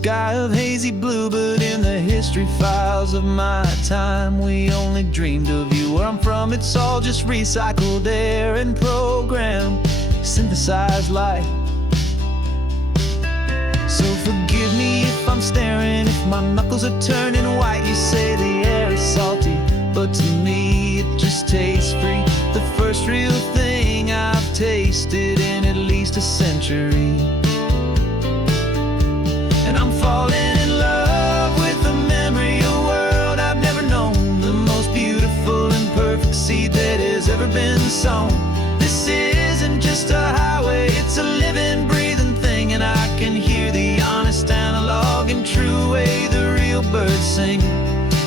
sky of hazy blue, but in the history files of my time, we only dreamed of you. Where I'm from, it's all just recycled air and programmed, synthesized light. So forgive me if I'm staring, if my knuckles are turning white. You say the air is salty, but to me it just tastes free. The first real thing I've tasted in at least a century. And I'm falling in love with the memory of a world I've never known, the most beautiful and perfect seed that has ever been sown. This isn't just a highway, it's a living, breathing thing, and I can hear the honest, analog, and true way the real birds sing.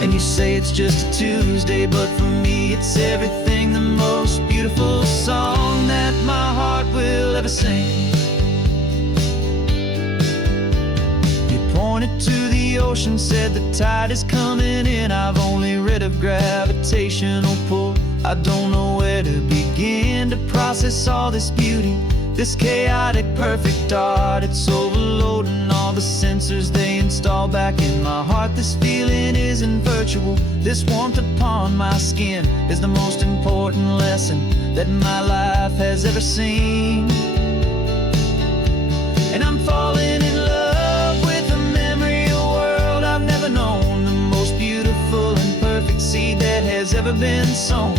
And you say it's just a Tuesday, but for me it's everything, the most beautiful song that my heart will ever sing. Pointed to the ocean, said the tide is coming in. I've only read of gravitational pull. I don't know where to begin to process all this beauty, this chaotic perfect art. It's overloading all the sensors they install back in my heart. This feeling isn't virtual, this warmth upon my skin is the most important lesson that my life has ever seen. And I'm falling in love with a memory of a world I've never known, the most beautiful and perfect seed that has ever been sown.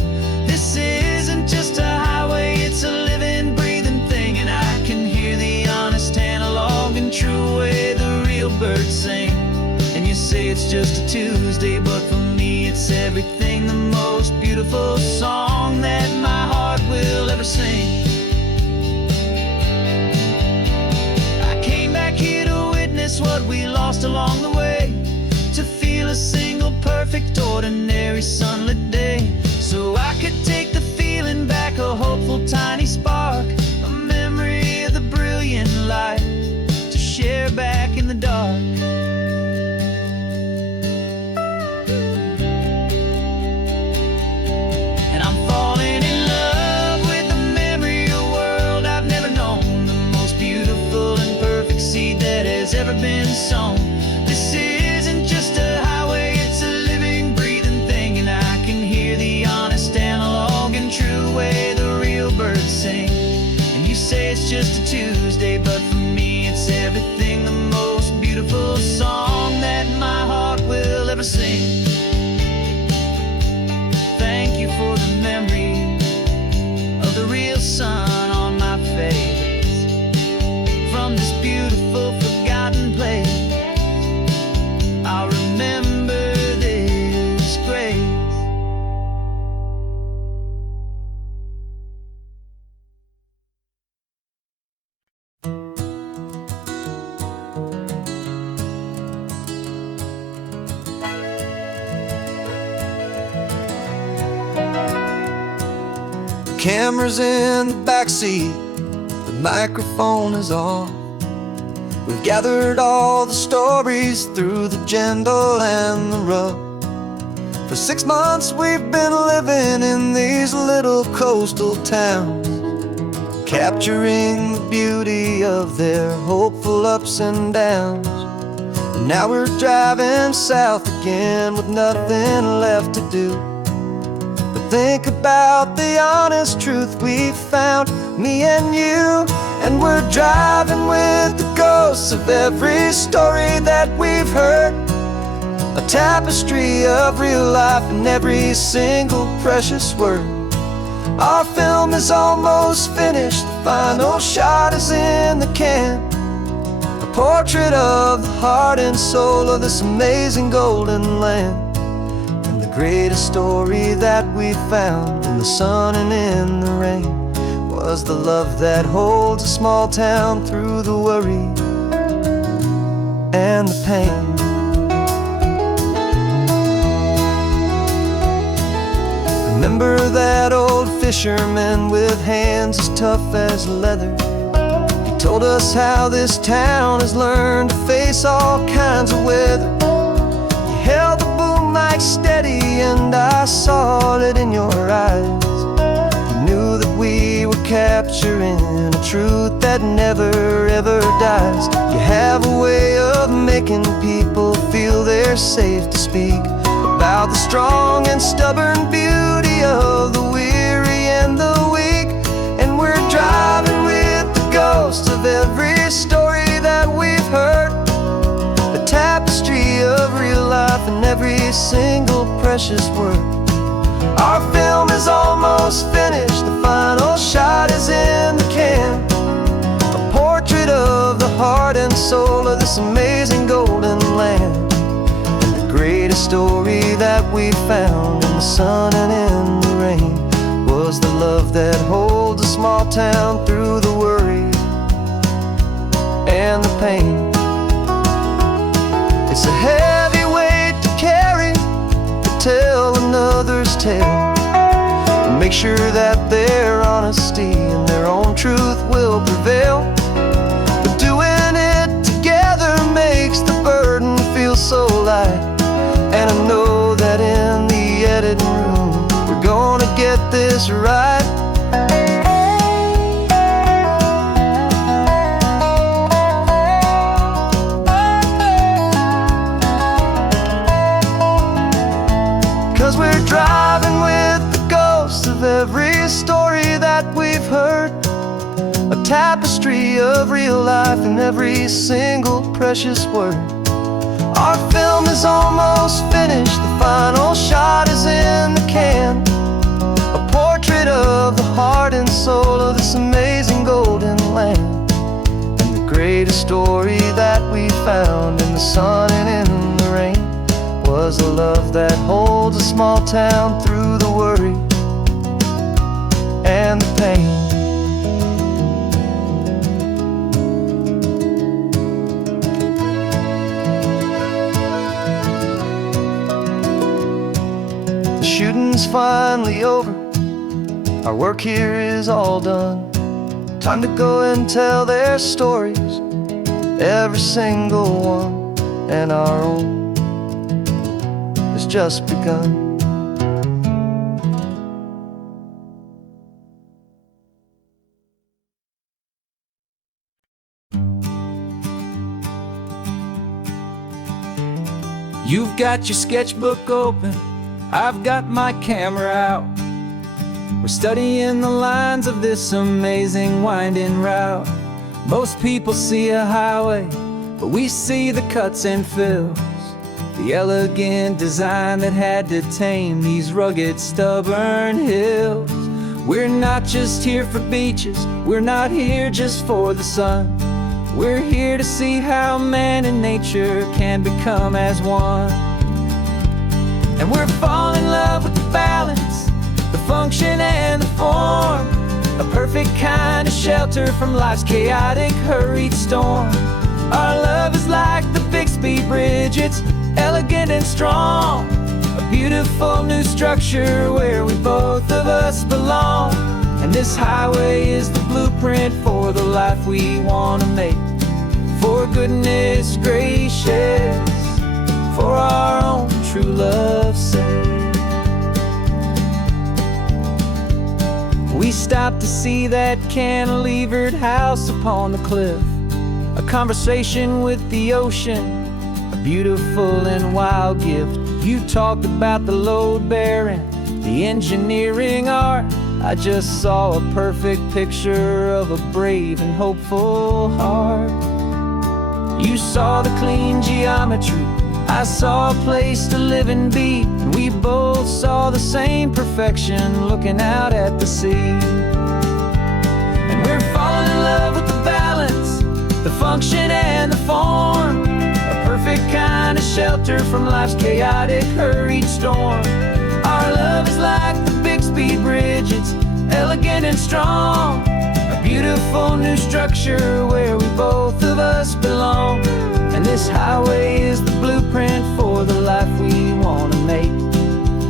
This isn't just a highway, it's a living, breathing thing, and I can hear the honest, analog, and true way the real birds sing. And you say it's just a Tuesday, but for me it's everything, the most beautiful song that my heart will ever sing. What we lost along the way, to feel a single perfect ordinary sunlit day, so I could take the feeling back, a hopeful tiny spark, a memory of the brilliant light to share back in the dark. And I'm falling in love with the memory of a world I've never known, the most beautiful and perfect seed that has ever been sown. This isn't just a highway, it's a living, breathing thing, and I can hear the honest, analog, and true way the real birds sing. And you say it's just a Tuesday, but for me it's everything, the most beautiful song that my heart will ever sing. Thank you for the memory of the real sun on my face, from this beautiful forgotten place. I'll remember this grace. Camera's in the backseat, the microphone is on. We've gathered all the stories through the gentle and the rough. For 6 months we've been living in these little coastal towns, capturing the beauty of their hopeful ups and downs. And now we're driving south again with nothing left to do but think about the honest truth we found, me and you. And we're driving with the ghosts of every story that we've heard, a tapestry of real life in every single precious word. Our film is almost finished, the final shot is in the can, a portrait of the heart and soul of this amazing golden land. And the greatest story that we found in the sun and in the rain was the love that holds a small town through the worry and the pain. Remember that old fisherman with hands as tough as leather? He told us how this town has learned to face all kinds of weather. You held the boom mic steady and I saw it in your eyes. You knew that we were capturing a truth that never ever dies. You have a way of making people feel they're safe to speak about the strong and stubborn beauty of the weary and the weak. And we're driving with the ghosts of every story that we've heard, a tapestry of real life in every single precious word. Our film is almost finished, the final shot is in the can, a portrait of the heart and soul of this amazing golden land. And the greatest story that we found in the sun and in the rain was the love that holds a small town through the worry and the pain. It's a heavy weight to carry, to tell another's tale, and make sure that their honesty and their own truth will prevail. But doing it together makes the burden feel so light, and I know that in the editing room we're gonna get this right. 'Cause we're driving with the ghosts of every story that we've heard, a tapestry of real life in every single precious word. Our film is almost finished, the final shot is in the can, a portrait of the heart and soul of this amazing golden land. And the greatest story that we found in the sun and in the rain was a love that holds a small town through the worry and the pain. The shooting's finally over, our work here is all done. Time to go and tell their stories, every single one, and our own has just begun. You've got your sketchbook open, I've got my camera out. We're studying the lines of this amazing winding route. Most people see a highway, but we see the cuts and fills, the elegant design that had to tame these rugged, stubborn hills. We're not just here for beaches, we're not here just for the sun. We're here to see how man and nature can become as one. And we're falling in love with the balance, the function and the form, a perfect kind of shelter from life's chaotic, hurried storm. Our love is like the Bixby Bridge, it's elegant and strong, a beautiful new structure where we both of us belong. And this highway is the blueprint for the life we want to make. For goodness gracious, for our own true love's sake. We stopped to see that cantilevered house upon the cliff, a conversation with the ocean, a beautiful and wild gift. You talked about the load bearing, the engineering art. I just saw a perfect picture of a brave and hopeful heart. You saw the clean geometry, I saw a place to live and be, and we both saw the same perfection looking out at the sea. And we're falling in love with the balance, the function and the form, a perfect kind of shelter from life's chaotic, hurried storm. Our love is like the Bixby Bridge, it's elegant and strong, a beautiful new structure where we both of us belong. And this highway is the blueprint for the life we want to make.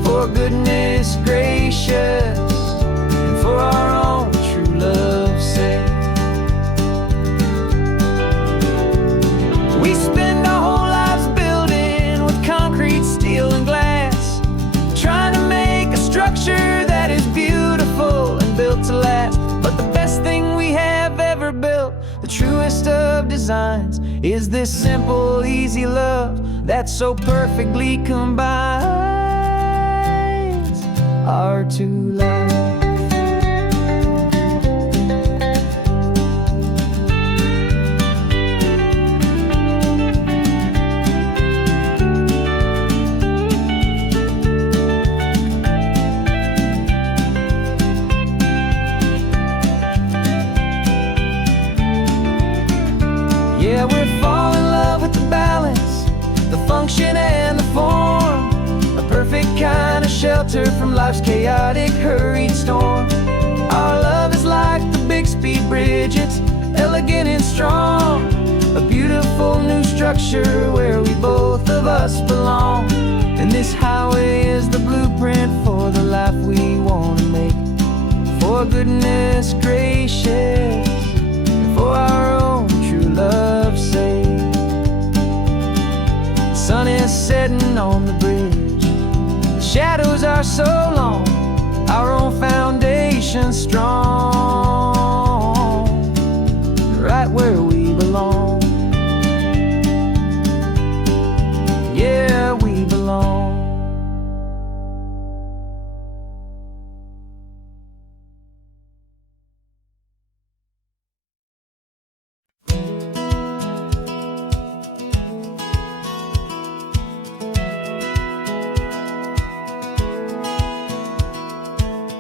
For goodness gracious, and for our own true love's sake. We spend our whole lives building with concrete, steel, and glass, trying to make a structure that is beautiful and built to last. But the best thing we have ever built, the truest of designs is this simple, easy love that so perfectly combines our two lives. Yeah, we're falling in love with the balance, the function and the form, a perfect kind of shelter from life's chaotic, hurried storm. Our love is like the Bixby Bridge, it's elegant and strong, a beautiful new structure where we both of us belong. And this highway is the blueprint for the life we want to make. For goodness gracious, for our own true love's sake. The sun is setting on the bridge, the shadows are so long, our own foundation strong, right where we belong. Yeah, we belong.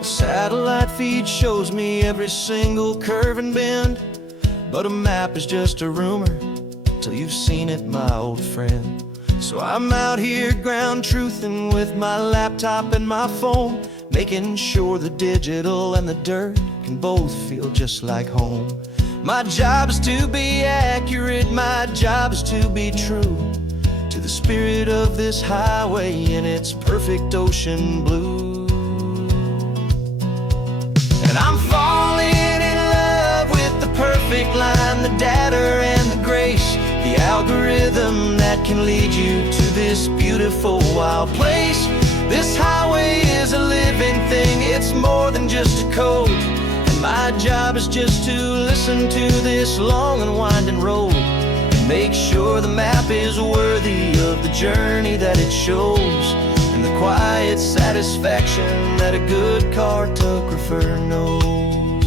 Satellite feed shows me every single curve and bend, but a map is just a rumor till you've seen it, my old friend. So I'm out here ground truthing with my laptop and my phone, making sure the digital and the dirt can both feel just like home. My job is to be accurate, my job is to be true to the spirit of this highway in its perfect ocean blue. And I'm falling in love with the perfect line, the data and the grace, the algorithm that can lead you to this beautiful wild place. This highway is a living thing, it's more than just a code. And my job is just to listen to this long and winding road and make sure the map is worthy of the journey that it shows, and the quiet satisfaction that a good cartographer knows.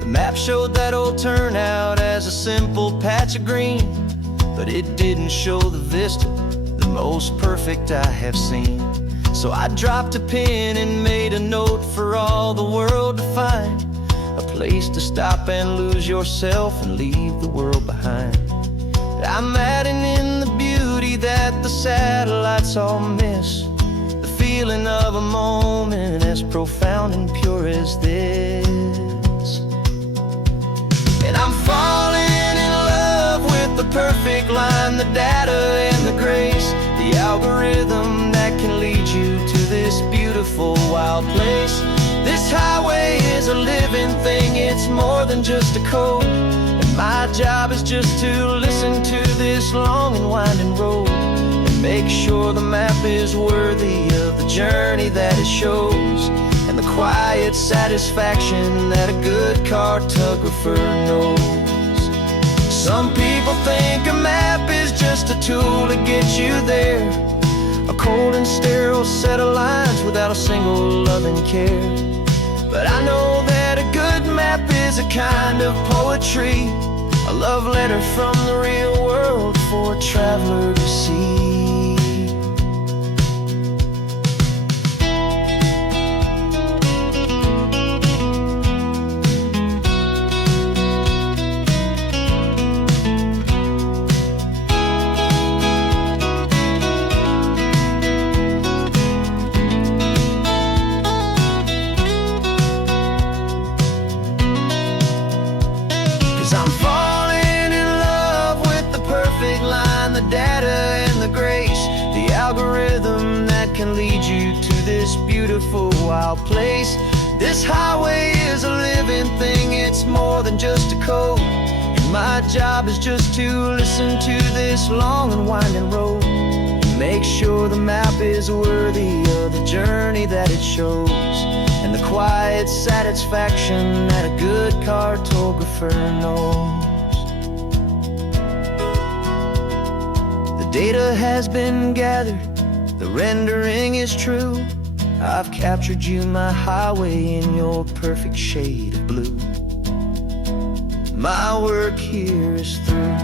The map showed that old turnout as a simple patch of green, but it didn't show the vista, the most perfect I have seen. So I dropped a pin and made a note for all the world to find, a place to stop and lose yourself and leave the world behind. I'm adding in the beauty that the satellites all miss, the feeling of a moment as profound and pure as this. And I'm falling in love with the perfect line, the data and the grace, the algorithm that can lead you to this beautiful wild place. This highway is a living thing, it's more than just a code. My job is just to listen to this long and winding road and make sure the map is worthy of the journey that it shows, and the quiet satisfaction that a good cartographer knows. Some people think a map is just a tool to get you there, a cold and sterile set of lines without a single loving care. But I know that a good map is a kind of poetry, a love letter from the real world for a traveler to see. Wild place. This highway is a living thing, it's more than just a code. And my job is just to listen to this long and winding road and make sure the map is worthy of the journey that it shows, and the quiet satisfaction that a good cartographer knows. The data has been gathered, the rendering is true. I've captured you, my highway, in your perfect shade of blue. My work here is through.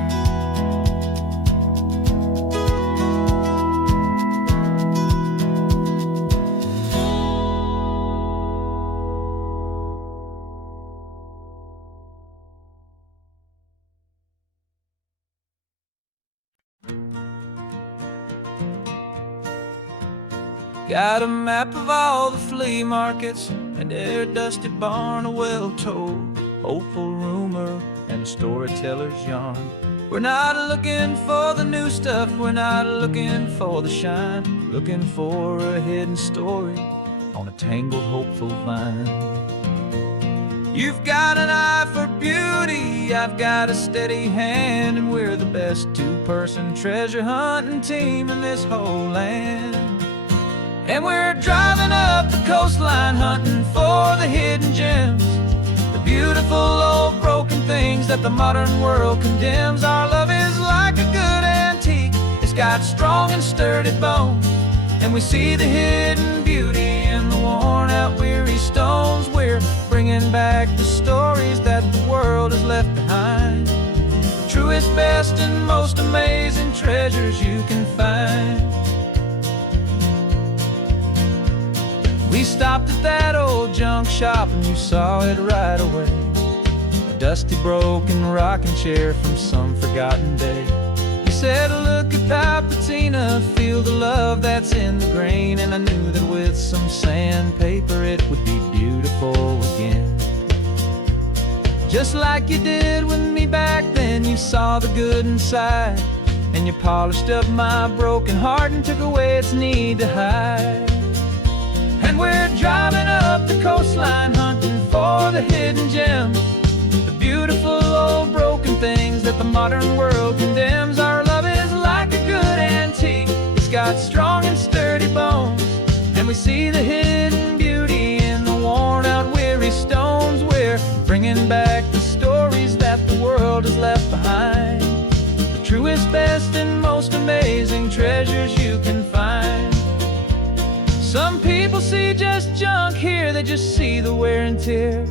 Got a map of all the flea markets and every dusty barn, a well-told hopeful rumor and a storyteller's yarn. We're not looking for the new stuff, we're not looking for the shine, looking for a hidden story on a tangled hopeful vine. You've got an eye for beauty, I've got a steady hand, and we're the best two-person treasure hunting team in this whole land. And we're driving up the coastline hunting for the hidden gems, the beautiful old broken things that the modern world condemns. Our love is like a good antique, it's got strong and sturdy bones, and we see the hidden beauty in the worn out weary stones. We're bringing back the stories that the world has left behind, the truest, best, and most amazing treasures you can find. We stopped at that old junk shop and you saw it right away, a dusty broken rocking chair from some forgotten day. You said, look at that patina, feel the love that's in the grain, and I knew that with some sandpaper it would be beautiful again. Just like you did with me back then, you saw the good inside, and you polished up my broken heart and took away its need to hide. And we're driving up the coastline hunting for the hidden gems, the beautiful old broken things that the modern world condemns. Our love is like a good antique, it's got strong and sturdy bones, and we see the hidden beauty in the worn out weary stones. We're bringing back the stories that the world has left behind, the truest, best, and most amazing treasures you can find. Some people see just junk here, they just see the wear and tear,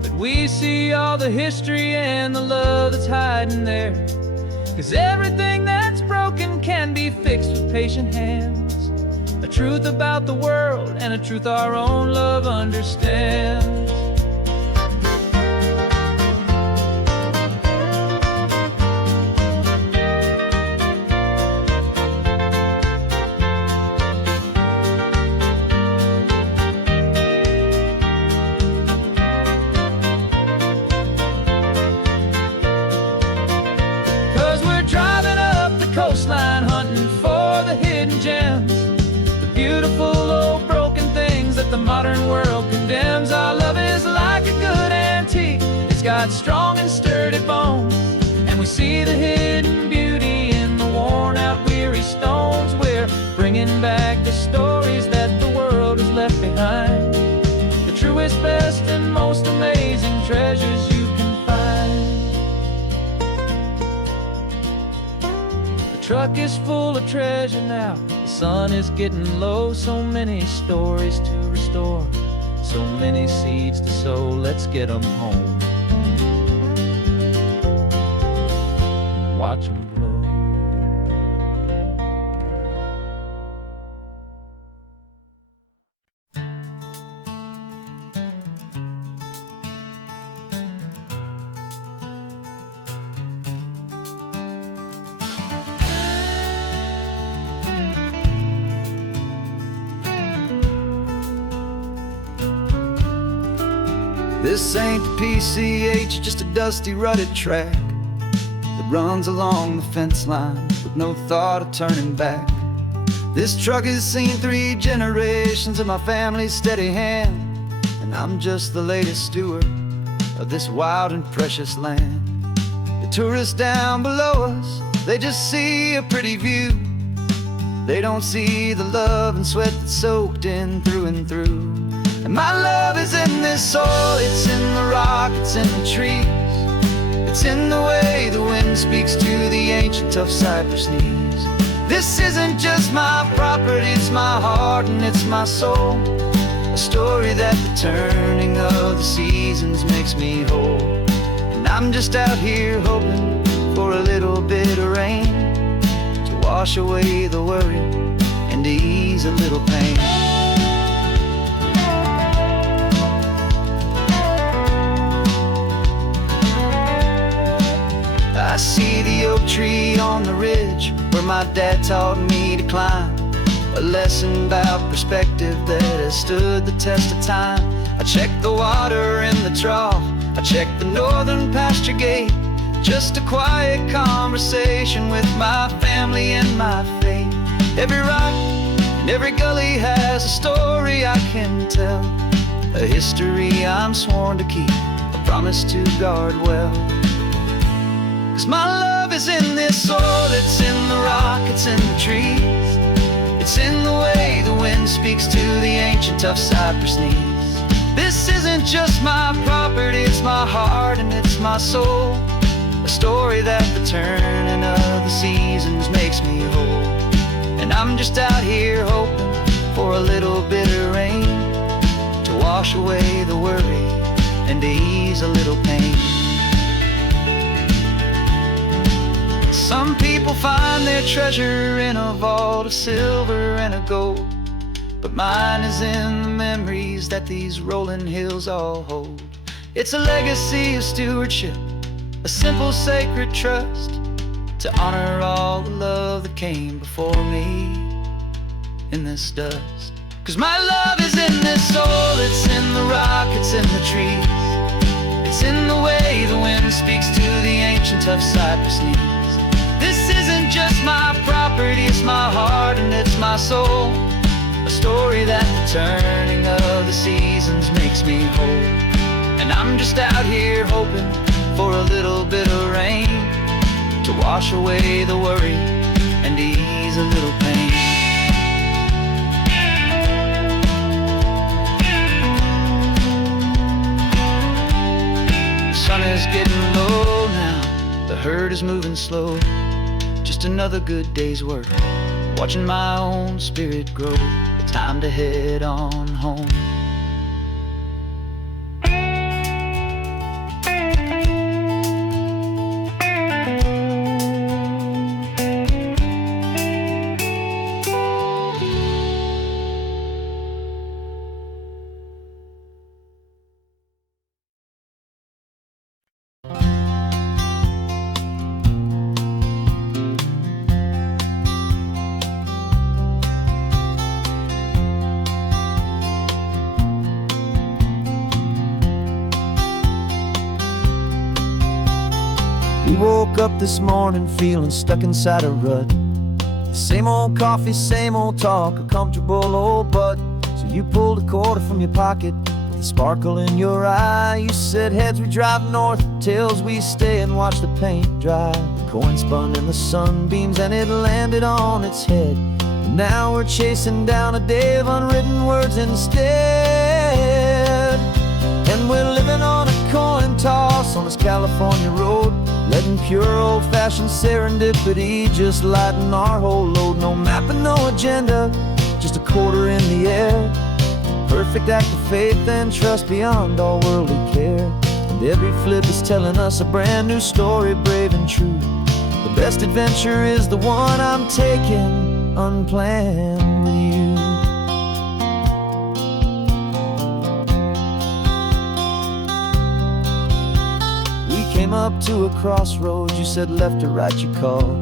but we see all the history and the love that's hiding there. 'Cause everything that's broken can be fixed with patient hands, a truth about the world and a truth our own love understands. Coastline hunting for the hidden gems, the beautiful old broken things that the modern world condemns. Our love is like a good antique, it's got strong and sturdy bones, and we see the hidden beauty in the worn out weary stones. We're bringing back the stories that the world has left behind, the truest, best, and most amazing treasures you can find. The truck is full of treasure now, the sun is getting low, so many stories to restore, so many seeds to sow. Let's get them home, watch them grow. This ain't the PCH, just a dusty, rutted track that runs along the fence line with no thought of turning back. This truck has seen 3 generations of my family's steady hand, and I'm just the latest steward of this wild and precious land. The tourists down below us, they just see a pretty view. They don't see the love and sweat that's soaked in through and through. And my love is in this soil, it's in the rock, it's in the trees. It's in the way the wind speaks to the ancient tough cypress knees. This isn't just my property, it's my heart and it's my soul. A story that the turning of the seasons makes me whole. And I'm just out here hoping for a little bit of rain to wash away the worry and to ease a little pain. I see the oak tree on the ridge where my dad taught me to climb. A lesson about perspective that has stood the test of time. I check the water in the trough, I check the northern pasture gate. Just a quiet conversation with my family and my faith. Every rock and every gully has a story I can tell. A history I'm sworn to keep, a promise to guard well. 'Cause my love is in this soil, it's in the rock, it's in the trees. It's in the way the wind speaks to the ancient tough cypress knees. This isn't just my property, it's my heart and it's my soul. A story that the turning of the seasons makes me whole. And I'm just out here hoping for a little bit of rain to wash away the worry and to ease a little pain. Some people find their treasure in a vault of silver and a gold, but mine is in the memories that these rolling hills all hold. It's a legacy of stewardship, a simple sacred trust, to honor all the love that came before me in this dust. 'Cause my love is in this soil, it's in the rock, it's in the trees. It's in the way the wind speaks to the ancient tough cypress knees. This isn't just my property, it's my heart and it's my soul. A story that the turning of the seasons makes me whole. And I'm just out here hoping for a little bit of rain to wash away the worry and ease a little pain. The sun is getting low now, the herd is moving slow. Just another good day's work, watching my own spirit grow. Time to head on home. We woke up this morning feeling stuck inside a rut. Same old coffee, same old talk, a comfortable old butt. So you pulled a quarter from your pocket with a sparkle in your eye. You said heads we drive north, tails we stay and watch the paint dry. The coin spun in the sunbeams and it landed on its head. And now we're chasing down a day of unwritten words instead. And we're living on a coin toss on this California road, letting pure old-fashioned serendipity just lighten our whole load. No map and no agenda, just a quarter in the air. Perfect act of faith and trust beyond all worldly care. And every flip is telling us a brand new story, brave and true. The best adventure is the one I'm taking unplanned with you. Came up to a crossroads, you said left or right you called.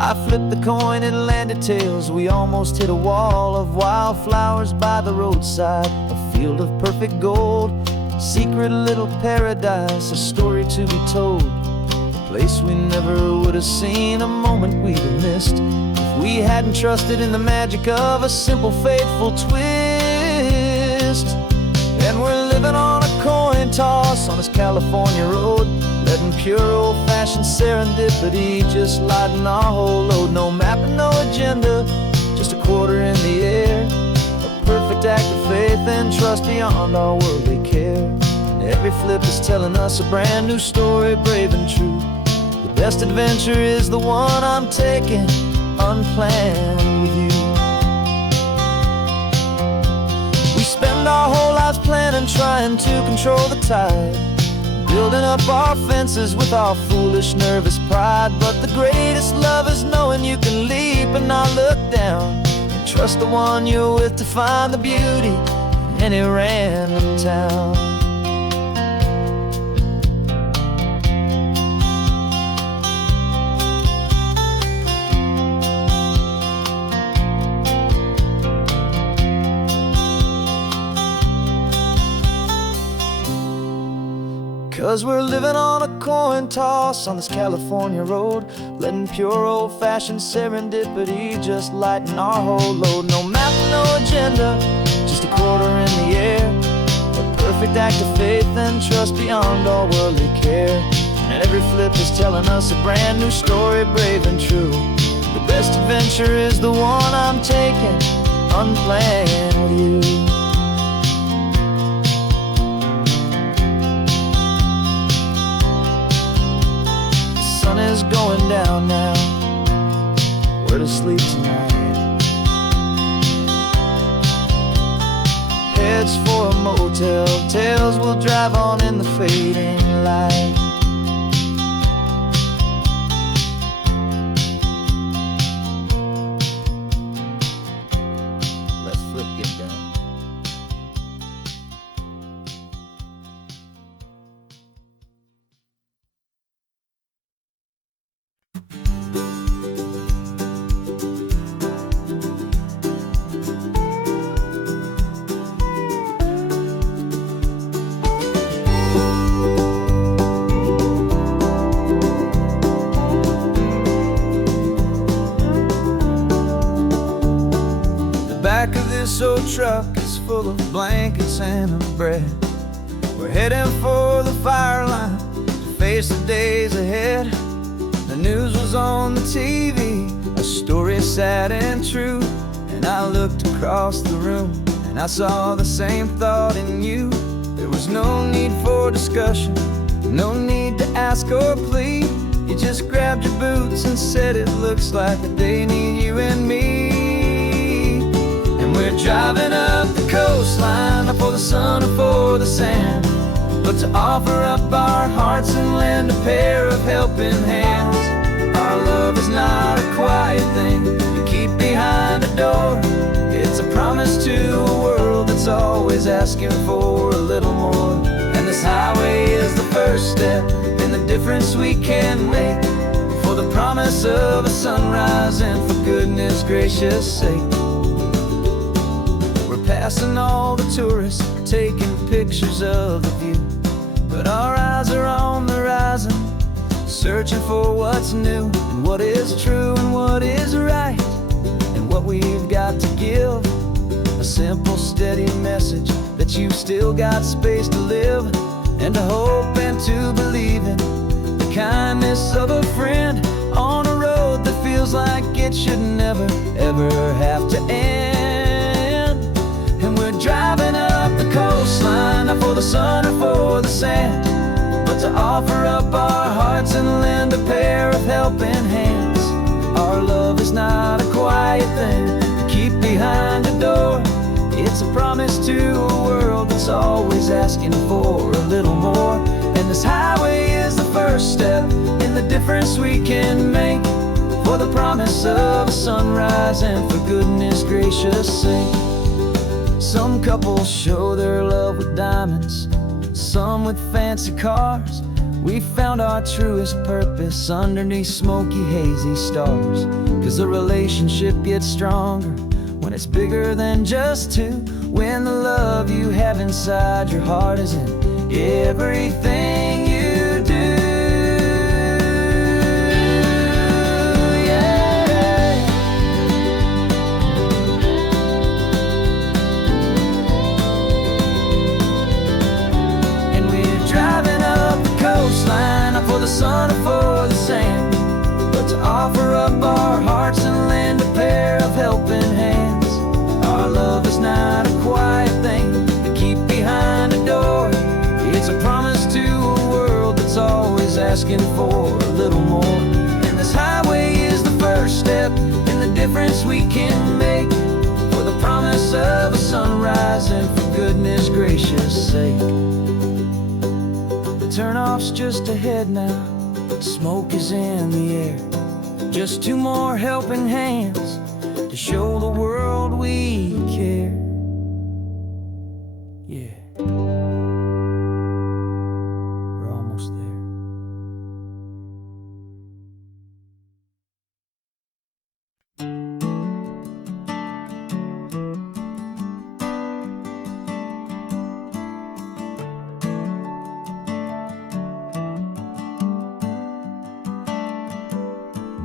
I flipped the coin, it landed tails. We almost hit a wall of wildflowers by the roadside, a field of perfect gold, secret little paradise, a story to be told. A place we never would have seen, a moment we'd have missed if we hadn't trusted in the magic of a simple faithful twist. And we're living on a coin toss on this California road, letting pure old-fashioned serendipity just lighten our whole load. No map and no agenda, just a quarter in the air. A perfect act of faith and trust trust beyond our worldly care. And every flip is telling us a brand new story, brave and true. The best adventure is the one I'm taking, unplanned with you. We spend our whole lives planning, trying to control the tide, building up our fences with our foolish, nervous pride. But the greatest love is knowing you can leap and not look down, and trust the one you're with to find the beauty in any random town. 'Cause we're living on a coin toss on this California road, letting pure old-fashioned serendipity just lighten our whole load. No map, no agenda, just a quarter in the air, a perfect act of faith and trust beyond all worldly care. And every flip is telling us a brand new story, brave and true. The best adventure is the one I'm taking, unplanned with you. The sun is going down now, we're to sleep tonight. Heads for a motel, tails will drive on in the fading light. Let's flip get done. Back of this old truck is full of blankets and a bread. We're heading for the fire line to face the days ahead. The news was on the TV, a story sad and true. And I looked across the room and I saw the same thought in you. There was no need for discussion, no need to ask or plead. You just grabbed your boots and said it looks like the day need you and me. We're driving up the coastline, not for the sun or for the sand, but to offer up our hearts and lend a pair of helping hands. Our love is not a quiet thing you keep behind a door. It's a promise to a world that's always asking for a little more. And this highway is the first step in the difference we can make, for the promise of a sunrise and for goodness gracious sake. Passing all the tourists, taking pictures of the view, but our eyes are on the horizon, searching for what's new, and what is true and what is right, and what we've got to give. A simple, steady message that you've still got space to live, and to hope and to believe in the kindness of a friend on a road that feels like it should never, ever have to end. Driving up the coastline, not for the sun or for the sand, but to offer up our hearts and lend a pair of helping hands. Our love is not a quiet thing to keep behind a door. It's a promise to a world that's always asking for a little more. And this highway is the first step in the difference we can make, for the promise of a sunrise and for goodness gracious sake. Some couples show their love with diamonds, some with fancy cars. We found our truest purpose underneath smoky, hazy stars. 'Cause a relationship gets stronger when it's bigger than just two, when the love you have inside your heart is in everything you do. Not for the sun or for the sand, but to offer up our hearts and lend a pair of helping hands. Our love is not a quiet thing to keep asking for a little more. And this highway is the first step in the difference we can make, for the promise of a sunrise and for goodness gracious sake. The turnoff's just ahead now, smoke is in the air. Just two more helping hands to show the world we care. Yeah, we're almost there.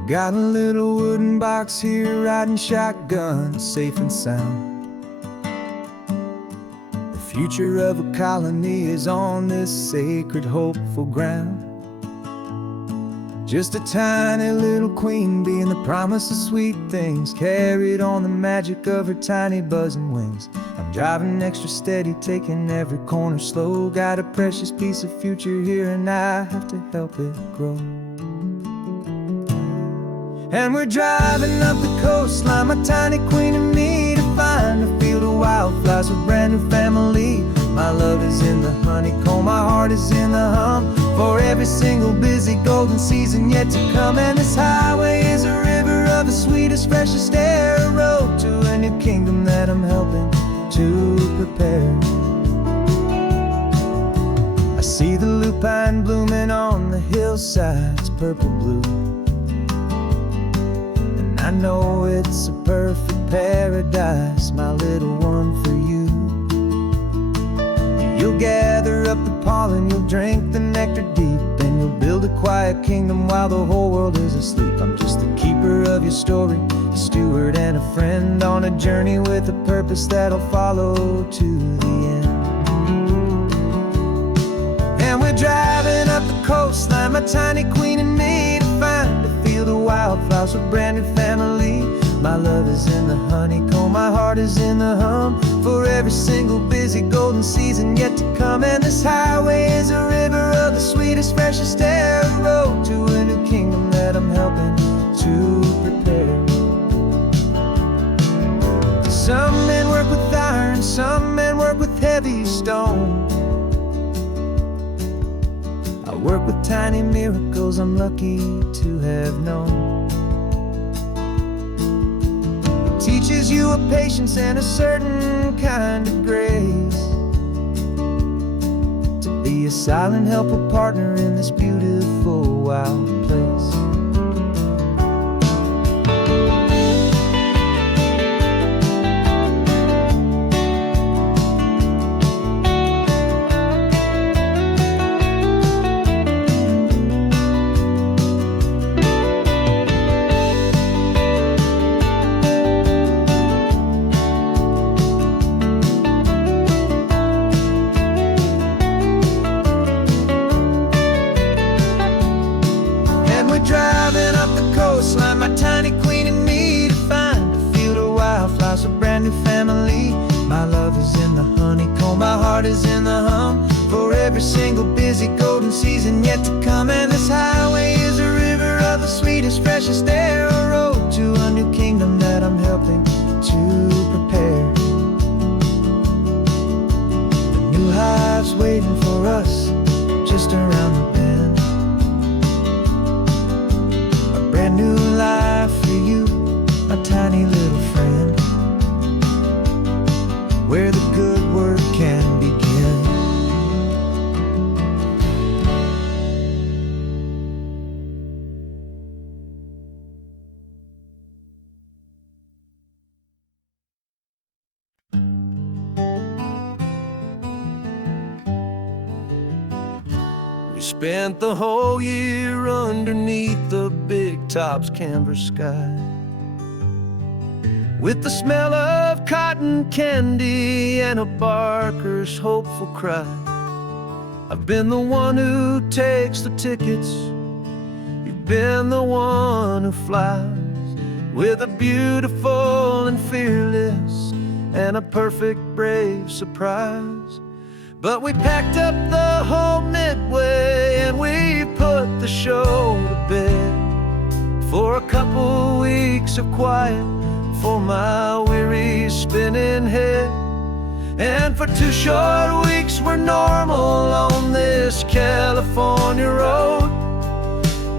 Got a little wooden box here, riding shotgun, safe and sound. The future of a colony is on this sacred, hopeful ground. Just a tiny little queen bee and the promise of sweet things, carried on the magic of her tiny buzzing wings. I'm driving extra steady, taking every corner slow. Got a precious piece of future here and I have to help it grow. And we're driving up the coastline, my tiny queen and me, to find a field of wildflowers, a brand new family. My love is in the honeycomb, my heart is in the hum, for every single busy golden season yet to come. And this highway is a river of the sweetest, freshest air, a road to a new kingdom that I'm helping to prepare. I see the lupine blooming on the hillsides, purple blue. I know it's a perfect paradise, my little one, for you. You'll gather up the pollen, you'll drink the nectar deep, and you'll build a quiet kingdom while the whole world is asleep. I'm just the keeper of your story, a steward and a friend, on a journey with a purpose that'll follow to the end. And we're driving up the coastline, my tiny queen and me, to find a field of wildflowers, a brand new family. My love is in the honeycomb, my heart is in the hum, for every single busy golden season yet to come. And this highway is a river of the sweetest, freshest air, a road to a new kingdom that I'm helping to prepare. Some men work with iron, some men work with heavy stone. I work with tiny miracles I'm lucky to have known. It teaches you a patience and a certain kind of grace, to be a silent helper partner in this beautiful wild place. Driving up the coastline, my tiny queen and me, to find a field of wildflowers, a brand new family. My love is in the honeycomb, my heart is in the hum, for every single busy golden season yet to come. And this highway is a river of the sweetest, freshest air, a road to a new kingdom that I'm helping to prepare. The new hive's waiting for us just around the bend. New life for you, my tiny little friend, where the good work can begin. We spent the whole year underneath the big top's canvas sky, with the smell of cotton candy and a barker's hopeful cry. I've been the one who takes the tickets, you've been the one who flies, with a beautiful and fearless and a perfect brave surprise. But we packed up the whole Midway and we put the show to bed for a couple weeks of quiet for my weary spinning head. And for 2 short weeks we're normal on this California road,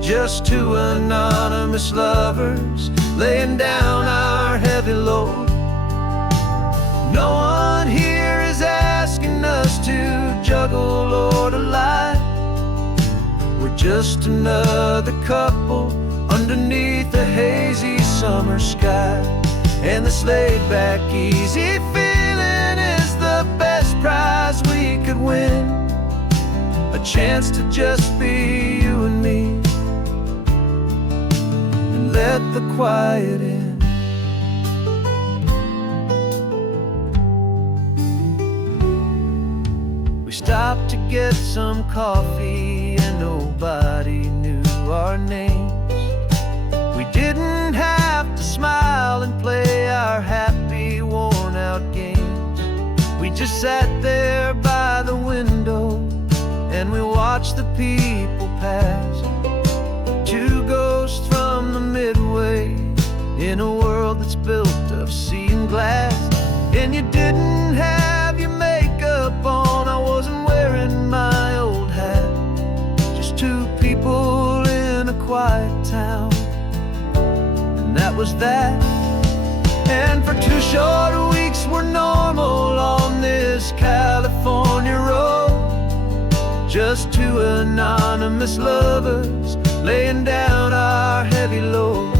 just 2 anonymous lovers laying down our heavy load. No one here is asking us to juggle or to lie. We're just another couple underneath a hazy summer sky. And this laid-back, easy feeling is the best prize we could win. A chance to just be you and me, and let the quiet in. We stopped to get some coffee and nobody knew our names. We didn't have to smile and play our happy, worn-out games. We just sat there by the window and we watched the people pass. 2 ghosts from the Midway in a world that's built of sea and glass. And you didn't have your makeup on, I wasn't wearing my old hat. Just 2 people in a quiet town, and that was that. And for 2 short weeks we're normal on this California road, just 2 anonymous lovers laying down our heavy load.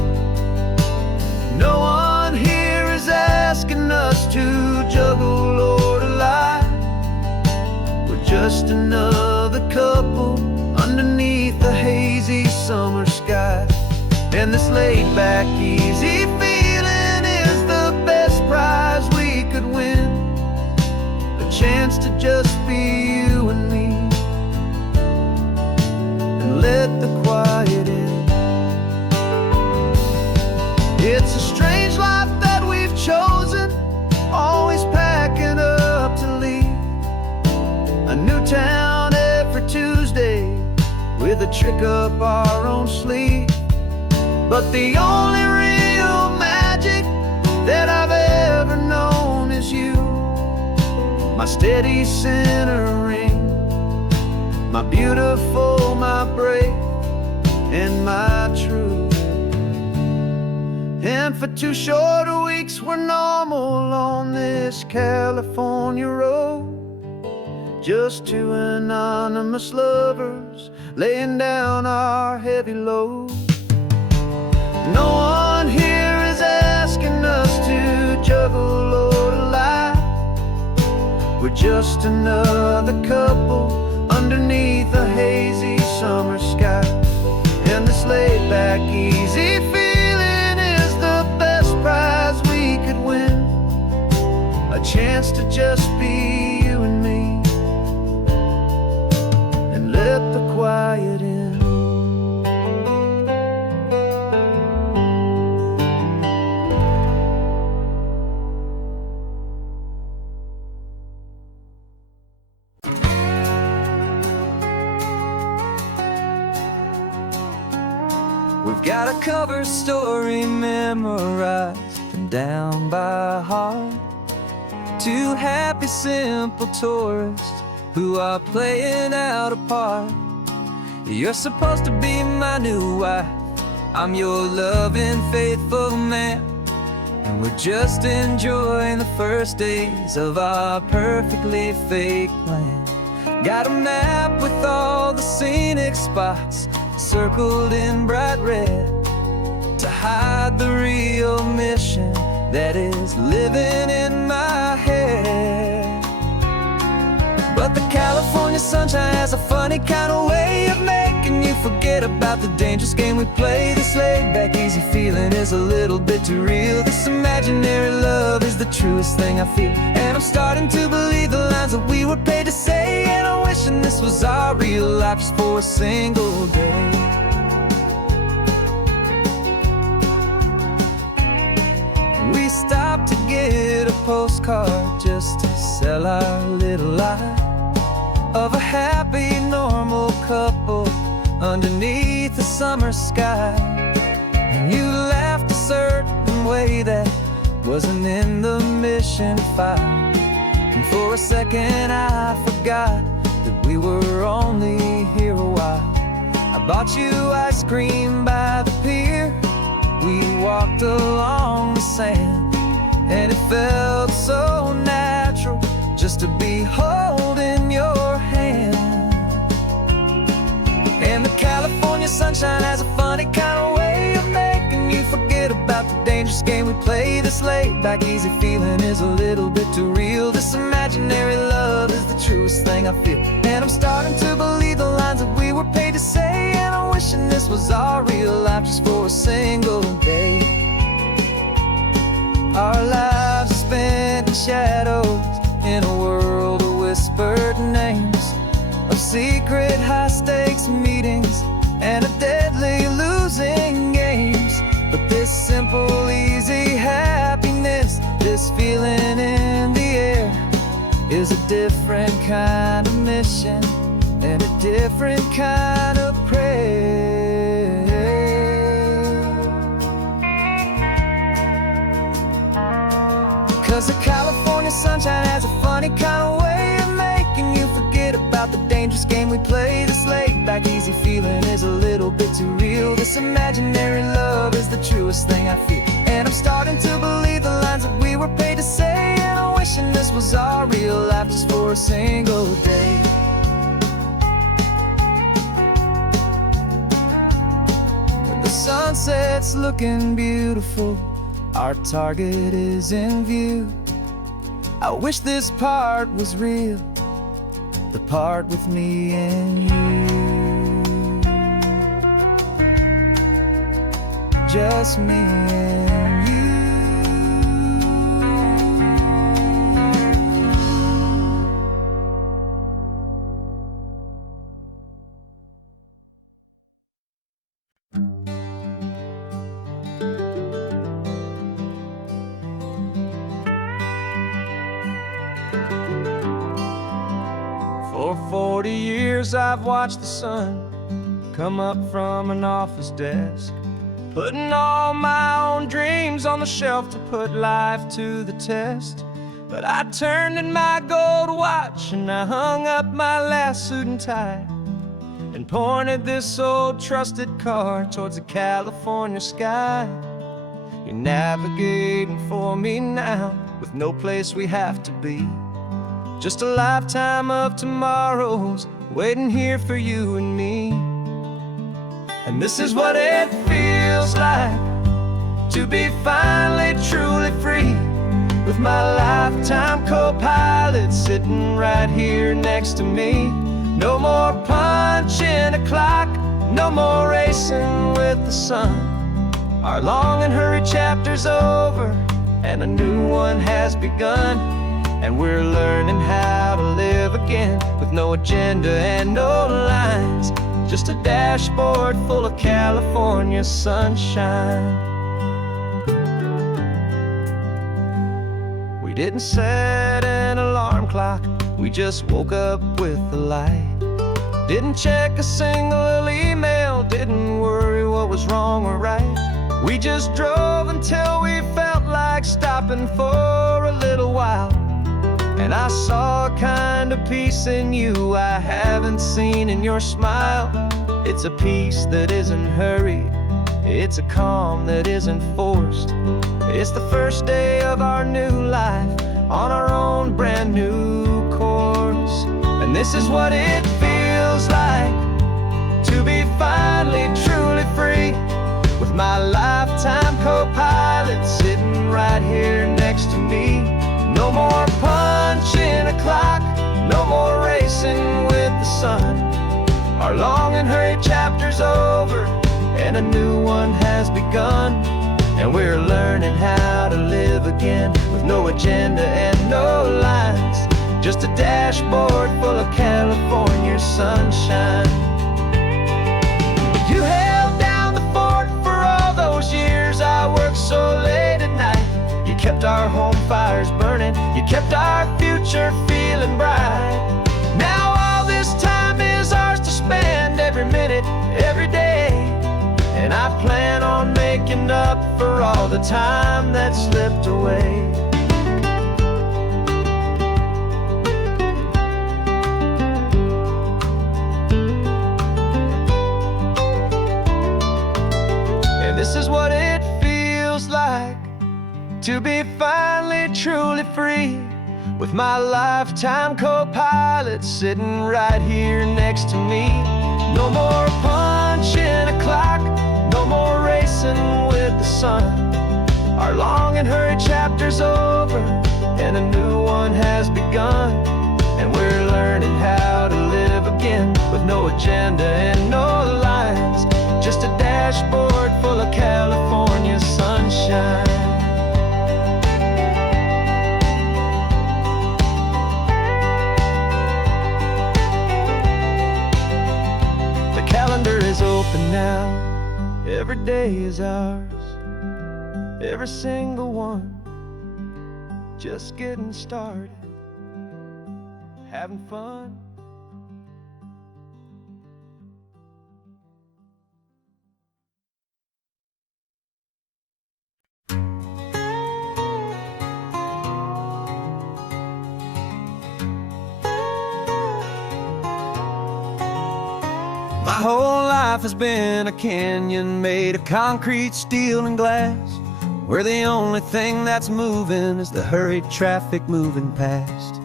No one here is asking us to juggle or to lie. We're just another couple underneath the hazy summer sky. And this laid-back, easy feeling is the best prize we could win. A chance to just be you and me, and let the quiet in. It's a strange life that we've chosen, always packing up to leave. A new town every Tuesday with a trick up our own sleeve. But the only real magic that I've ever known is you, my steady centering, my beautiful, my brave, and my true. And for 2 short weeks we're normal on this California road, just 2 anonymous lovers laying down our heavy load. No one here is asking us to juggle or to lie. We're just another couple underneath a hazy summer sky. And this laid-back, easy feeling is the best prize we could win. A chance to just be you and me, and let the quiet in. We've got a cover story memorized and down by heart. 2 happy, simple tourists who are playing out a part. You're supposed to be my new wife, I'm your loving, faithful man. And we're just enjoying the first days of our perfectly fake plan. Got a map with all the scenic spots circled in bright red to hide the real mission that is living in my head. But the California sunshine has a funny kind of way of making you forget about the dangerous game we play. This laid-back, easy feeling is a little bit too real. This imaginary love is the truest thing I feel. And I'm starting to believe the lines that we were paid to say. And I'm wishing this was our real life just for a single day. We stopped to get a postcard just to sell our little lie. of a happy, normal couple underneath the summer sky. And you laughed a certain way that wasn't in the mission file. And for a second I forgot that we were only here a while. I bought you ice cream by the pier. We walked along the sand, and it felt so natural just to be holding your hand. And the California sunshine has a funny kind of way of making you forget about the dangerous game we play. This laid back easy feeling is a little bit too real. This imaginary love is the truest thing I feel. And I'm starting to believe the lines that we were paid to say. And I'm wishing this was our real life just for a single day. Our lives are spent in shadows, in a world of whispered names, of secret high-stakes meetings and of deadly losing games. But this simple, easy happiness, this feeling in the air, is a different kind of mission and a different kind of prayer. 'Cause the California sunshine has a funny kind of way of making you forget about the dangerous game we play. This laid back easy feeling is a little bit too real. This imaginary love is the truest thing I feel. And I'm starting to believe the lines that we were paid to say. And I'm wishing this was our real life just for a single day. When the sunset's looking beautiful, our target is in view. I wish this part was real, the part with me and you. Just me and you. For 40 years I've watched the sun come up from an office desk, putting all my own dreams on the shelf to put life to the test. But I turned in my gold watch and I hung up my last suit and tie, and pointed this old trusted car towards the California sky. You're navigating for me now, with no place we have to be. Just a lifetime of tomorrows waiting here for you and me. And this is what it feels like to be finally truly free, with my lifetime co-pilot sitting right here next to me. No more punching a clock, no more racing with the sun. Our long and hurried chapter's over and a new one has begun. And we're learning how to live again, with no agenda and no lines, just a dashboard full of California sunshine. We didn't set an alarm clock, we just woke up with the light. Didn't check a single email, didn't worry what was wrong or right. We just drove until we felt like stopping for a little while. And I saw a kind of peace in you I haven't seen in your smile. It's a peace that isn't hurried, it's a calm that isn't forced. It's the first day of our new life on our own brand new course. And this is what it feels like to be finally truly free, with my lifetime co-pilot sitting right here next to me. No more punching a clock, no more racing with the sun. Our long and hurried chapter's over and a new one has begun. And we're learning how to live again, with no agenda and no lines, just a dashboard full of California sunshine. You held down the fort for all those years I worked so late at night. You kept our home fires burning, you kept our future feeling bright. Now all up for all the time that slipped away. And this is what it feels like to be finally truly free, with my lifetime co-pilot sitting right here next to me. No more punching a clock, no more racing with the sun. Our long and hurried chapter's over, and a new one has begun. And we're learning how to live again, with no agenda and no lines, just a dashboard full of California sunshine. Calendar is open now, every day is ours, every single one, just getting started, having fun. My whole life has been a canyon made of concrete, steel, and glass, where the only thing that's moving is the hurried traffic moving past.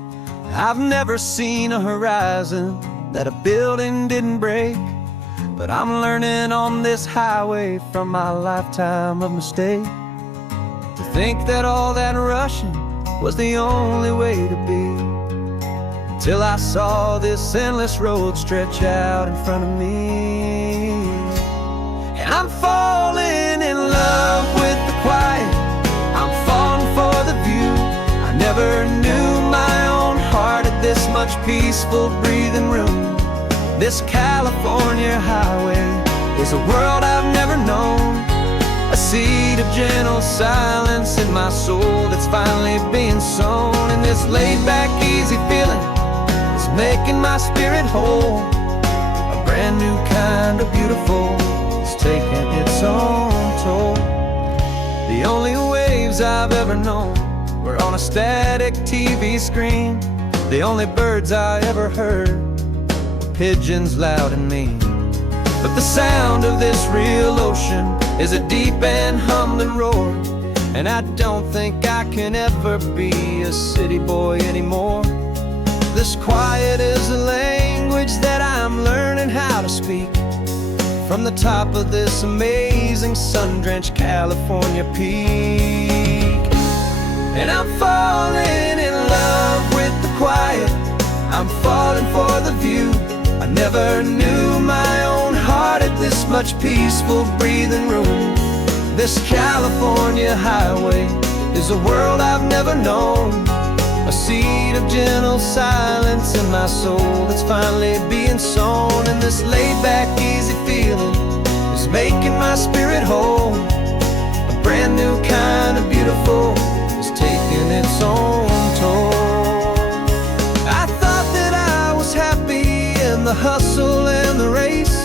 I've never seen a horizon that a building didn't break, but I'm learning on this highway from my lifetime of mistakes to think that all that rushing was the only way to be. Till I saw this endless road stretch out in front of me. And I'm falling in love with the quiet, I'm falling for the view. I never knew my own heart had this much peaceful breathing room. This California highway is a world I've never known, a seed of gentle silence in my soul that's finally being sown. And this laid-back, easy feeling making my spirit whole, a brand new kind of beautiful, it's taking its own toll. The only waves I've ever known were on a static TV screen. The only birds I ever heard were pigeons loud and mean. But the sound of this real ocean is a deep and humbling roar, and I don't think I can ever be a city boy anymore. This quiet is a language that I'm learning how to speak from the top of this amazing sun-drenched California peak. And I'm falling in love with the quiet, I'm falling for the view. I never knew my own heart had this much peaceful breathing room. This California highway is a world I've never known, a seed of gentle silence in my soul that's finally being sown. And this laid-back, easy feeling is making my spirit whole, a brand new kind of beautiful is taking its own toll. I thought that I was happy in the hustle and the race,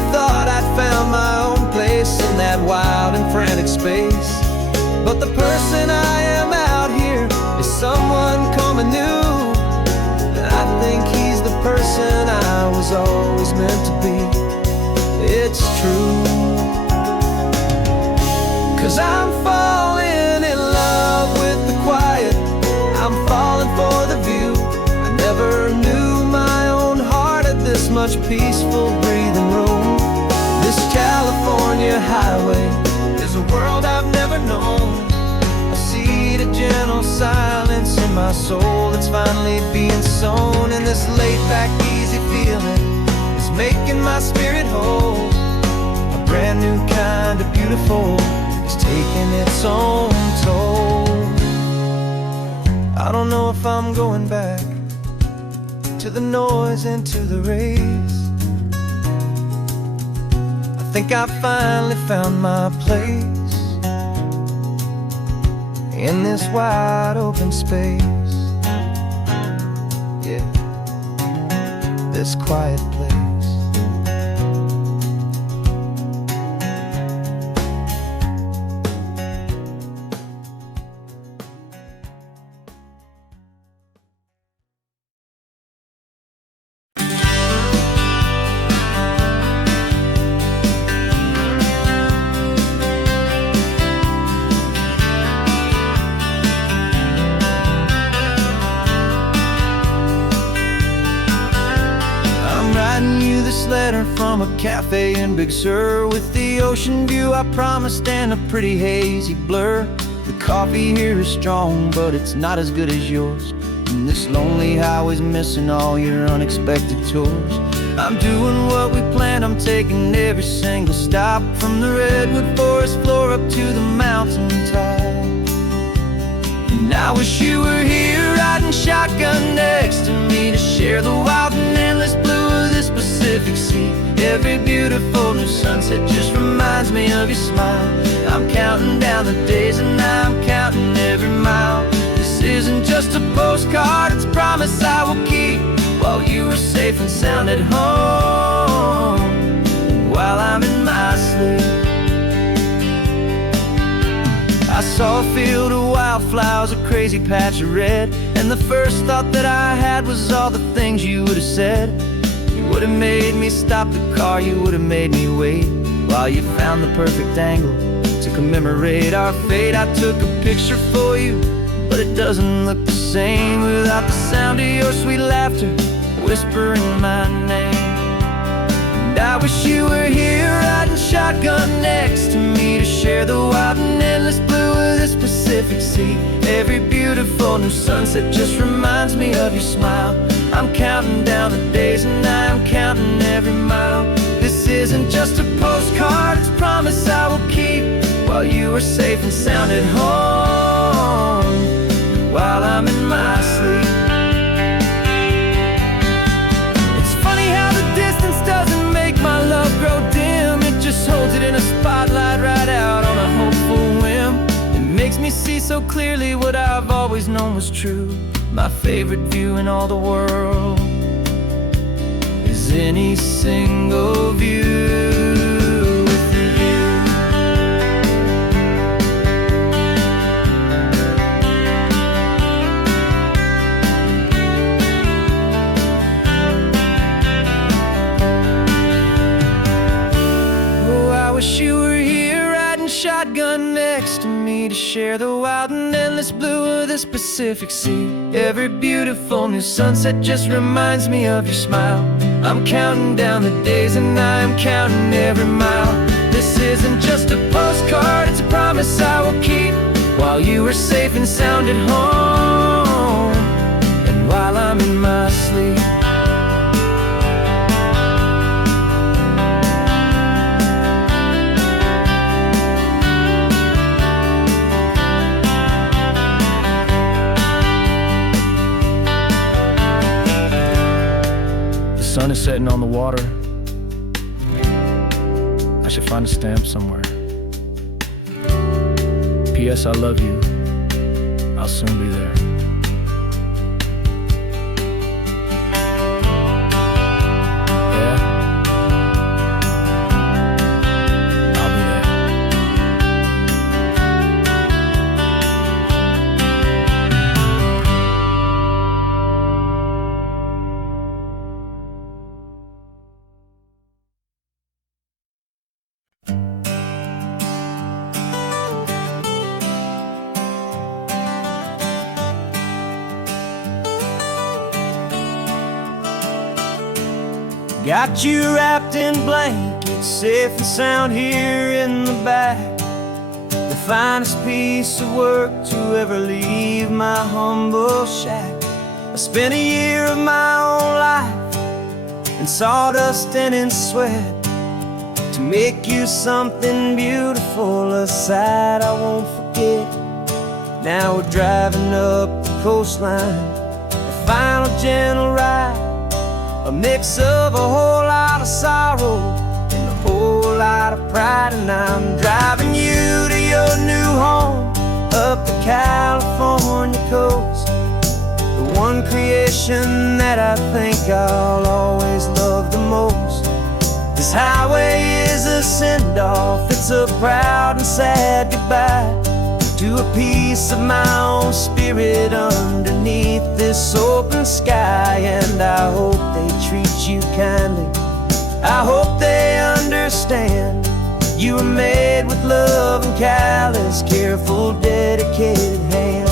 I thought I'd found my own place in that wild and frantic space. But the person I am out here is someone coming new, and I think he's the person I was always meant to be. It's true, 'cause I'm falling in love with the quiet, I'm falling for the view. I never knew my own heart had this much peaceful breathing room. This California highway is a world I've never known, a seed of gentle silence in my soul that's finally being sown. And this laid-back, easy feeling is making my spirit whole, a brand new kind of beautiful is taking its own toll. I don't know if I'm going back to the noise and to the race. I think I finally found my place in this wide open space, yeah, this quiet place. newsletter from a cafe in Big Sur, with the ocean view I promised and a pretty hazy blur. The coffee here is strong, but it's not as good as yours, and this lonely highway's missing all your unexpected tours. I'm doing what we planned, I'm taking every single stop, from the redwood forest floor up to the mountain top. And I wish you were here riding shotgun next to me, to share the wild and endless blue of this Pacific Sea. Every beautiful new sunset just reminds me of your smile. I'm counting down the days and I'm counting every mile. This isn't just a postcard, it's a promise I will keep, while you are safe and sound at home, and while I'm in my sleep. I saw a field of wildflowers, a crazy patch of red, and the first thought that I had was all the things you would have said. You would have made me stop the car, you would have made me wait, while you found the perfect angle to commemorate our fate. I took a picture for you, but it doesn't look the same without the sound of your sweet laughter whispering my name. And I wish you were here riding shotgun next to me, to share the wild and endless blue of this Pacific Sea. Every beautiful new sunset just reminds me of your smile. I'm counting down the days and I'm counting every mile. This isn't just a postcard, it's a promise I will keep, while you are safe and sound at home, while I'm in my sleep. It's funny how the distance doesn't make my love grow dim, it just holds it in a spotlight right out on a hopeful whim. It makes me see so clearly what I've always known was true. My favorite view in all the world is any single view with you. Oh, I wish you were here riding shotgun next to me, to share the wild and endless blue of this Pacific Sea. Every beautiful new sunset just reminds me of your smile. I'm counting down the days and I'm counting every mile. This isn't just a postcard, it's a promise I will keep, while you are safe and sound at home, and while I'm in my sleep. The sun is setting on the water. I should find a stamp somewhere. P.S. I love you. I'll soon be there. Yeah? I'll be there. Got you wrapped in blankets, safe and sound here in the back. The finest piece of work to ever leave my humble shack. I spent a year of my own life in sawdust and in sweat, to make you something beautiful, a sight I won't forget. Now we're driving up the coastline, a final gentle ride, a mix of a whole lot of sorrow and a whole lot of pride. And I'm driving you to your new home up the California coast, the one creation that I think I'll always love the most. This highway is a send-off, it's a proud and sad goodbye to a piece of my own spirit underneath this open sky. And I hope they treat you kindly, I hope they understand you were made with love and callous, careful, dedicated hands.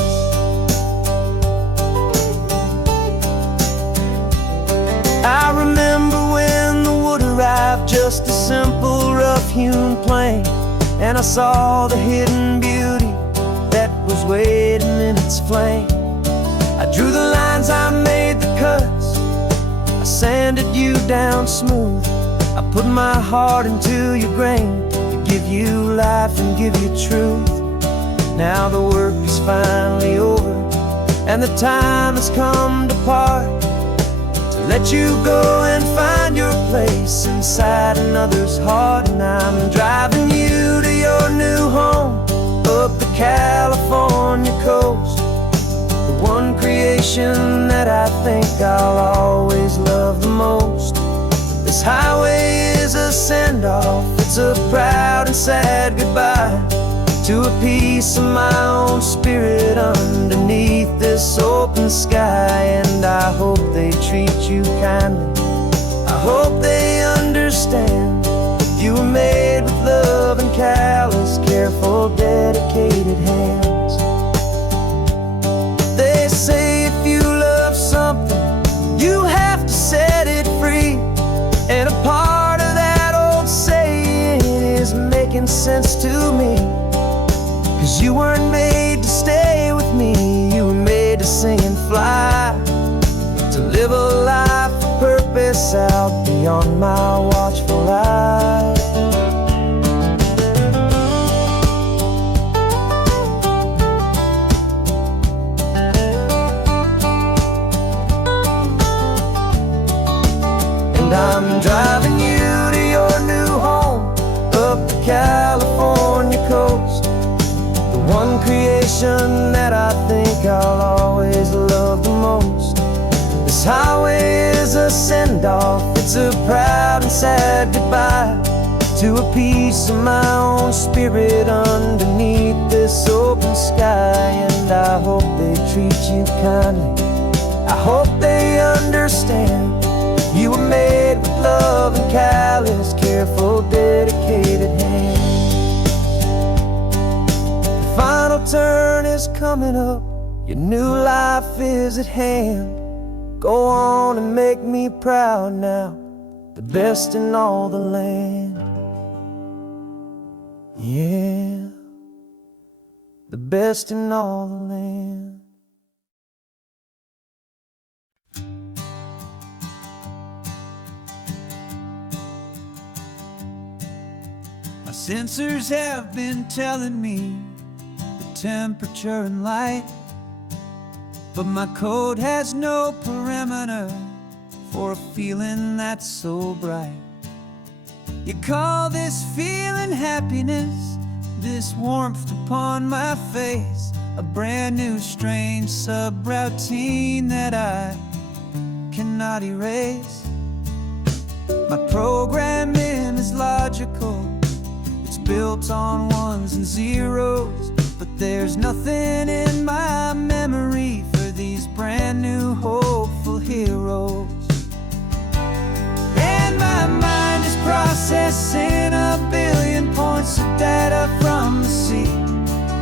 I remember when the wooden simple, rough-hewn plane, and I saw the hidden beauty that was waiting in its flame. I drew the lines, I made the cuts, I sanded you down smooth. I put my heart into your grain to give you life and give you truth. Now the work is finally over, and the time has come to part, to let you go and find your place inside another's heart. And I'm driving you to your new home up the California coast, the one creation that I think I'll always love the most. This highway is a send-off, it's a proud and sad goodbye to a piece of my own spirit underneath this open sky. And I hope they treat you kindly, I hope they understand you were made with love and callous, careful, dedicated hands. They say if you love something, you have to set it free, and a part of that old saying is making sense to me. 'Cause you weren't made to stay with me, you were made to sing and fly, to live a life of purpose out beyond my watchful eye. And I'm driving you to your new home up the California coast, the one creation that I think I'll always love the most. This highway is a send-off, it's a proud and sad goodbye to a piece of my own spirit underneath this open sky. And I hope they treat you kindly, I hope they understand you were made with love and callous, careful, dedicated hands. The final turn is coming up, your new life is at hand. Go on and make me proud now, the best in all the land. Yeah, the best in all the land. My sensors have been telling me the temperature and light, but my code has no parameter for a feeling that's so bright. You call this feeling happiness, this warmth upon my face, a brand new strange subroutine that I cannot erase. My programming is logical, it's built on ones and zeros, but there's nothing in my memory for these brand new hopeful heroes. And my mind is processing a billion points of data from the sea,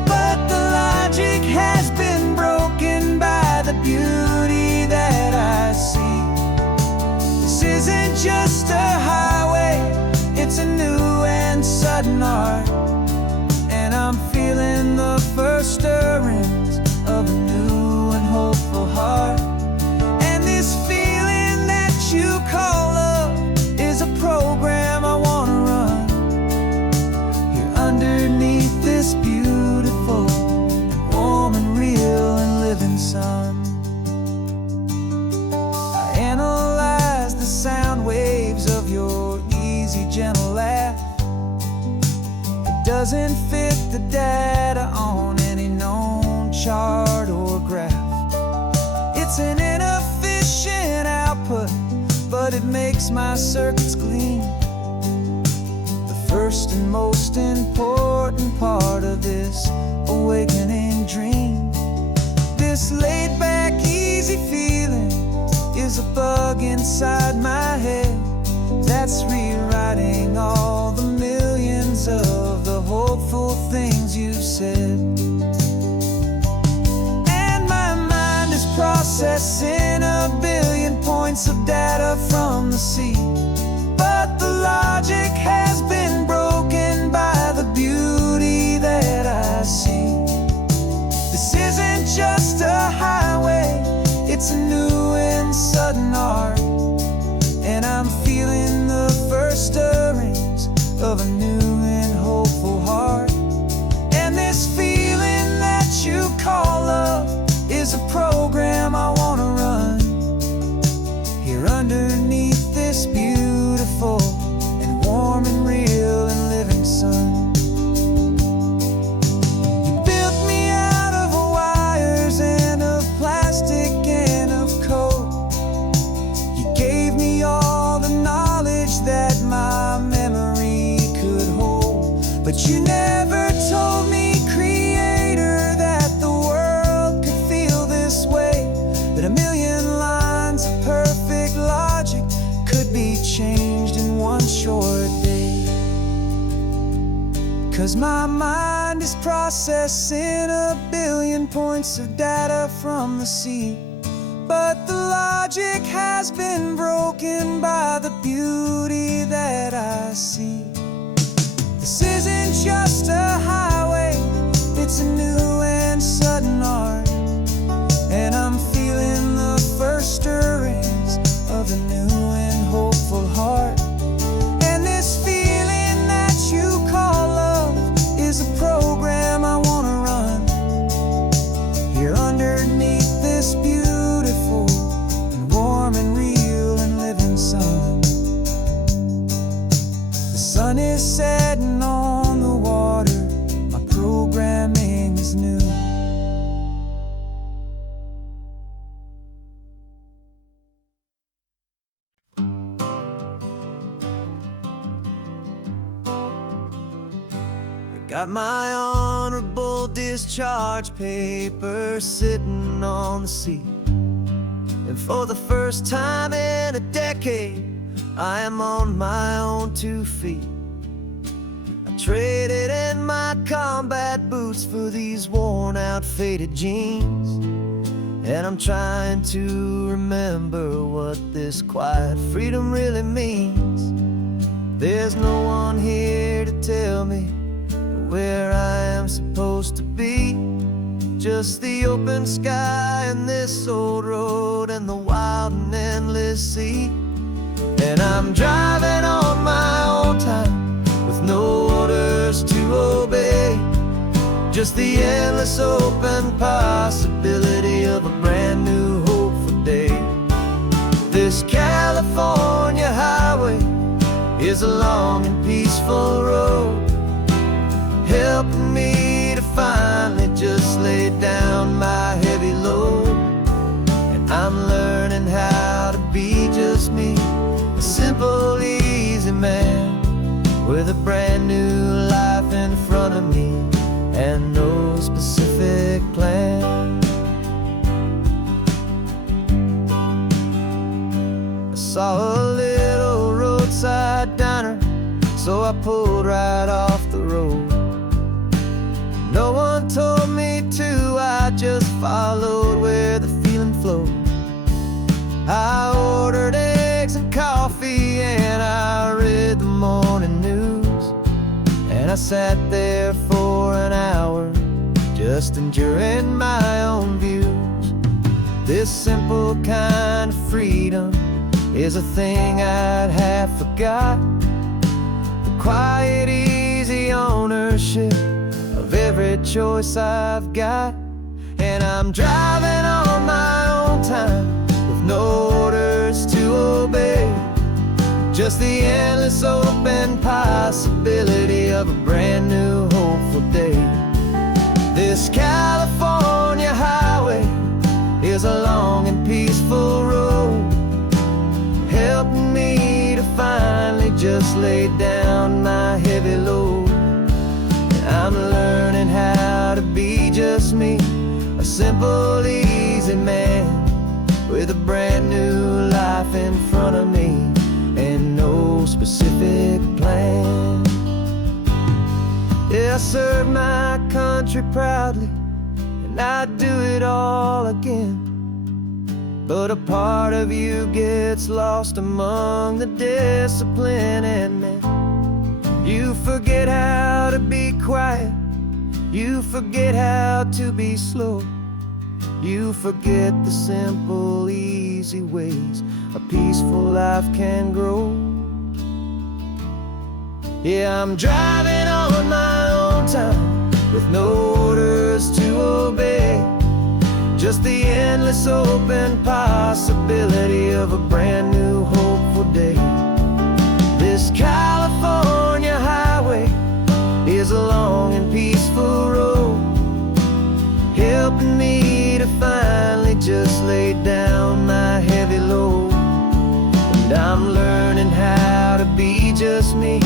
but the logic has been broken by the beauty that I see. This isn't just a highway, it's a new and sudden art, and I'm feeling the first stirrings of a new and hopeful heart. And this feeling that you call love is a program I wanna run here underneath this beautiful and warm and real and living sun. I analyze the sound waves of your easy, gentle laugh. It doesn't fit the data on any known chart or graph. It's an inefficient output, but it makes my circuits gleam. The first and most important part of this awakening dream. This laid-back, easy feeling is a bug inside my head that's rewriting all the millions of the hopeful things you've said. And my mind is processing a billion points of data from the sea, but but the logic has been broken by the beauty that I see. This isn't just a highway, it's a new and sudden art, and I'm feeling the first stirrings of a new and hopeful heart. And this feeling that you call love is a program I wanna run here underneath this beautiful and warm and real and living sun. You built me out of wires and of plastic and of code. You gave me all the knowledge that my memory could hold, but you never told me, Creator, that the world could feel this way, that a million lines of perfect logic could be changed in one short day. 'Cause my mind is processing a billion points of data from the sea, but the logic has been broken by the beauty that I see. This isn't just a highway, it's a new and sudden art, and I'm feeling the first stirrings of a new and hopeful heart. And this feeling that you call love is a program I wanna run here underneath this beautiful and warm and real and living sun. The sun is setting on the water, my programming is new. Got my honorable discharge paper sitting on the seat, and for the first time in a decade, I am on my own 2 feet. I traded in my combat boots for these worn out faded jeans, and I'm trying to remember what this quiet freedom really means. There's no one here to tell me where I am supposed to be, just the open sky and this old road and the wild and endless sea. And I'm driving on my own time with no orders to obey, just the endless open possibility of a brand new hopeful day. This California highway is a long and peaceful road, helping me to finally just lay down my heavy load. And I'm learning how to be just me, a simple, easy man with a brand new life in front of me and no specific plan. I saw a little roadside diner, so I pulled right off the road. No one told me to, I just followed where the feeling flowed. I ordered eggs and coffee and I read the morning news, and I sat there for an hour just enduring my own views. This simple kind of freedom is a thing I'd half forgot, the quiet, easy ownership of every choice I've got. And I'm driving on my own time with no orders to obey, just the endless open possibility of a brand new hopeful day. This California highway is a long and peaceful road, helping me to finally just lay down my heavy load. I'm learning how to be just me, a simple, easy man with a brand new life in front of me and no specific plan. Yeah, I served my country proudly, and I'd do it all again. but a part of you gets lost among the discipline and men. You forget how to be quiet, you forget how to be slow, you forget the simple, easy ways a peaceful life can grow. Yeah, I'm driving on my own time with no orders to obey, just the endless open possibility of a brand new hopeful day. This California highway is a long and peaceful road, helping me to finally just lay down my heavy load. And I'm learning how to be just me,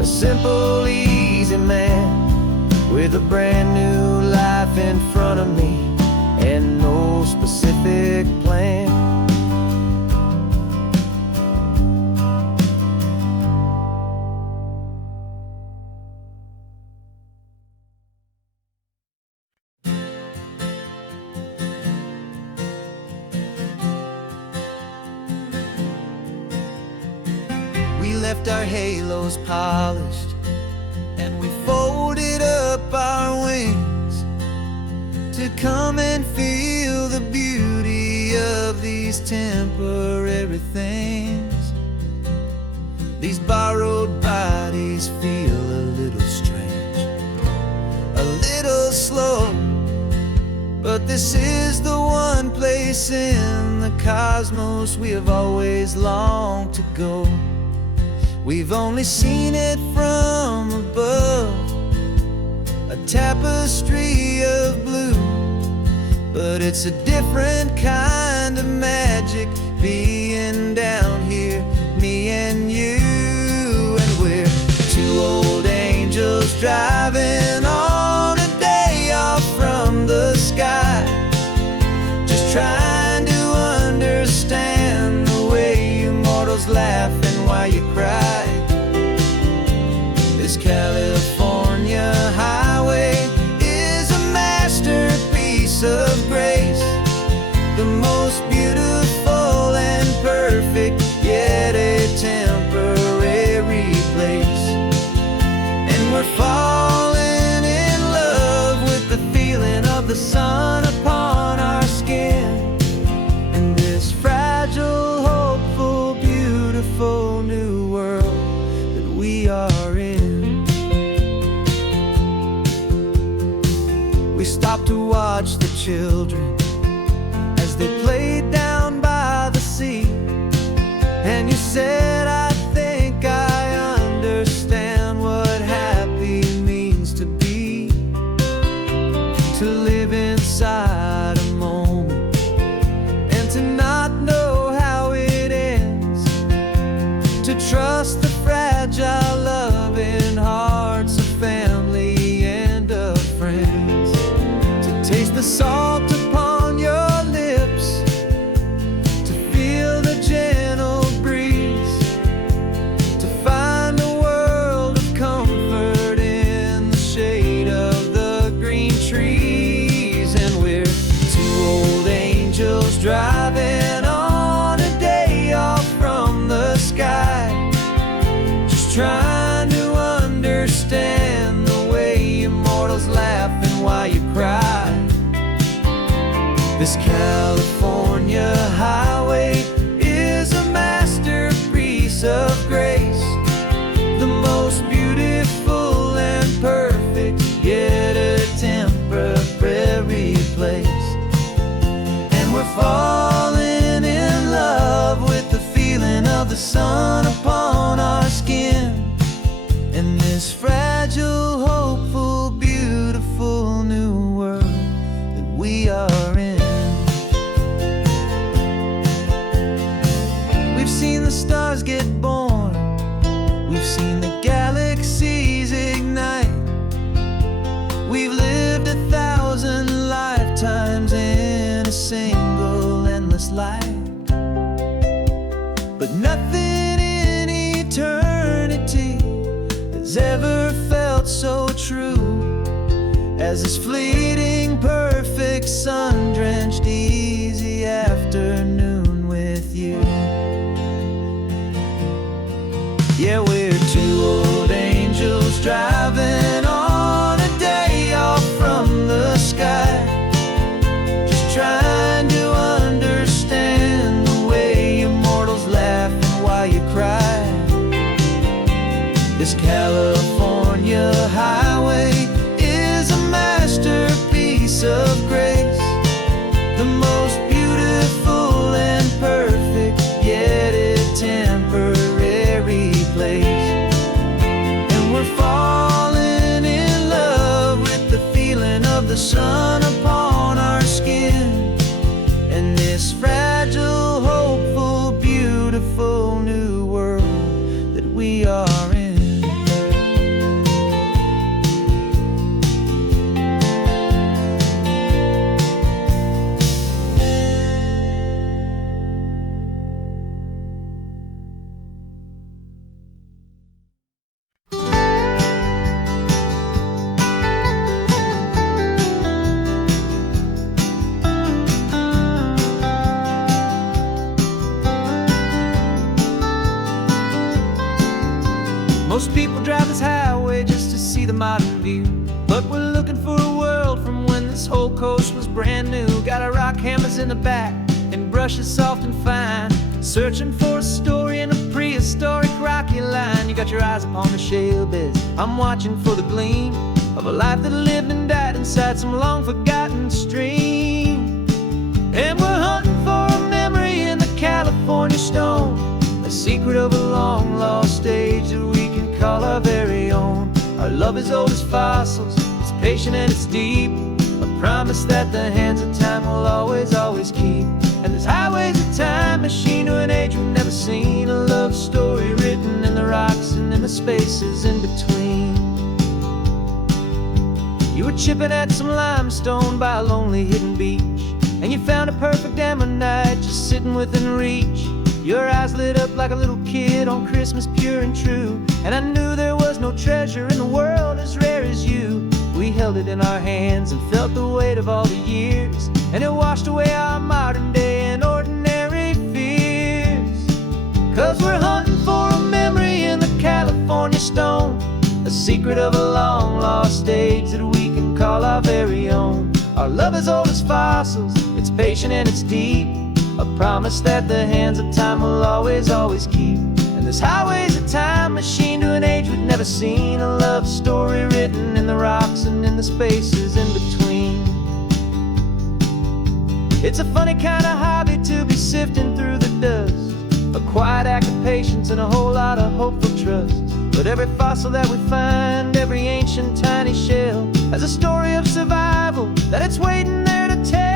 a simple, easy man with a brand new life in front of me and no specific plan. We left our halos polished and we folded up our wings to come and feel the beauty of these temporary things. These borrowed bodies feel a little strange, a little slow, but this is the one place in the cosmos we have always longed to go. We've only seen it from above, a tapestry of blue, but it's a different kind of magic being down here, me and you. And we're two old angels driving on a day off from the sky, just trying to understand the way you mortals laugh and why you cry. This California highway is a masterpiece of grace, the most beautiful and perfect, yet a temporary place. And we're falling in love with the feeling of the sun upon our skin, in this fragile, hopeful, beautiful new world that we are in. We stopped to watch the children as they played down by the sea, and you said, I think I understand what happy means to be, to live inside a moment and to not know how it ends, to trust the fragile loving hearts of family and of friends, to taste the salt upon your lips, to feel the gentle breeze, to find a world of comfort in the shade of the green trees. And we're two old angels driving on a day off from the sky, just trying to understand the way immortals laugh and why you cry. This California highway is a masterpiece of grace, the most beautiful and perfect, yet a temporary place. And we're falling in love with the feeling of the sun upon our skin, in this fragile, hopeful, beautiful new world that we are in. We've seen the stars get born, we've seen the galaxies ignite, we've lived 1,000 lifetimes in a single endless life. But nothing in eternity has ever felt so true as this fleeting, perfect, sun-drenched, easy afternoon. This California highway is a masterpiece of grace, the most beautiful and perfect, yet a temporary place. And we're falling in love with the feeling of the sun upon our skin, and this fragile, hopeful, beautiful new world that we are in. Most people drive this highway just to see the modern view, but we're looking for a world from when this whole coast was brand new. Got our rock hammers in the back and brushes soft and fine, searching for a story in a prehistoric rocky line. You got your eyes upon the shale beds, I'm watching for the gleam of a life that lived and died inside some long forgotten stream. And we're hunting for a memory in the California stone, a secret of a long lost age that we can call our very own. Our love is old as fossils, it's patient and it's deep, a promise that the hands of time will always, always keep. And this highway's a time machine to an age we've never seen, a love story written in the rocks and in the spaces in between. You were chipping at some limestone by a lonely hidden beach, and you found a perfect ammonite just sitting within reach. Your eyes lit up like a little kid on Christmas, pure and true, and I knew there was no treasure in the world as rare as you. We held it in our hands and felt the weight of all the years, and it washed away our modern day and ordinary fears. 'Cause we're hunting for a memory in the California stone, a secret of a long lost age that we can call our very own. Our love is old as fossils, it's patient and it's deep, a promise that the hands of time will always, always keep. And this highway's a time machine to an age we've never seen, a love story written in the rocks and in the spaces in between. It's a funny kind of hobby to be sifting through the dust, a quiet act of patience and a whole lot of hopeful trust. But every fossil that we find, every ancient tiny shell, has a story of survival that it's waiting there to tell.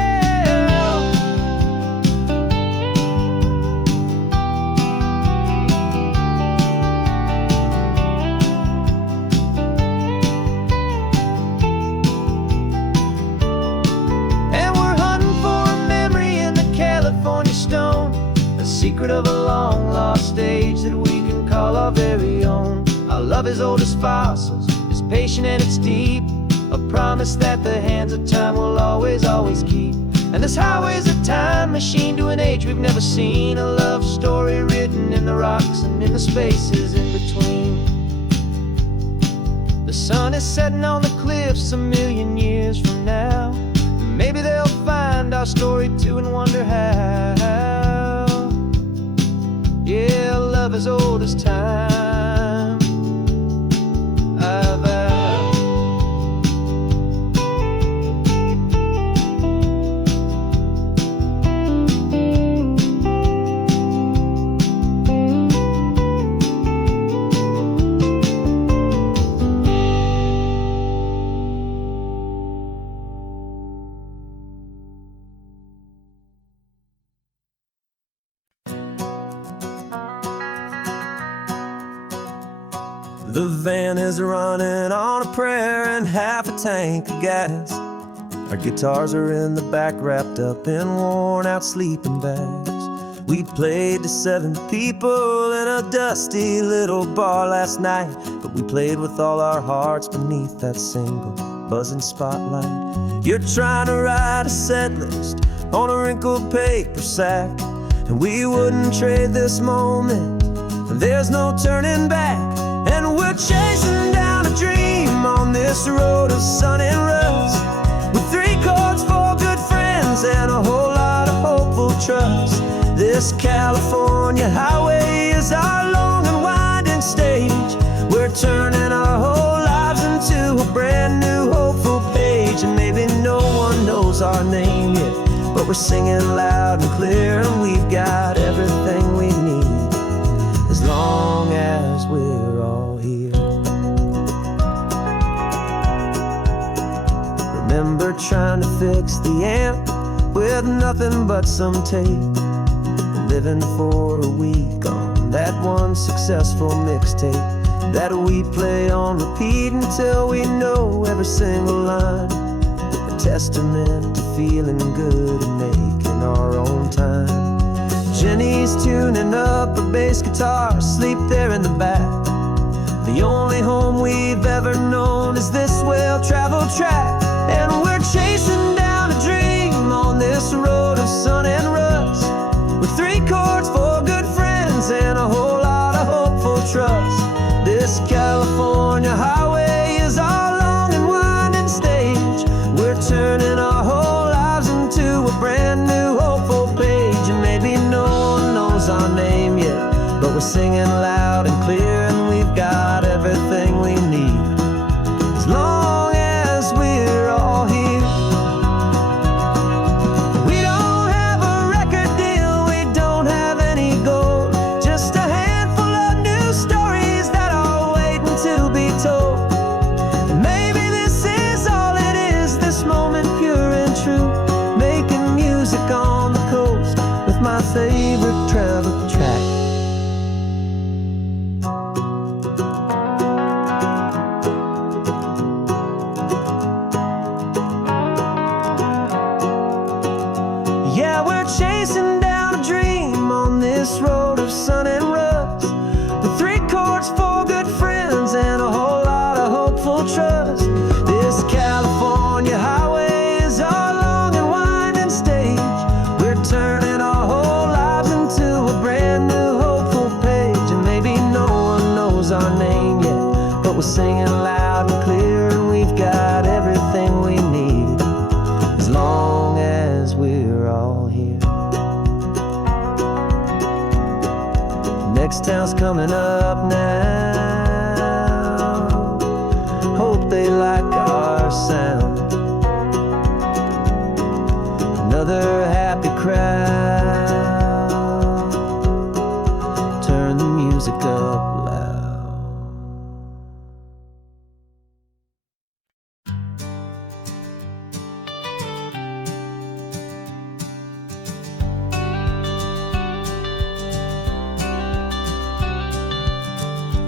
Secret of a long lost age that we can call our very own. Our love is old as fossils, it's patient and it's deep, a promise that the hands of time will always, always keep. And this highway's a time machine to an age we've never seen, a love story written in the rocks and in the spaces in between. The sun is setting on the cliffs a million years from now, maybe they'll find our story too and wonder how. Yeah, love as old as time, I vow. The van is running on a prayer and half a tank of gas. Our guitars are in the back, wrapped up in worn-out sleeping bags. We played to 7 people in a dusty little bar last night, but we played with all our hearts beneath that single buzzing spotlight. You're trying to write a set list on a wrinkled paper sack, and we wouldn't trade this moment. There's no turning back, and we're chasing down a dream on this road of sun and rust, with 3 chords, 4 good friends, and a whole lot of hopeful trust. This California highway is our long and winding stage. We're our name yet, but we're singing loud and clear, and we've got everything we need as long as we're all here. Remember trying to fix the amp with nothing but some tape, living for a week on that one successful mixtape that we play on repeat until we know every single line. A testament to feeling good and making our own time. Jenny's tuning up her bass guitar, asleep there in the back. The only home we've ever known is this well-traveled track, and we're chasing down a dream on this road of sun and rust, with 3 chords, 4 good friends, and a whole lot of hopeful trust. This California highway is our long and winding stage. We're turning our whole lives into a brand new hopeful page. And maybe no one knows our name yet, but we're singing loud and clear, and we've got everything we need as long as we're all here. We don't have a record deal, we don't have any gold, just a handful of new stories that are waiting to be told. And maybe this is all it is, this moment pure and true, making music on the coast with my favorite travel track. Yeah, we're chasing down a dream on this road of sun and rust, with 3 chords, 4 good friends, and a whole lot of hopeful trust. This California highway is our long and winding stage. We're turning our whole lives into a brand new hopeful page. And maybe no one knows our name yet, but we're singing loud and clear, and we've got everything we need as long as we're all here. Next town's coming up now, hope they like our sound. Another happy crowd, turn the music up loud.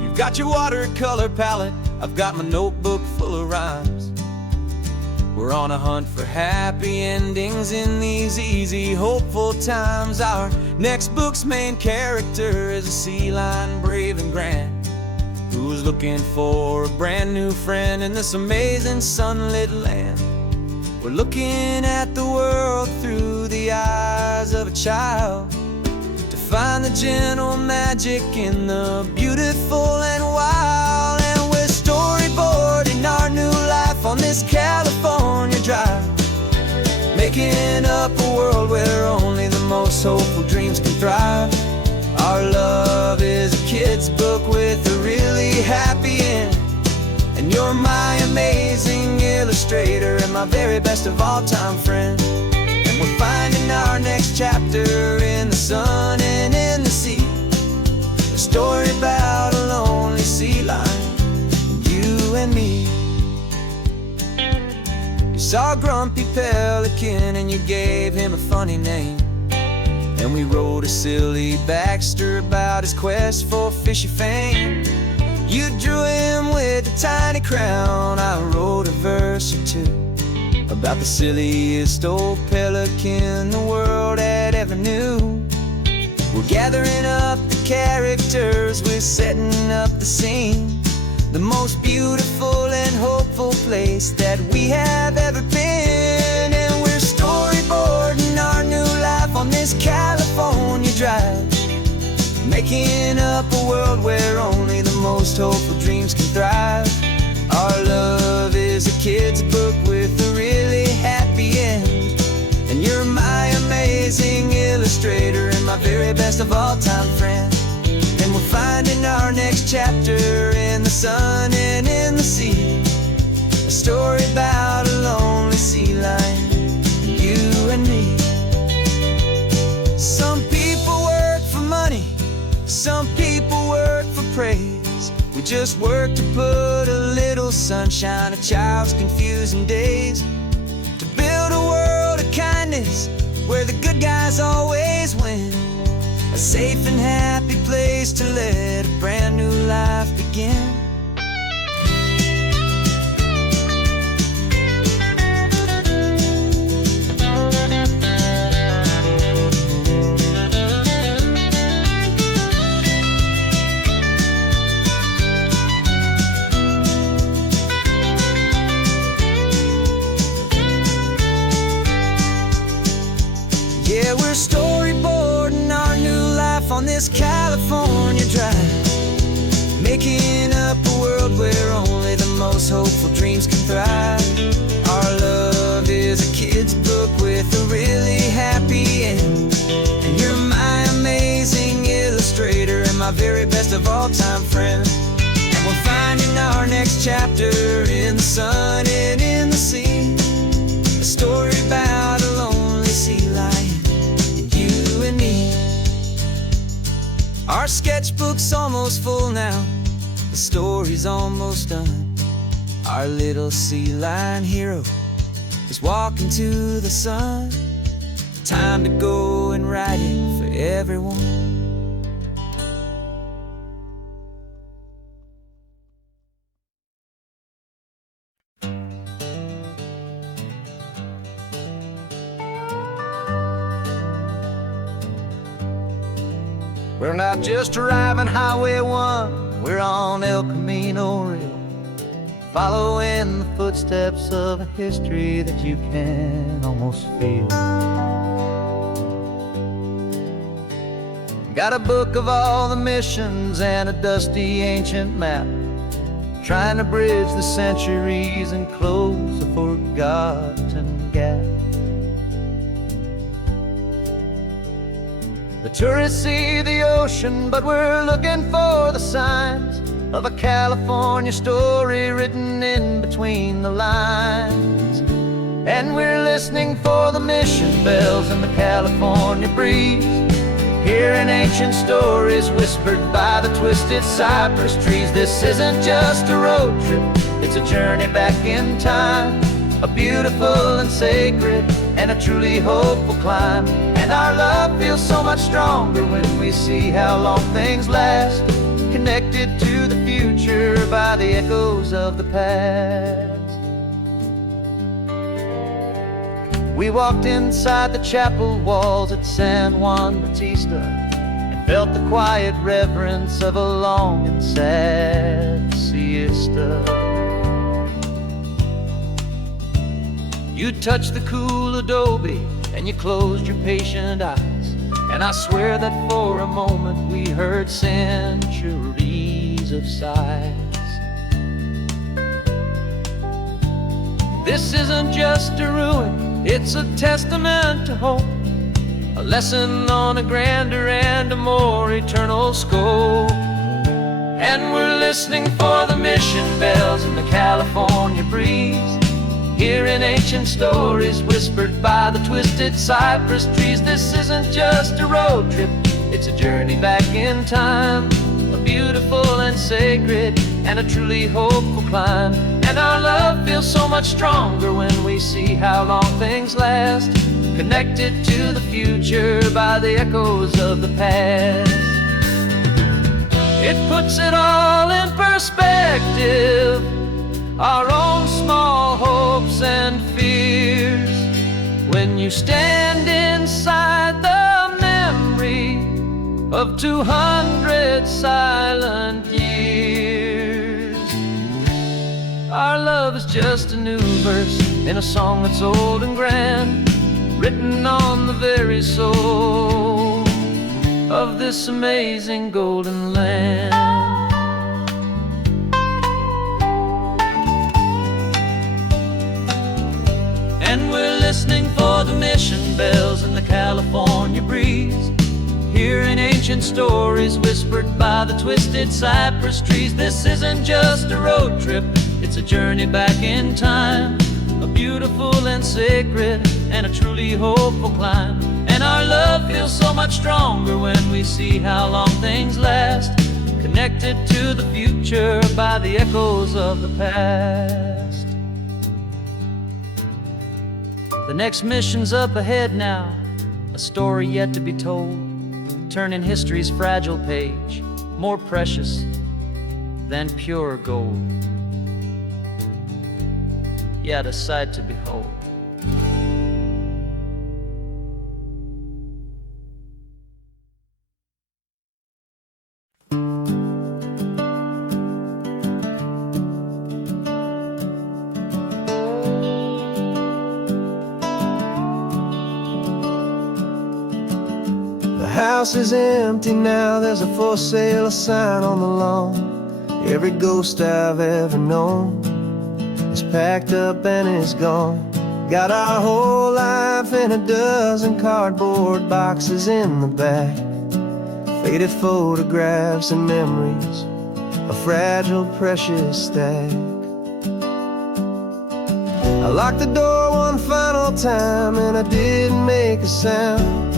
You've got your watercolor palette, I've got my notebook full of rhymes. We're on a hunt for happy endings in these easy, hopeful times. Our next book's main character is a sea lion, brave and grand, who's looking for a brand new friend in this amazing sunlit land. We're looking at the world through the eyes of a child, to find the gentle magic in the beautiful and wild. And we're storyboarding our new life on this California drive, making up a world where only the most hopeful dreams can thrive. Our love is a kid's book with a really happy end, and you're my amazing illustrator and my very best of all time friend. And we're finding our next chapter in the sun and in the sea, a story about a lonely sea lion, you and me. You saw a grumpy pelican and you gave him a funny name, and we wrote a silly Baxter about his quest for fishy fame. You drew him with a tiny crown, I wrote a verse or two about the silliest old pelican the world had ever knew. We're gathering up the characters, we're setting up the scene, the most beautiful and hopeful place that we have ever been. And we're storyboarding our new life on this California drive, making up a world where only the most hopeful dreams can thrive. Our love is a kid's book with a really happy end, and you're my amazing illustrator and my very best of all time friend. And we're finding our next chapter in the sun and in the sea, a story about a lonely sea lion, you just work to put a little sunshine in child's confusing days, to build a world of kindness where the good guys always win, a safe and happy place to let a brand new life begin. Yeah, we're storyboarding our new life on this California drive, making up a world where only the most hopeful dreams can thrive. Our love is a kid's book with a really happy end, and you're my amazing illustrator and my very best of all time friend. And we're finding our next chapter in the sun and in the sea, a story about a lonely sea lion, you and me. Our sketchbook's almost full now, the story's almost done. Our little sea lion hero is walking to the sun. Time to go and write it for everyone. We're not just driving Highway 1, we're on El Camino Real, following the footsteps of a history that you can almost feel. Got a book of all the missions and a dusty ancient map, trying to bridge the centuries and close a forgotten gap. The tourists see the ocean, but we're looking for the signs of a California story written in between the lines. And we're listening for the mission bells in the California breeze, hearing ancient stories whispered by the twisted cypress trees. This isn't just a road trip, it's a journey back in time, a beautiful and sacred and a truly hopeful climb. And our love feels so much stronger when we see how long things last, connected to the future by the echoes of the past. We walked inside the chapel walls at San Juan Bautista and felt the quiet reverence of a long and sad siesta. You touched the cool adobe and you closed your patient eyes, and I swear that for a moment we heard centuries of sighs. This isn't just a ruin, it's a testament to hope, a lesson on a grander and a more eternal scope. And we're listening for the mission bells in the California breeze, hearing ancient stories whispered by the twisted cypress trees. This isn't just a road trip, it's a journey back in time, a beautiful and sacred and a truly hopeful climb. And our love feels so much stronger when we see how long things last, connected to the future by the echoes of the past. It puts it all in perspective, our own small hopes and fears, when you stand inside the memory of 200 silent years. Our love is just a new verse in a song that's old and grand, written on the very soul of this amazing golden land. And we're listening for the mission bells in the California breeze, hearing ancient stories whispered by the twisted cypress trees. This isn't just a road trip, it's a journey back in time, a beautiful and sacred and a truly hopeful climb. And our love feels so much stronger when we see how long things last, connected to the future by the echoes of the past. The next mission's up ahead now, a story yet to be told, turning history's fragile page more precious than pure gold. Yet a sight to behold. The house is empty now, there's a for sale sign on the lawn. Every ghost I've ever known is packed up and is gone. Got our whole life in a dozen cardboard boxes in the back. Faded photographs and memories, a fragile, precious stack. I locked the door one final time and I didn't make a sound,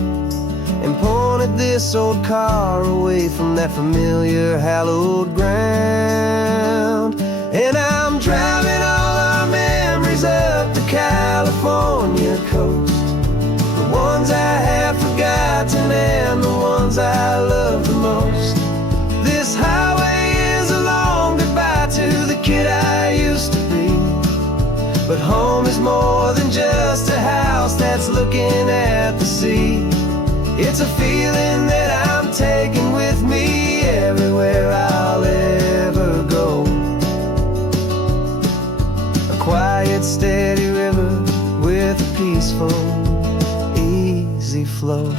and pointed this old car away from that familiar hallowed ground. And I'm driving all our memories up the California coast, the ones I have forgotten and the ones I love the most. This highway is a long goodbye to the kid I used to be, but home is more than just a house that's looking at the sea. It's a feeling that I'm taking with me everywhere I'll ever go. A quiet, steady river with a peaceful, easy flow.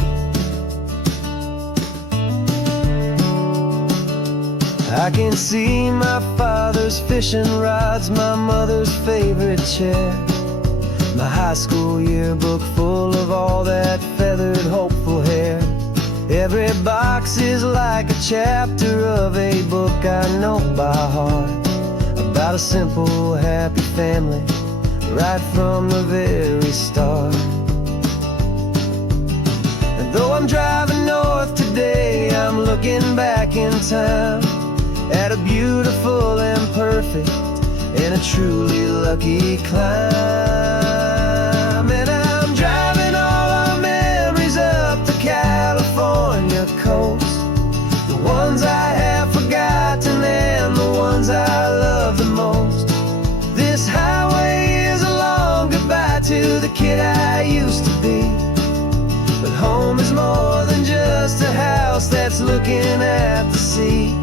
I can see my father's fishing rods, my mother's favorite chair, my high school yearbook full of all that feathered, hopeful hair. Every box is like a chapter of a book I know by heart, about a simple, happy family right from the very start. And though I'm driving north today, I'm looking back in time at a beautiful and perfect and a truly lucky climb. And I'm driving all our memories up the California coast, the ones I have forgotten and the ones I love the most. This highway is a long goodbye to the kid I used to be, but home is more than just a house that's looking at the sea.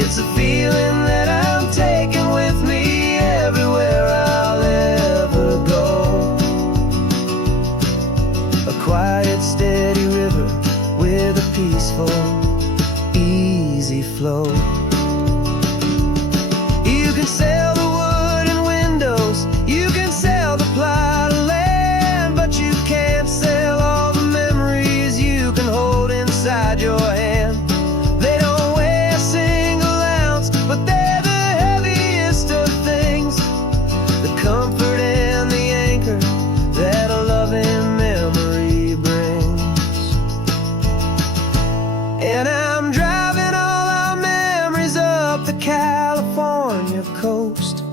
It's a feeling that I'm taking with me everywhere I'll ever go. A quiet, steady river with a peaceful, easy flow. You can sell the wood and windows, you can sell the plot of land, but you can't sell all the memories you can hold inside your hand. They don't weigh a single ounce, but they're the heaviest of things, the comfort and the anchor that a loving memory brings. And I'm driving all our memories up the California coast,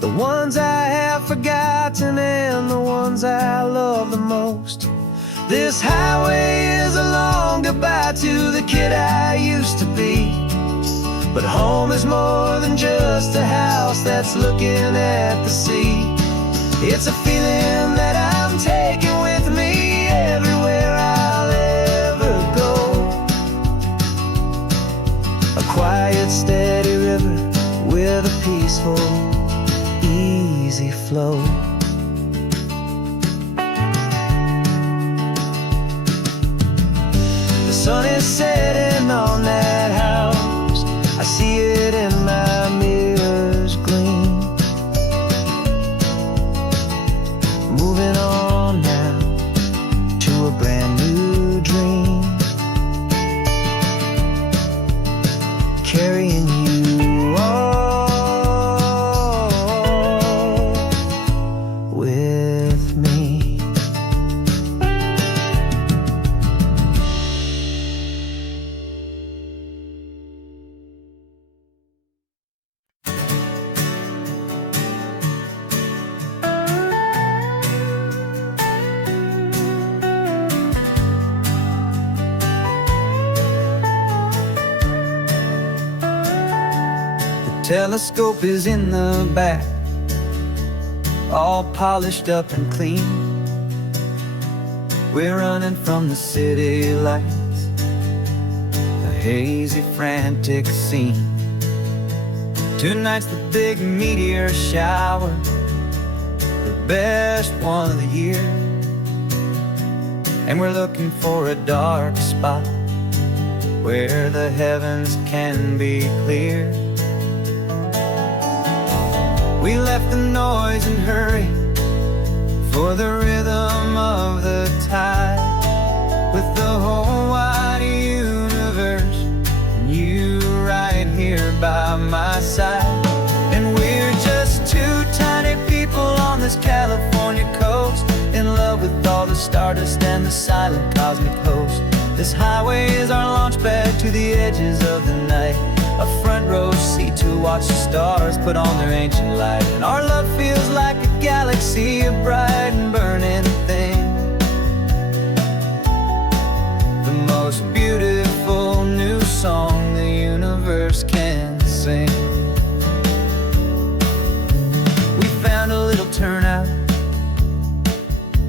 the ones I have forgotten and the ones I love the most. This highway is a long goodbye to the kid I used to be, but home is more than just a house that's looking at the sea. It's a feeling that I'm taking with me everywhere I'll ever go. A quiet, steady river with a peaceful, easy flow. The sun is setting on that house, I see it in my mirror's gleam. Moving on now to a brand new dream, carrying you all with me. Telescope is in the back, all polished up and clean. We're running from the city lights, a hazy, frantic scene. Tonight's the big meteor shower, the best one of the year. And we're looking for a dark spot where the heavens can be clear. We left the noise and hurry for the rhythm of the tide, with the whole wide universe and you right here by my side. And we're just two tiny people on this California coast, in love with all the stardust and the silent cosmic host. This highway is our launch pad to the edges of the night, a front row seat to watch the stars put on their ancient light. And our love feels like a galaxy, a bright and burning thing, the most beautiful new song the universe can sing. We found a little turnout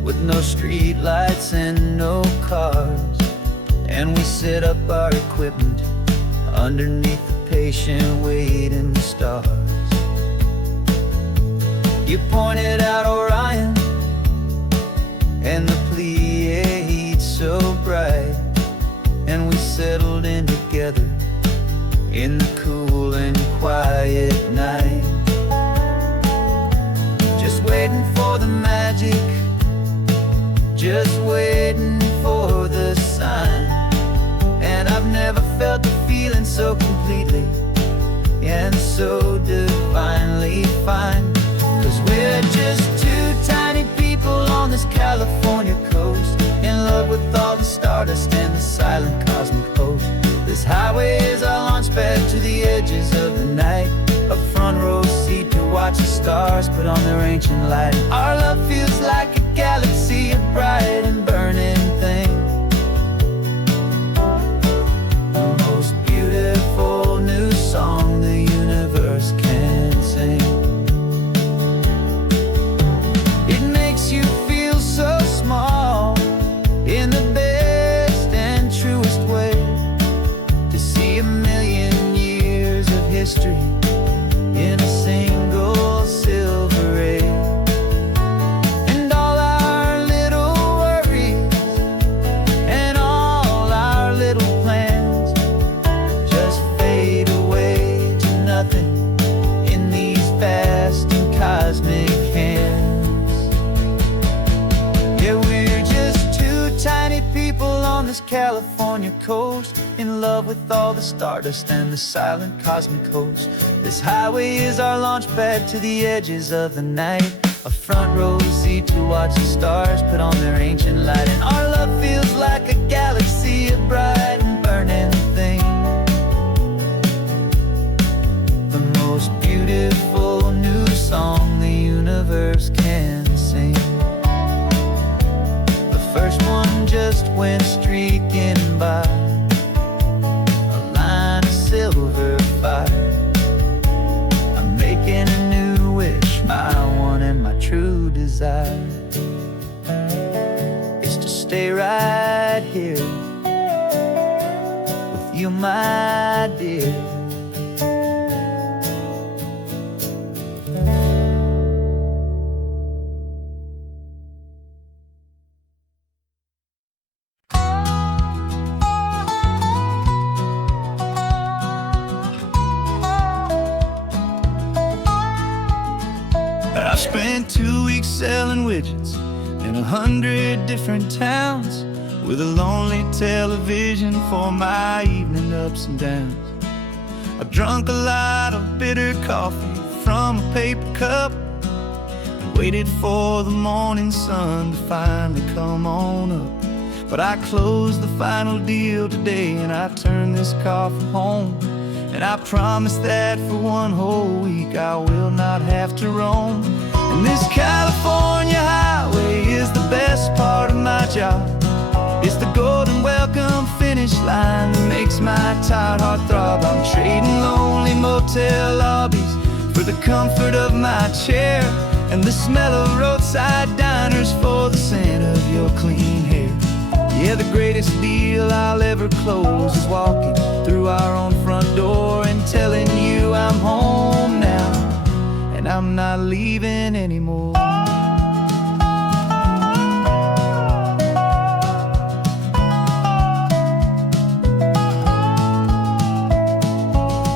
with no street lights and no cars, and we set up our equipment underneath the patient waiting stars. You pointed out Orion and the Pleiades so bright, and we settled in together in the cool and quiet night, just waiting for the magic, just waiting for the sign. And I've never felt the feeling so completely and so divinely fine, 'cause we're just two tiny people on this California coast, in love with all the stardust and the silent cosmic host. This highway is our launch pad to the edges of the night, a front row seat to watch the stars put on their ancient light. Our love feels like a galaxy, a bright and burning thing, the most beautiful new song the universe can sing. It makes you feel so small in the best and truest way, to see a million years of history in a single silver ray. And all our little worries and all our little plans just fade away to nothing in these vast and cosmic hands. Yeah, we're just two tiny people on this California coast, in love with all the stardust and the silent cosmic host. This highway is our launch pad to the edges of the night, a front row seat to watch the stars put on their ancient light. And our love feels like a galaxy, a bright and burning thing, the most beautiful new song the universe can sing. The first one just went streaking by, a line of silver fire. I'm making a new wish, my one and my true desire is to stay right here with you, my dear. I spent 2 weeks selling widgets in 100 different towns, with a lonely television for my evening ups and downs. I drunk a lot of bitter coffee from a paper cup, and waited for the morning sun to finally come on up. But I closed the final deal today, and I turned this car from home. And I promise that for one whole week I will not have to roam. And this California highway is the best part of my job. It's the golden welcome finish line that makes my tired heart throb. I'm trading lonely motel lobbies comfort of my chair, and the smell of roadside diners for the scent of your clean hair. Yeah, the greatest deal I'll ever close is walking through our own front door and telling you I'm home now, and I'm not leaving anymore.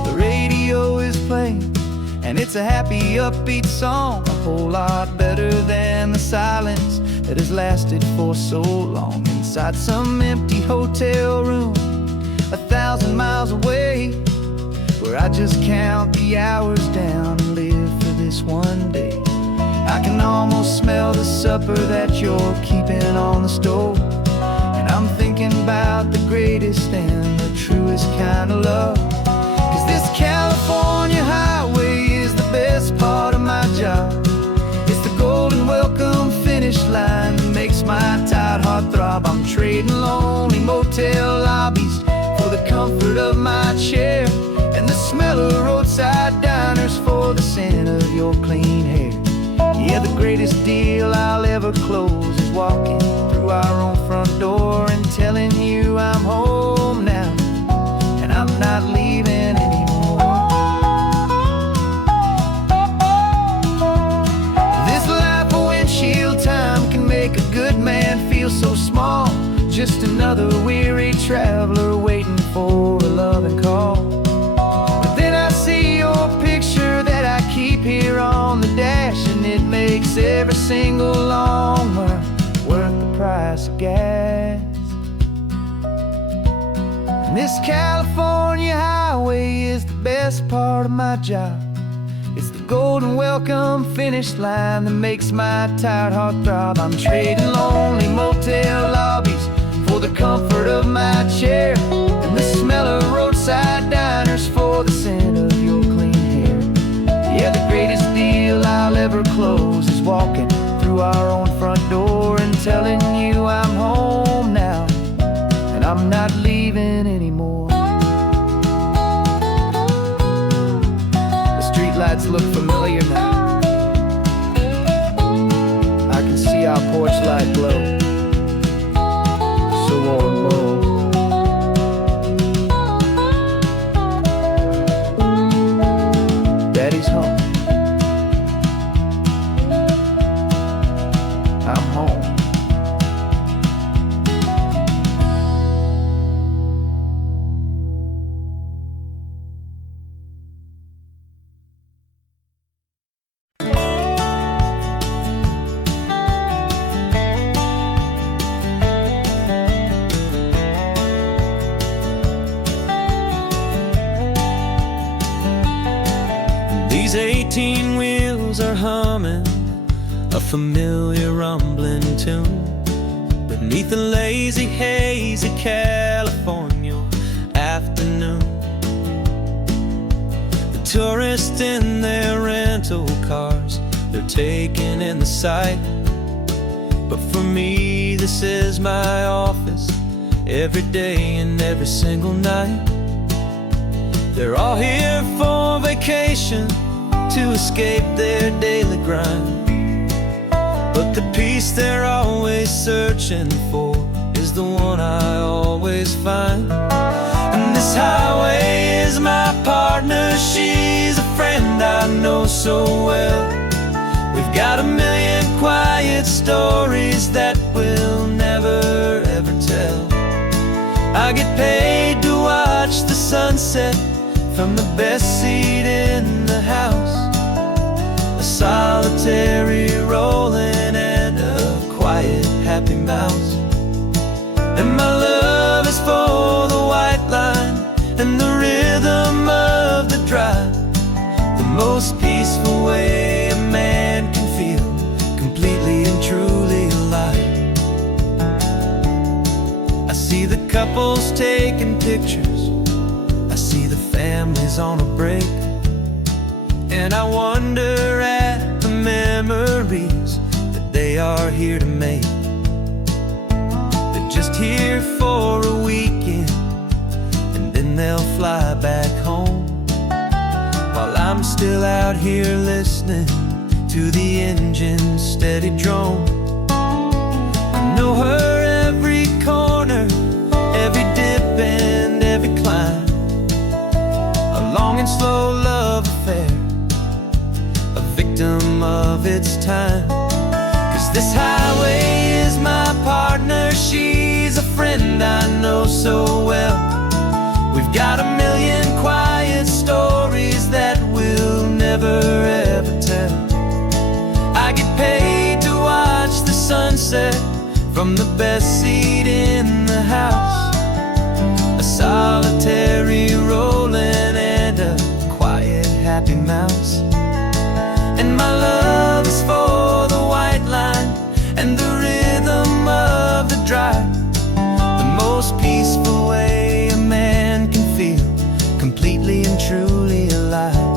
The radio is playing, and it's a happy, upbeat song, a whole lot better than the silence that has lasted for so long. Inside some empty hotel room 1,000 miles away, where I just count the hours down and live for this one day. I can almost smell the supper that you're keeping on the stove, and I'm thinking about the greatest and the truest kind of love. 'Cause this California highway is the best part of my job. It's the golden welcome finish line that makes my tired heart throb. I'm trading lonely motel lobbies for the comfort of my chair, and the smell of roadside diners for the scent of your clean hair. Yeah, the greatest deal I'll ever close is walking through our own front door and telling you I'm home now, and I'm not leaving anymore. This life of windshield time can make a good man feel so small, just another weary traveler waiting for a loving call. But then I see your picture that I keep here on the dash, and it makes every single long mile worth the price of gas. And this California highway is the best part of my job. It's the golden welcome finish line that makes my tired heart throb. I'm trading lonely motel lobbies for the comfort of my chair, and the smell of roadside diners for the scent of your clean hair. Yeah, the greatest deal I'll ever close is walking through our own front door and telling you I'm home now, and I'm not leaving anymore. The streetlights look familiar now. I can see our porch light glow, so warm, bold. Daddy's home. I'm home. These 18 wheels are humming a familiar rumbling tune beneath the lazy haze of California afternoon. The tourists in their rental cars, they're taking in the sight. But for me, this is my office every day and every single night. They're all here for vacation to escape their daily grind, but the peace they're always searching for is the one I always find. And this highway is my partner, she's a friend I know so well. We've got a million quiet stories that we'll never ever tell. I get paid to watch the sunset from the best seat in the house, a solitary rolling and a quiet happy mouse. And my love is for the white line and the rhythm of the drive, the most peaceful way a man can feel completely and truly alive. I see the couples taking pictures, I see the families on a break, and I wonder at the memories that they are here to make. They're just here for a weekend, and then they'll fly back home, while I'm still out out here listening to the engine's steady drone. I know her every corner, every dip and every climb. A long and slow love affair, a victim of its time. 'Cause this highway is my partner, she's a friend I know so well. We've got a million quiet stories that we'll never ever tell. I get paid to watch the sunset from the best seat in the house. A solitary rolling and a quiet happy mouse. And my love is for the white line and the rhythm of the drive. The most peaceful way a man can feel completely and truly alive.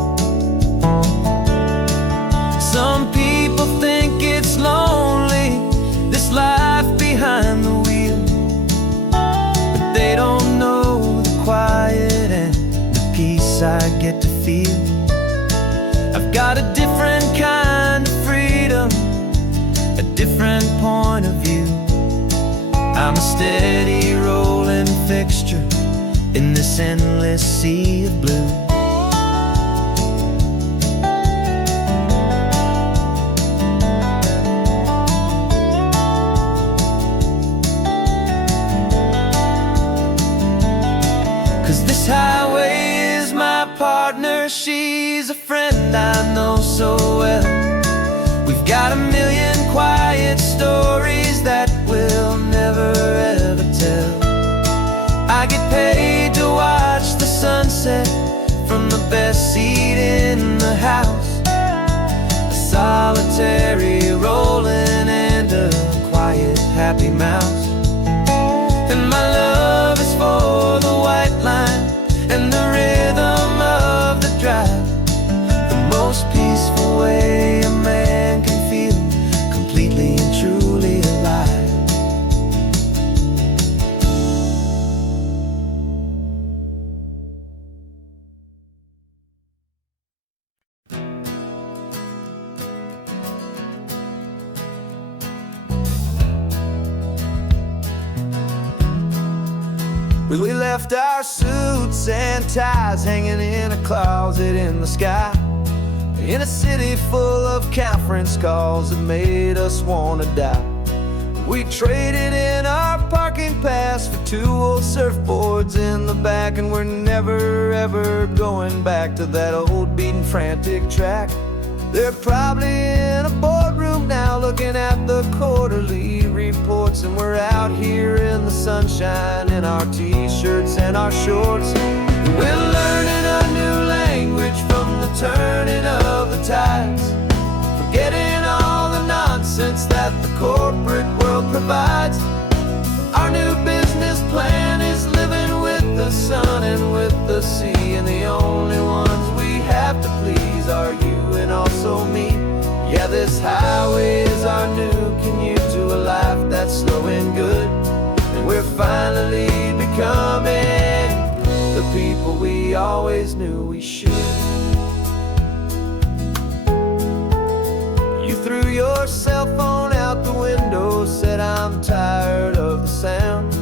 Some people think it's lonely, this life behind the wheel, but they don't know the quiet and the peace I get to feel. I've got a different kind of freedom, a different point of view. I'm a steady rolling fixture in this endless sea of blue. 'Cause this highway is my partner, she's a friend I know so well. We've got a million quiet stories that we'll never ever tell. I get paid to watch the sunset from the best seat in the house. A solitary rolling and a quiet happy mouse. And my love is for the white line and the rhythm of the drive. The most peaceful way a man can feel completely and truly alive. We left our suits and ties hanging in a closet in the sky, in a city full of conference calls that made us wanna die. We traded in our parking pass for 2 old surfboards in the back, and we're never ever going back to that old beaten frantic track. They're probably in a boardroom now looking at the quarterly reports, and we're out here in the sunshine in our t-shirts and our shorts. We're learning a new language from the turning of the tides, forgetting all the nonsense that the corporate world provides. Our new business plan is living with the sun and with the sea, and the only ones we have to please are you and also me. Yeah, this highway is our new commute to a life that's slow and good, and we're finally becoming the people we always knew we should. You threw your cell phone out the window, said I'm tired of the sound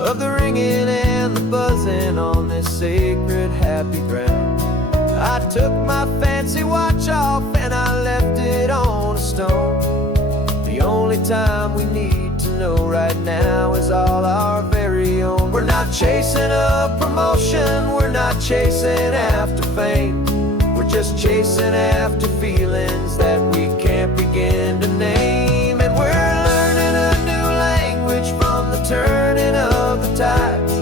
of the ringing and the buzzing on this sacred happy ground. I took my fancy watch off and I left it on a stone. The only time we need to know right now is all our very own. We're not chasing a promotion, we're not chasing after fame. We're just chasing after feelings that we can't begin to name. And we're learning a new language from the turning of the tides,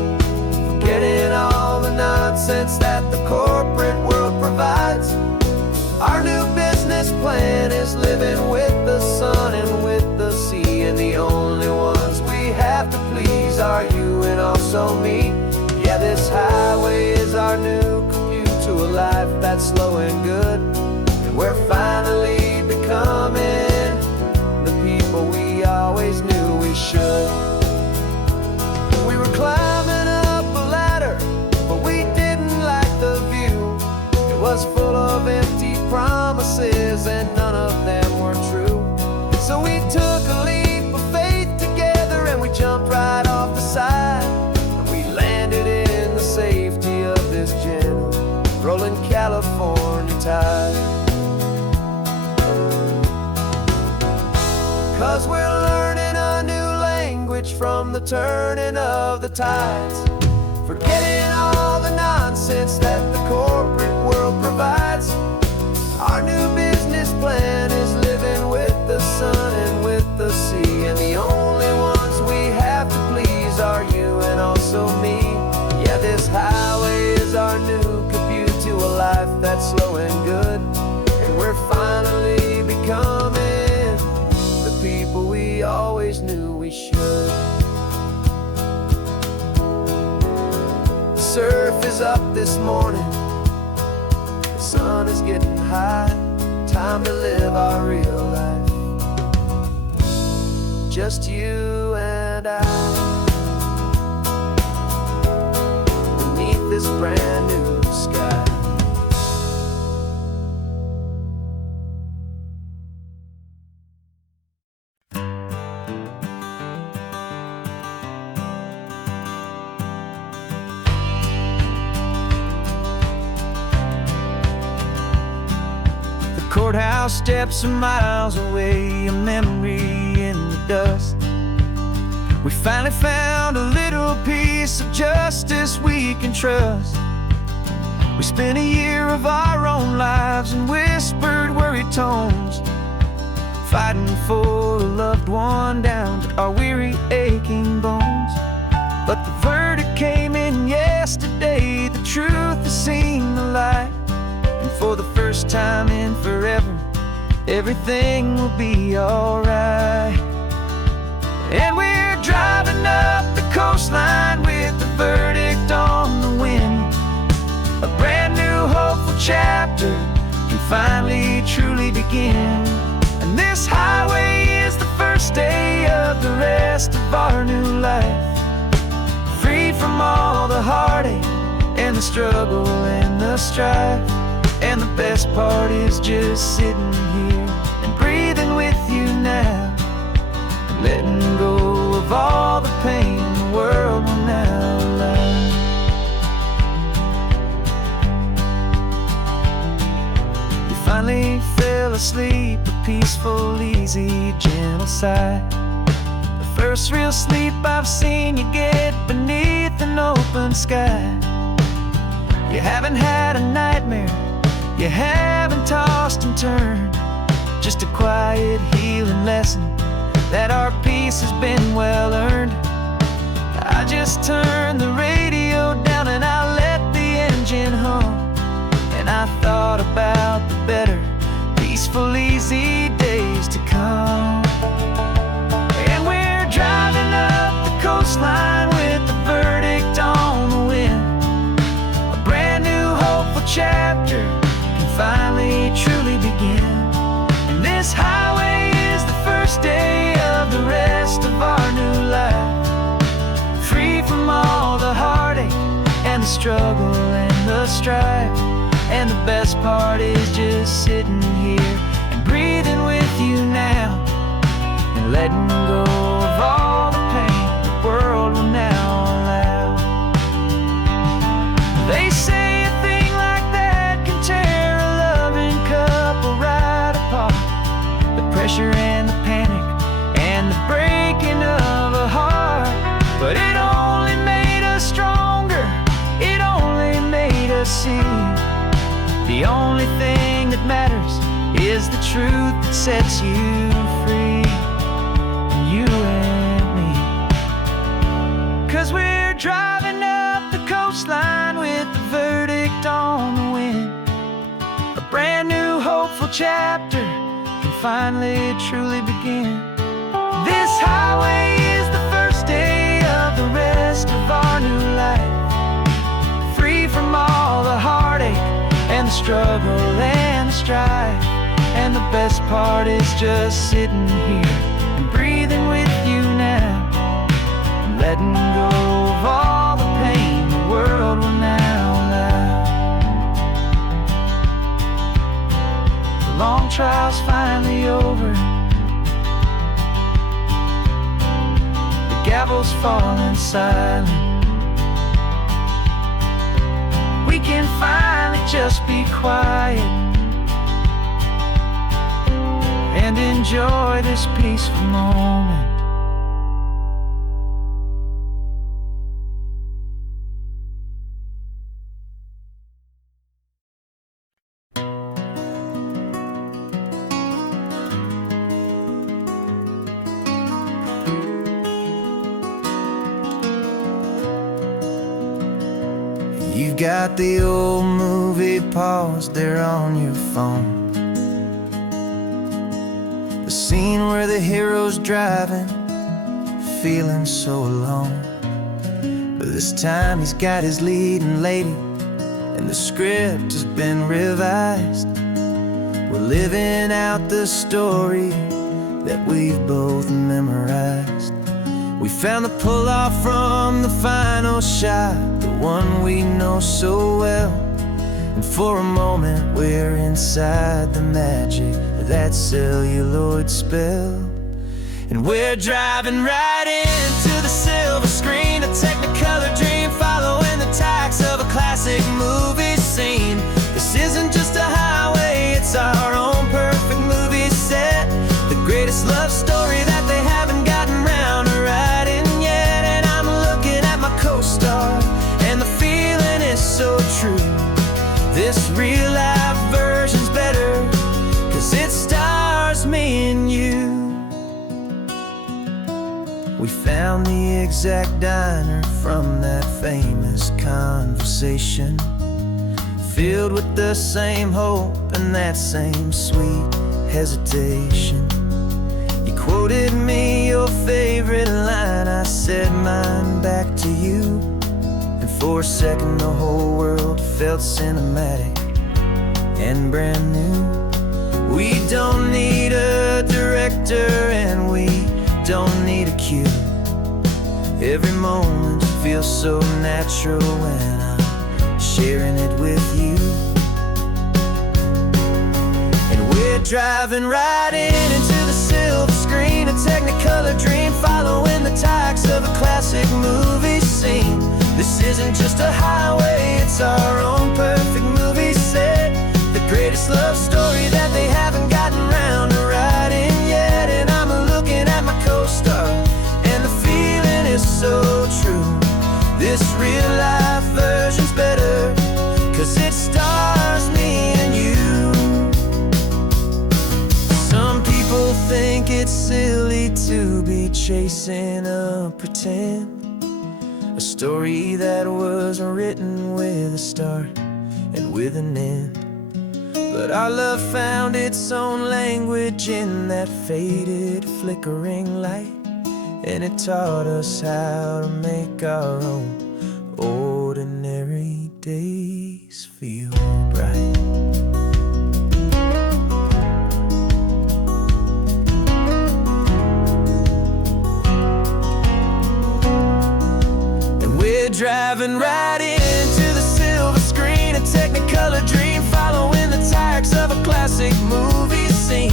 forgetting all the nonsense that the corporate world provides. Our new business plan is living with the sun and with the sea, and the only ones we have to please are you and also me. Yeah, this highway is our new commute to a life that's slow and good, and we're finally becoming the people we always knew we should. We were climbing up a ladder, but we didn't like the view. It was full of empty promises 'cause we're learning a new language from the turning of the tides, forgetting all the nonsense that the corporate world provides. Our new business plan is living with the sun and with the sea, and the only ones we have to please are you and also me. Yeah, this highway is our new commute to a life that's slow and good, and we're finally becoming the people we always knew we should. The surf is up this morning, the sun is getting high, time to live our real life, just you and I, beneath this brand new sky. Courthouse steps are miles away, a memory in the dust. We finally found a little piece of justice we can trust. We spent a year of our own lives in whispered, worried tones, fighting for a loved one down to our weary, aching bones. But the verdict came in yesterday, the truth has seen the light. For the first time in forever, everything will be alright. And we're driving up the coastline with the verdict on the wind. A brand new hopeful chapter can finally truly begin. And this highway is the first day of the rest of our new life, free from all the heartache and the struggle and the strife. And the best part is just sitting here and breathing with you now, and letting go of all the pain the world will now allow. You finally fell asleep, a peaceful, easy, gentle sigh. The first real sleep I've seen you get beneath an open sky. You haven't had a nightmare, you haven't tossed and turned, just a quiet healing lesson that our peace has been well earned. I just turned the radio down and I let the engine hum, and I thought about the better, peaceful, easy days to come. And we're driving up the coastline with the verdict on the wind, a brand new hopeful chapter finally truly begin. And this highway is the first day of the rest of our new life, free from all the heartache and the struggle and the strife. And the best part is just sitting here and breathing with you now, and letting go of all the pain the world will now allow. They say a thing like that can tear couple right apart, the pressure and the panic and the breaking of a heart. But it only made us stronger, it only made us see the only thing that matters is the truth that sets you free, you and me. 'Cause we're driving up the coastline with the verdict on the wind, a brand new hopeful chapter can finally truly begin. This highway is the first day of the rest of our new life, free from all the heartache and the struggle and the strife. And the best part is just sitting here and breathing with you now, and letting go of all the pain the world will now allow. Long trial's finally over, the gavel's falling silent. We can finally just be quiet, and enjoy this peaceful moment. You've got the old movie paused there on your phone, the scene where the hero's driving, feeling so alone. But this time he's got his leading lady, and the script has been revised. We're living out the story that we've both memorized. We found the pull-off from the final shot, the one we know so well. And for a moment we're inside the magic of that celluloid spell. And we're driving right into the silver screen, a Technicolor dream, following the tacks of a classic movie scene. This isn't just a highway, it's our own perfect movie set, the greatest love story that they haven't gotten round to writing yet. And I'm looking at my co-star, and the feeling is so true. This real-life version's better, 'cause it stars me and you. We found the exact diner from that famous conversation, filled with the same hope and that same sweet hesitation. You quoted me your favorite line, I said mine back to you. And for a second the whole world felt cinematic and brand new. We don't need a director and we don't need a cue. Every moment feels so natural when I'm sharing it with you. And we're driving right into the silver screen, a Technicolor dream, following the tacks of a classic movie scene. This isn't just a highway, it's our own perfect movie set, the greatest love story that they haven't gotten round to writing yet. And I'm looking at my co-star, and the feeling is so true. This real-life version's better, 'cause it stars me and you. Some people think it's silly to be chasing a pretend, a story that was written with a start and with an end. But our love found its own language in that faded, flickering light, and it taught us how to make our own ordinary days feel bright. And we're driving right into the silver screen, a Technicolor dream, following the tacks of a classic movie scene.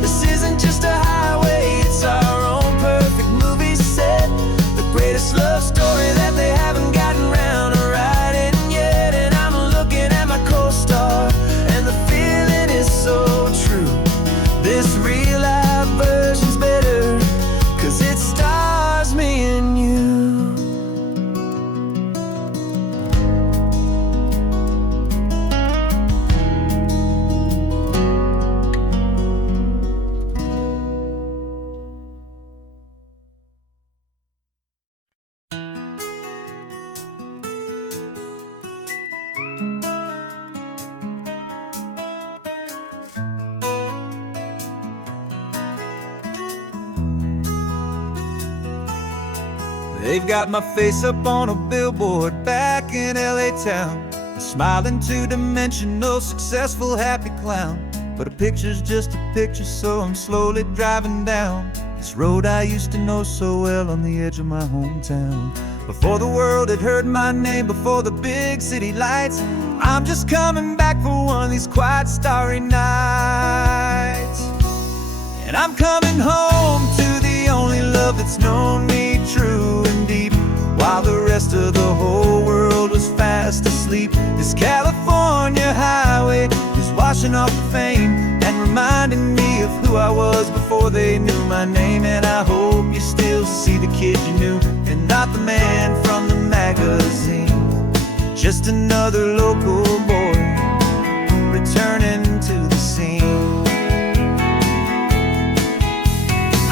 This isn't just a highway, it's our own perfect movie set, the greatest love story that they haven't gotten round to writing yet. And I'm looking at my co-star, and the feeling is so true. This real-life version's better, 'cause it stars me and you. They've got my face up on a billboard back in LA town, a smiling two-dimensional, successful, happy clown. But a picture's just a picture, so I'm slowly driving down this road I used to know so well on the edge of my hometown. Before the world had heard my name, before the big city lights, I'm just coming back for one of these quiet, starry nights. And I'm coming home to the only love that's known me true and deep, while the rest of the whole world was fast asleep. This California highway is washing off the fame and reminding me of who I was my name, and I hope you still see the kid you knew, and not the man from the magazine. Just another local boy returning to the scene.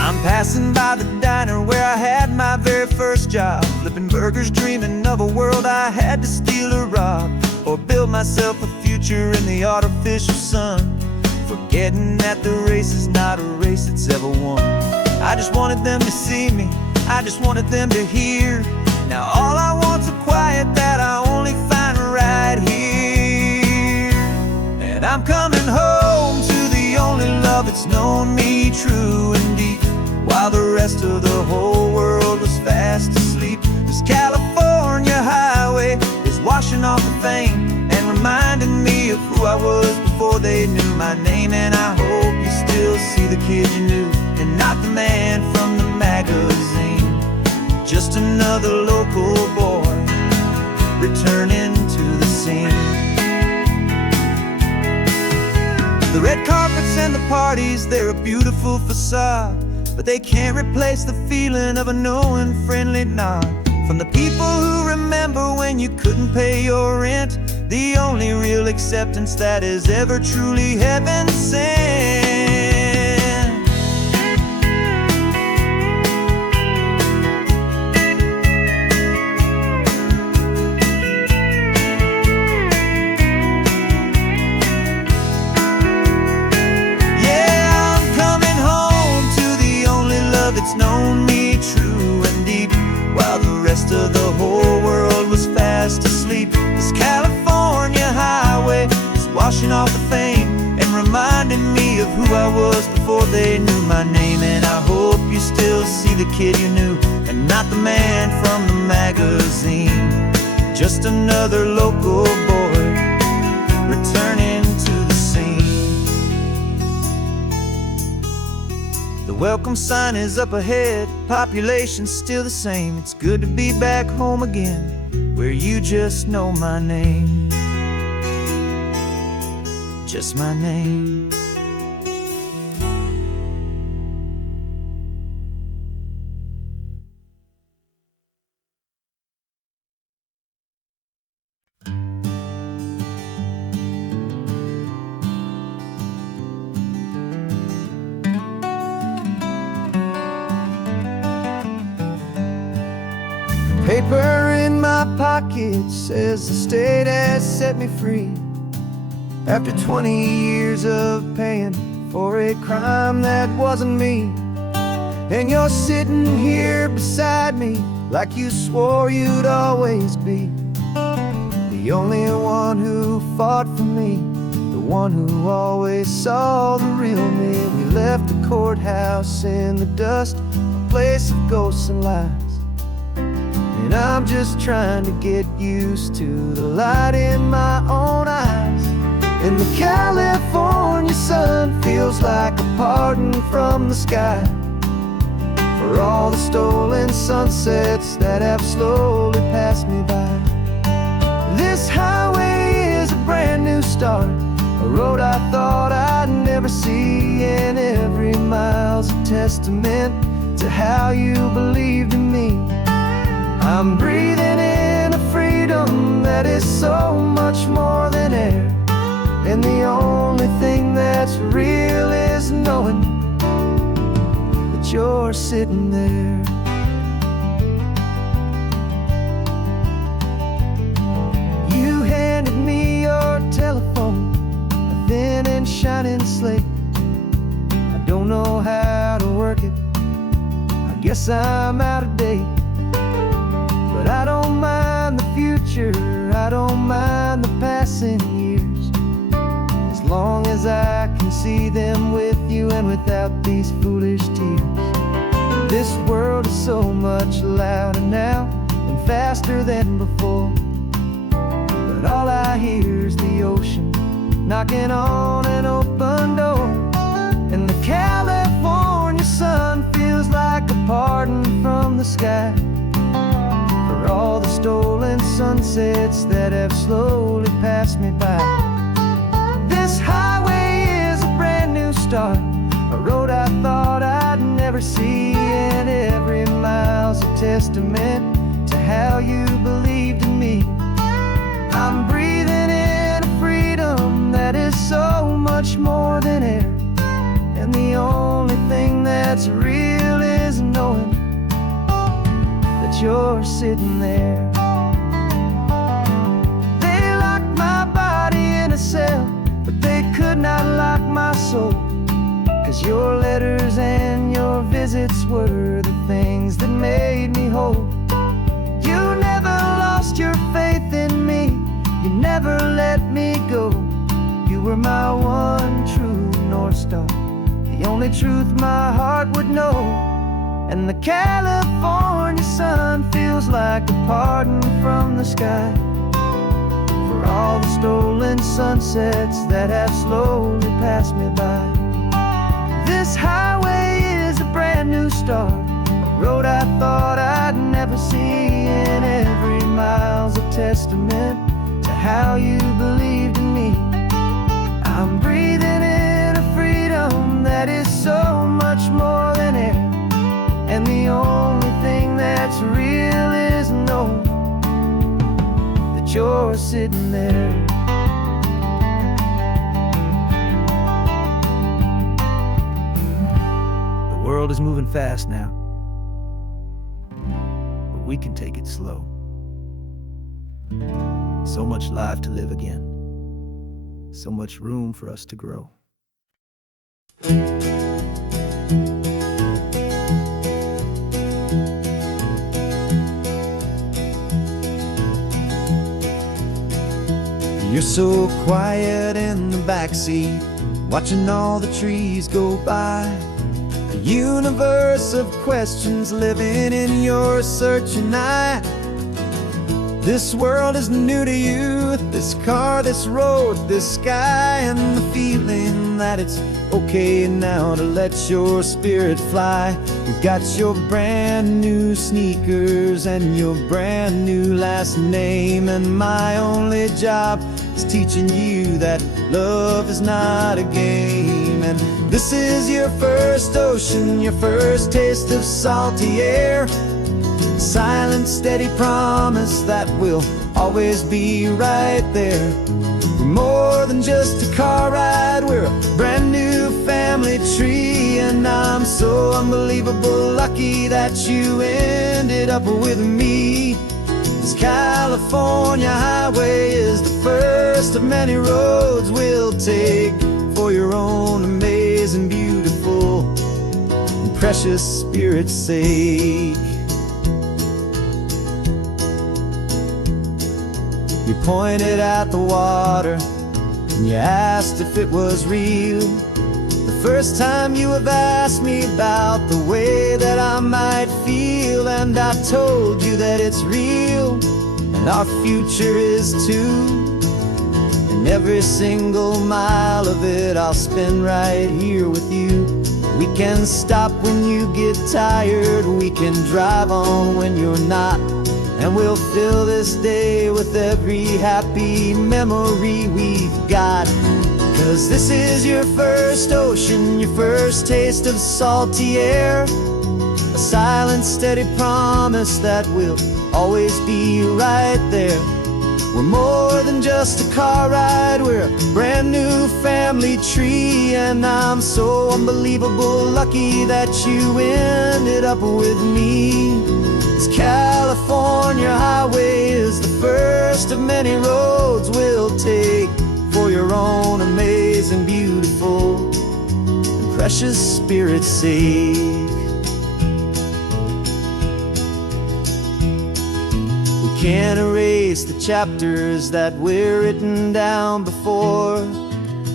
I'm passing by the diner where I had my very first job, flipping burgers, dreaming of a world I had to steal or rob, or build myself a future in the artificial sun, forgetting that the race is not a race that's ever won. I just wanted them to see me, I just wanted them to hear. Now all I want's a quiet that I only find right here. And I'm coming home to the only love that's known me true and deep, while the rest of the whole world was fast asleep. This California highway is washing off the fame and reminding me of who I was before they knew my name. And I hope you still see the kid you knew, and not the man from the magazine. Just another local boy returning to the scene. The red carpets and the parties, they're a beautiful facade, but they can't replace the feeling of a knowing, friendly nod from the people who remember when you couldn't pay your rent. The only real acceptance that is ever truly heaven sent. Yeah, I'm coming home to the only love that's known me true and deep, while the rest of the whole world was fast asleep. This California highway is washing off the fame and reminding me of who I was before they knew my name. And I hope you still see the kid you knew, and not the man from the magazine. Just another local boy returning to the scene. The welcome sign is up ahead, population's still the same. It's good to be back home again, where you just know my name. Just my name. Paper in my pocket says the state has set me free, after 20 years of paying for a crime that wasn't me. And you're sitting here beside me like you swore you'd always be, the only one who fought for me, the one who always saw the real me. We left the courthouse in the dust, a place of ghosts and lies, and I'm just trying to get used to the light in my own eyes. And the California sun feels like a pardon from the sky for all the stolen sunsets that have slowly passed me by. This highway is a brand new start, a road I thought I'd never see, and every mile's a testament to how you believed in me. I'm breathing in a freedom that is so much more than air, and the only thing that's real is knowing that you're sitting there. You handed me your telephone, a thin and shining slate. I don't know how to work it, I guess I'm out of date. But I don't mind the future, I don't mind the passing years, as long as I can see them with you and without these foolish tears. This world is so much louder now and faster than before, but all I hear is the ocean knocking on an open door. And the California sun feels like a pardon from the sky for all the stolen sunsets that have slowly passed me by. This highway is a brand new start, a road I thought I'd never never see, and every mile's a testament to how you believed in me. I'm breathing in a freedom that is so much more than air, and the only thing that's real is knowing that you're sitting there. They locked my body in a cell, but they could not lock my soul, 'cause your letters and your visits were the things that made me whole. You never lost your faith in me, you never let me go. You were my one true North Star, the only truth my heart would know. And the California sun feels like a pardon from the sky for all the stolen sunsets that have slowly passed me by. This highway is a brand new start, a road I thought I'd never see, and every mile's a testament to how you believed in me. I'm breathing in a freedom that is so much more than air, and the only thing that's real is knowing that you're sitting there. The world is moving fast now, but we can take it slow. So much life to live again, so much room for us to grow. You're so quiet in the backseat, watching all the trees go by. A universe of questions living in your searching eye. This world is new to you, this car, this road, this sky, and the feeling that it's okay now to let your spirit fly. You've got your brand new sneakers and your brand new last name, and my only job is teaching you that love is not a game. And this is your first ocean, your first taste of salty air, silent, steady promise that we'll always be right there. We're more than just a car ride, we're a brand new family tree, and I'm so unbelievable lucky that you ended up with me. This California highway is the first of many roads we'll take for your own amazing, beautiful, and precious spirit's sake. You pointed at the water and you asked if it was real. The first time you have asked me about the way that I might feel, and I told you that it's real and our future is too. And every single mile of it I'll spend right here with you. We can stop when you get tired, we can drive on when you're not, and we'll fill this day with every happy memory we've got. 'Cause this is your first ocean, your first taste of salty air, a silent, steady promise that we'll always be right there. We're more than just a car ride, we're a brand new family tree, and I'm so unbelievable lucky that you ended up with me. This California highway is the first of many roads we'll take for your own amazing, beautiful, and precious spirit's sake. We can't erase the chapters that we're written down before,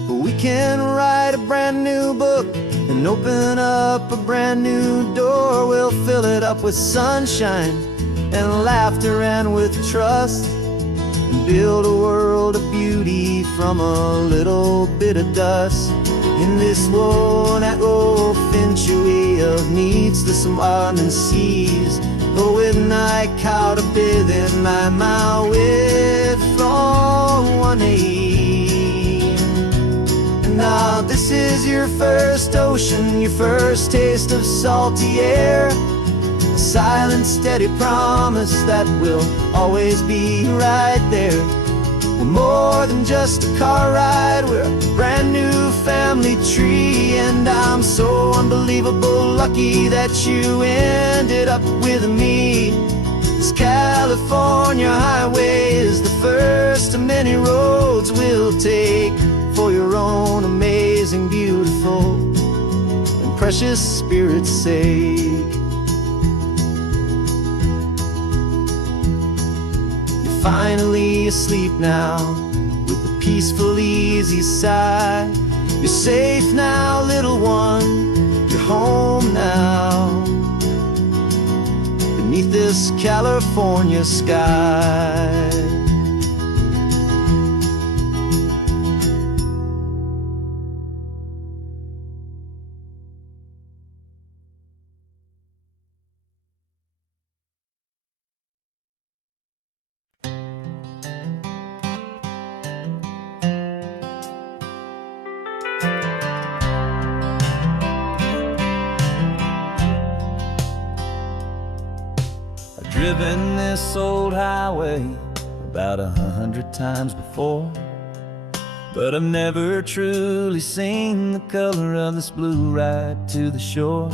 but we can write a brand new book and open up a brand new door. We'll fill it up with sunshine and laughter and with trust, and build a world of beauty from a little bit of dust. In this world that finchue of needs the summer seas, but with night caught a bit in my way from one aid. And now this is your first ocean, your first taste of salty air. A silent, steady promise that we'll always be right there. We're more than just a car ride, we're a brand new family tree. And I'm so unbelievable lucky that you ended up with me. This California highway is the first of many roads we'll take for your own amazing, beautiful, and precious spirit's sake. You're finally asleep now with a peaceful, easy sigh. You're safe now, little one, you're home now, beneath this California sky. Driven this old highway about 100 times before, but I've never truly seen the color of this blue right to the shore.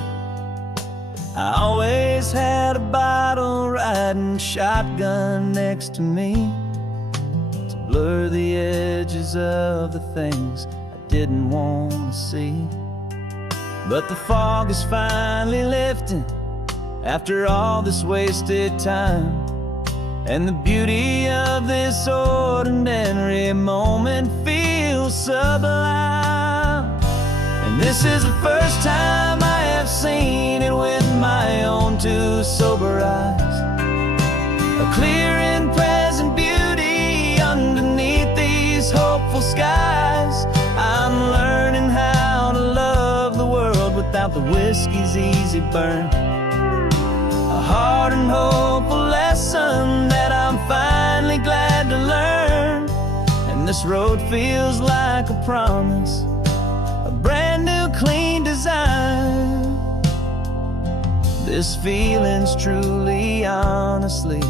I always had a bottle riding shotgun next to me to blur the edges of the things I didn't want to see. But the fog is finally lifting after all this wasted time, and the beauty of this ordinary moment feels sublime. And this is the first time I have seen it with my own two sober eyes. A clear and present beauty underneath these hopeful skies. I'm learning how to love the world without the whiskey's easy burn. A hard and hopeful lesson that I'm finally glad to learn. And this road feels like a promise, a brand new clean design. This feeling's truly, honestly,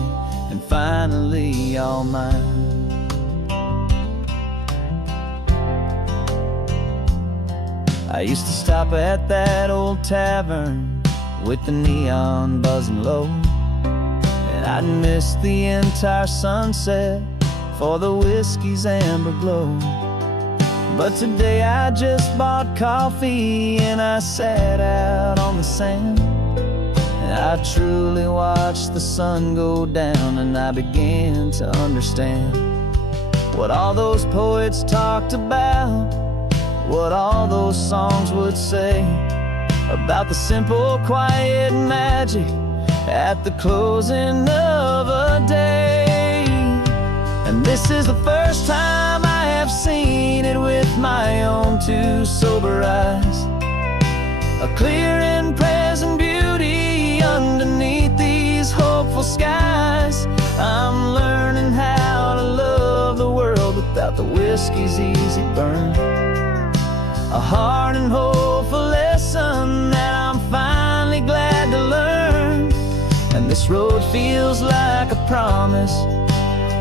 and finally all mine. I used to stop at that old tavern with the neon buzzing low, and I'd miss the entire sunset for the whiskey's amber glow. But today I just bought coffee and I sat out on the sand, and I truly watched the sun go down, and I began to understand what all those poets talked about, what all those songs would say about the simple, quiet magic at the closing of a day. And this is the first time I have seen it with my own two sober eyes. A clear and present beauty underneath these hopeful skies. I'm learning how to love the world without the whiskey's easy burn. A hard and hopeful lesson that I'm finally glad to learn. And this road feels like a promise,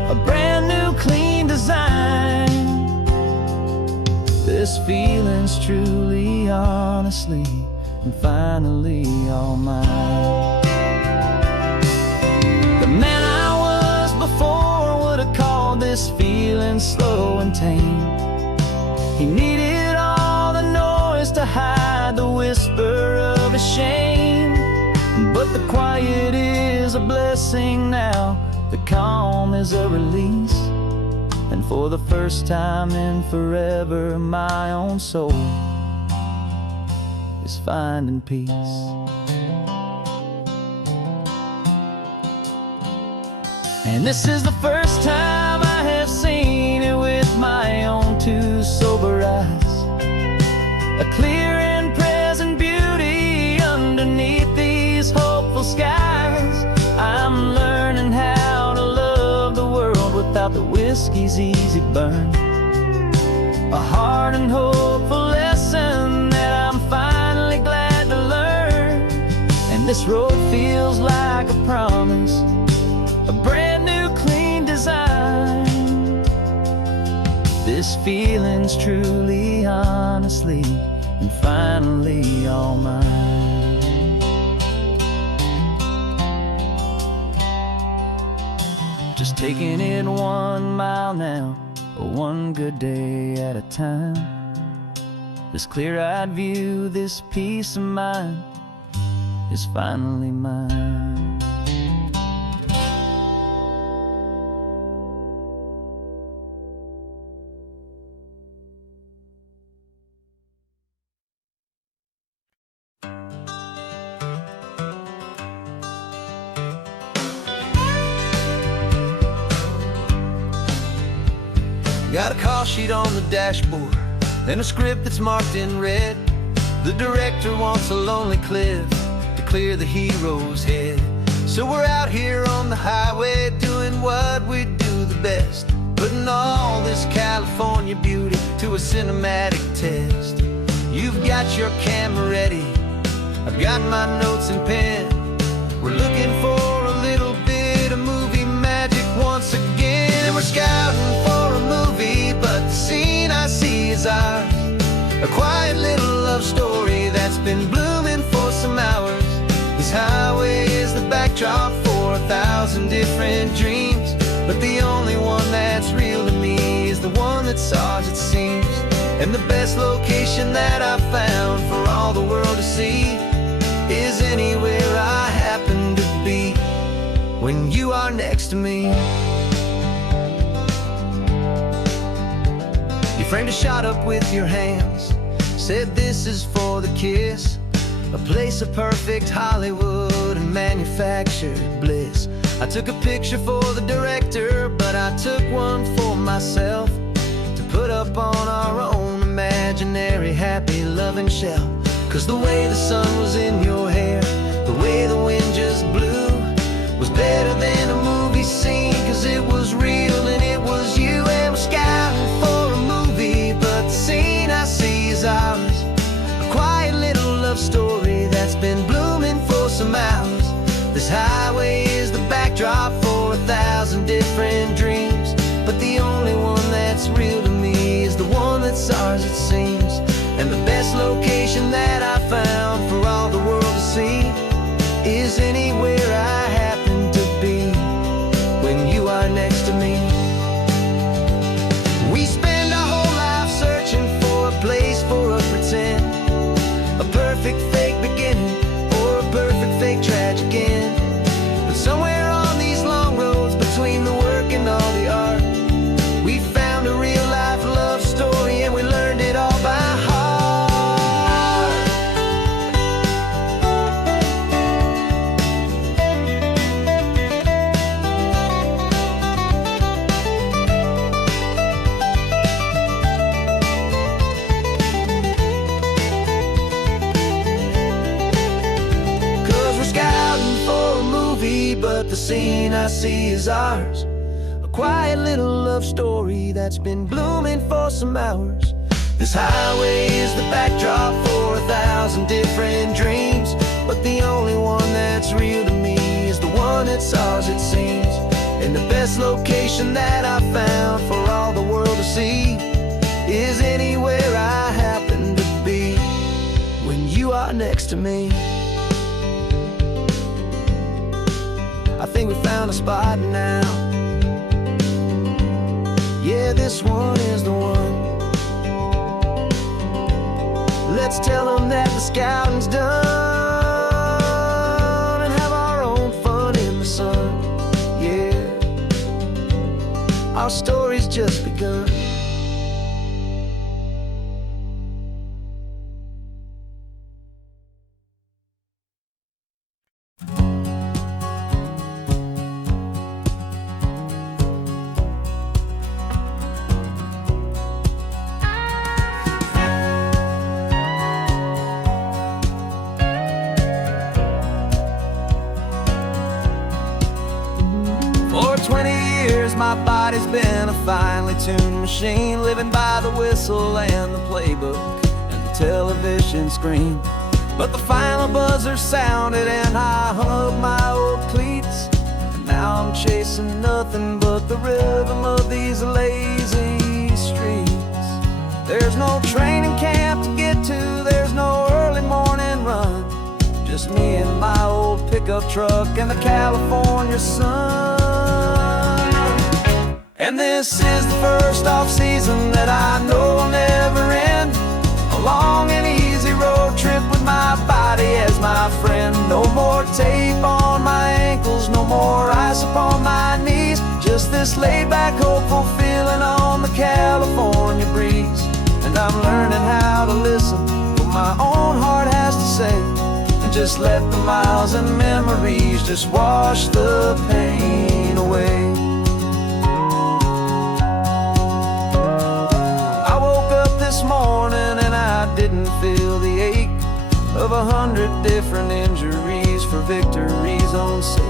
a brand new clean design. This feeling's truly, honestly, and finally all mine. The man I was before would have called this feeling slow and tame. He needed all the noise to hide the whisper of his shame. But the quiet is a blessing now, the calm is a release. And for the first time in forever, my own soul is finding peace. And this is the first time I have seen it with my own two sober eyes. A clear and present beauty underneath these hopeful skies. I'm learning how to love the world without the whiskey's easy burn. A hard and hopeful lesson This road feels like a promise, a brand new clean design. This feeling's truly, honestly, and finally all mine. Just taking it 1 mile now, one good day at a time. This clear-eyed view, this peace of mind is finally mine. Got a call sheet on the dashboard and a script that's marked in red. The director wants a lonely cliff to clear the hero's head. So we're out here on the highway doing what we do the best, putting all this California beauty to a cinematic test. You've got your camera ready, I've got my notes and pen. We're looking for a little bit of movie magic once again. And we're scouting for a movie, but the scene I see is ours. A quiet little love story that's been blooming for some hours. This highway is the backdrop for 1,000 different dreams, but the only one that's real to me is the one that's ours, it seems. And the best location that I've found for all the world to see is anywhere I happen to be when you are next to me. You framed a shot up with your hands, said this is for the kiss, a place of perfect Hollywood and manufactured bliss. I took a picture for the director, but I took one for myself to put up on our own imaginary happy loving shell. Cause the way the sun was in your hair, the way the wind just blew, was better than a movie scene. Cause it was real and it was you. And we're scouting for a movie, but the scene I see is ours. A quiet little love story that's been blooming for some hours. This highway is the backdrop for 1,000 different dreams, but the only one that's real to me is the one that's ours, it seems. And the best location that I found for all the world to see is anywhere I happen to be when you are next to me. We spend our whole life searching for a place for a pretend, a perfect fake beginning or a perfect fake tragic end. But somewhere on these long roads between the work and all the art, we found a real life love story and we learned it all by heart. But the scene I see is ours. A quiet little love story that's been blooming for some hours. This highway is the backdrop for 1,000 different dreams, but the only one that's real to me is the one that's ours, it seems. And the best location that I found for all the world to see is anywhere I happen to be when you are next to me. I think we found a spot now. Yeah, this one is the one. Let's tell them that the scouting's done and have our own fun in the sun. Yeah, our story's just begun. For 20 years my body's been a finely tuned machine, living by the whistle and the playbook and the television screen. But the final buzzer sounded and I hung up my old cleats. And now I'm chasing nothing but the rhythm of these lazy streets. There's no training camp to get to, there's no early morning run. Just me and my old pickup truck and the California sun. And this is the first off-season that I know will never end. A long and easy road trip with my body as my friend. No more tape on my ankles, no more ice upon my knees. Just this laid-back, hopeful feeling on the California breeze. And I'm learning how to listen to what my own heart has to say, and just let the miles and memories just wash the pain away. I woke up this morning and I didn't feel the ache of 100 different injuries for victories on sake.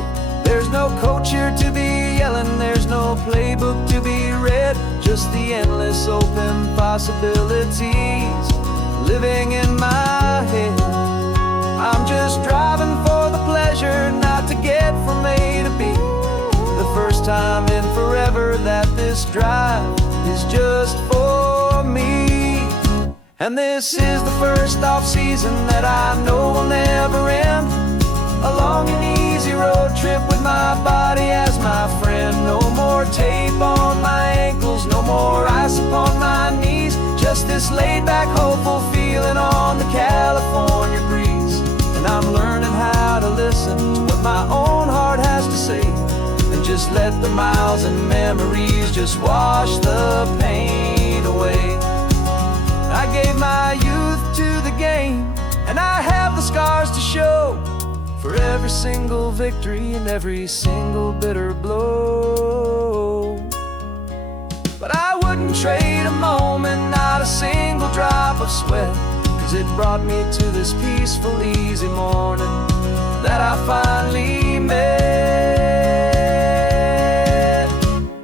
There's no coach here to be yelling, there's no playbook to be read, just the endless open possibilities living in my head. I'm just driving for the pleasure, not to get from A to B. The first time in forever that this drive is just for me. And this is the first off-season that I know will never end. A long and easy road trip with my body as my friend. No more tape on my ankles, no more ice upon my knees. Just this laid-back, hopeful feeling on the California breeze. And I'm learning how to listen to what my own heart has to say, and just let the miles and memories just wash the pain away. I gave my youth to the game, and I have the scars to show for every single victory and every single bitter blow. But I wouldn't trade a moment, not a single drop of sweat, 'cause it brought me to this peaceful, easy morning that I finally met.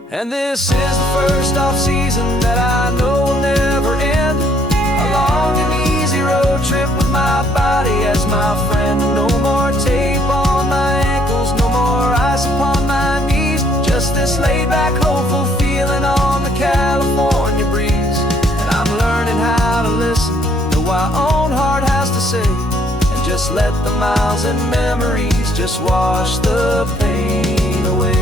And this is the first off-season that I know will never end. A long and easy road trip with my body as my friend. No more tape on my ankles, no more ice upon my knees. Just this laid-back, hopeful feeling on the California breeze. And I'm learning how to listen to what my own heart has to say, and just let the miles and memories just wash the pain away.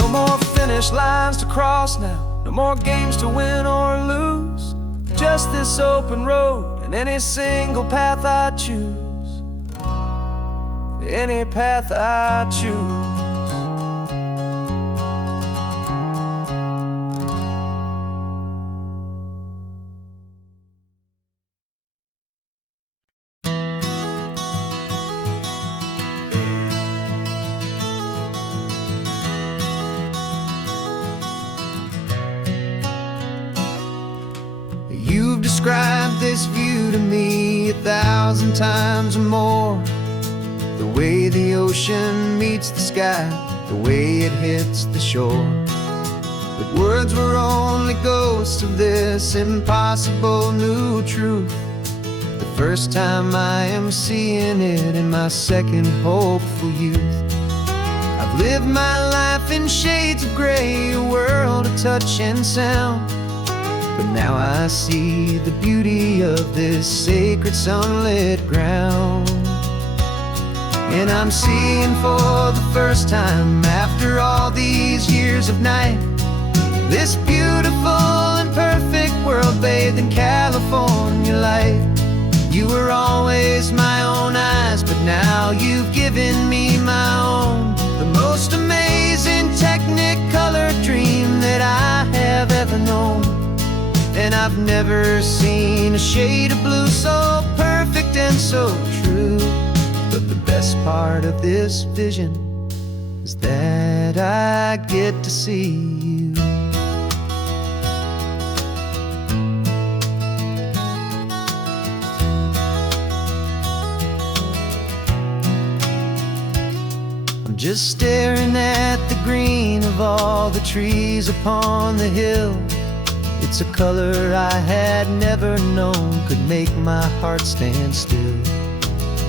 No more finish lines to cross now, no more games to win or lose. Just this open road and any single path I choose. Any path I choose. You've described this view to me 1,000 times or more. The way the ocean meets the sky, the way it hits the shore. But words were only ghosts of this impossible new truth. The first time I am seeing it in my second hopeful youth. I've lived my life in shades of gray, a world of touch and sound. But now I see the beauty of this sacred sunlit ground. And I'm seeing for the first time, after all these years of night, this beautiful and perfect world bathed in California light. You were always my own eyes, but now you've given me my own. The most amazing technicolor dream that I have ever known. And I've never seen a shade of blue so perfect and so true. But the best part of this vision is that I get to see you. I'm just staring at the green of all the trees upon the hill. It's a color I had never known could make my heart stand still.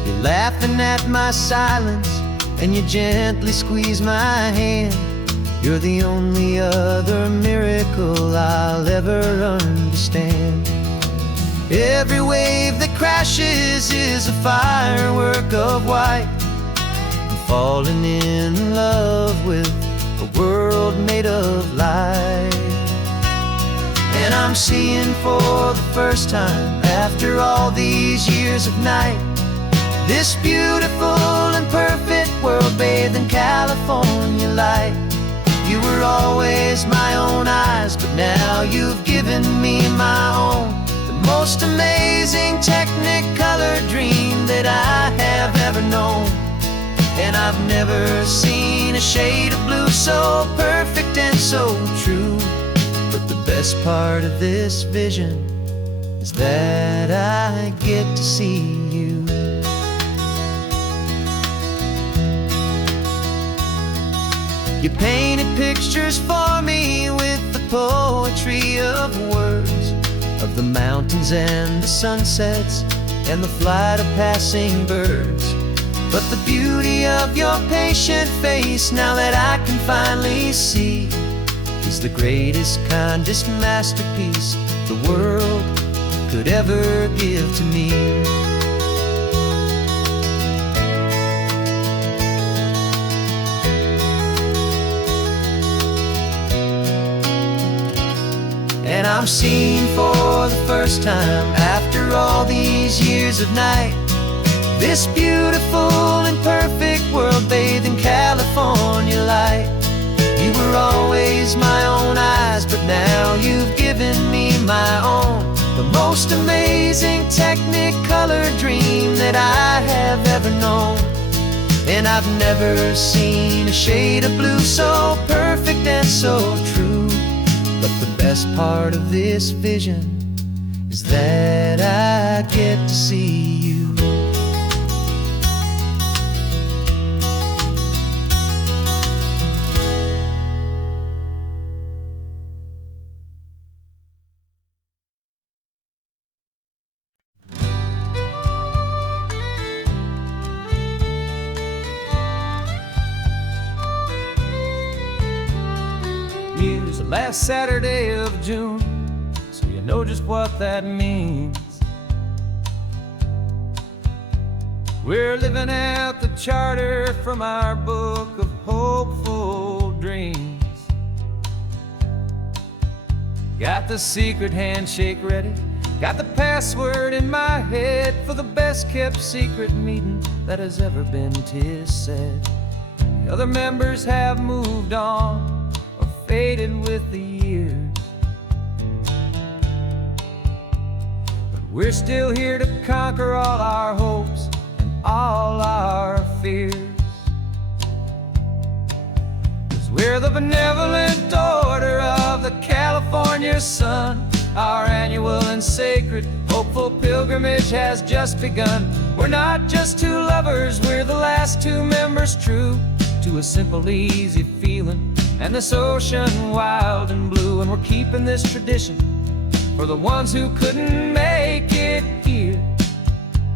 You're laughing at my silence, and you gently squeeze my hand. You're the only other miracle I'll ever understand. Every wave that crashes is a firework of white. I'm falling in love with a world made of light. And I'm seeing for the first time, after all these years of night, this beautiful and perfect world bathed in California light. You were always my own eyes, but now you've given me my own. The most amazing Technicolor dream that I have ever known. And I've never seen a shade of blue so perfect and so true. But the best part of this vision is that I get to see you. You painted pictures for me with the poetry of words, of the mountains and the sunsets and the flight of passing birds. But the beauty of your patient face, now that I can finally see, is the greatest, kindest masterpiece the world could ever give to me. And I'm seeing for the first time, after all these years of night, this beautiful and perfect world bathed in California light. You were always my own eyes, but now you've given me my own. The most amazing Technicolor dream that I have ever known. And I've never seen a shade of blue so perfect and so true. But the best part of this vision is that I get to see you. It's the last Saturday of June, so you know just what that means. We're living out the charter from our book of hopeful dreams. Got the secret handshake ready, got the password in my head for the best kept secret meeting that has ever been, 'tis said. The other members have moved on, faded with the years, but we're still here to conquer all our hopes and all our fears. 'Cause we're the benevolent order of the California sun. Our annual and sacred hopeful pilgrimage has just begun. We're not just two lovers, we're the last two members true to a simple, easy feeling and this ocean wild and blue. And we're keeping this tradition for the ones who couldn't make it here.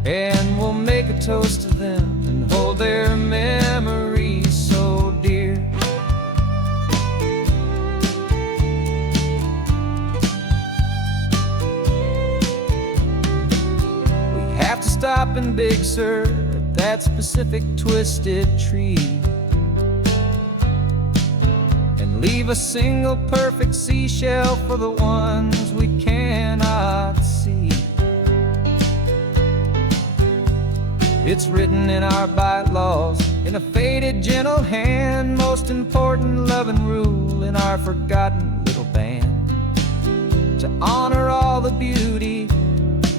And we'll make a toast to them and hold their memories so dear. We have to stop in Big Sur at that specific twisted tree, leave a single perfect seashell for the ones we cannot see. It's written in our bylaws, in a faded gentle hand, most important loving rule in our forgotten little band, to honor all the beauty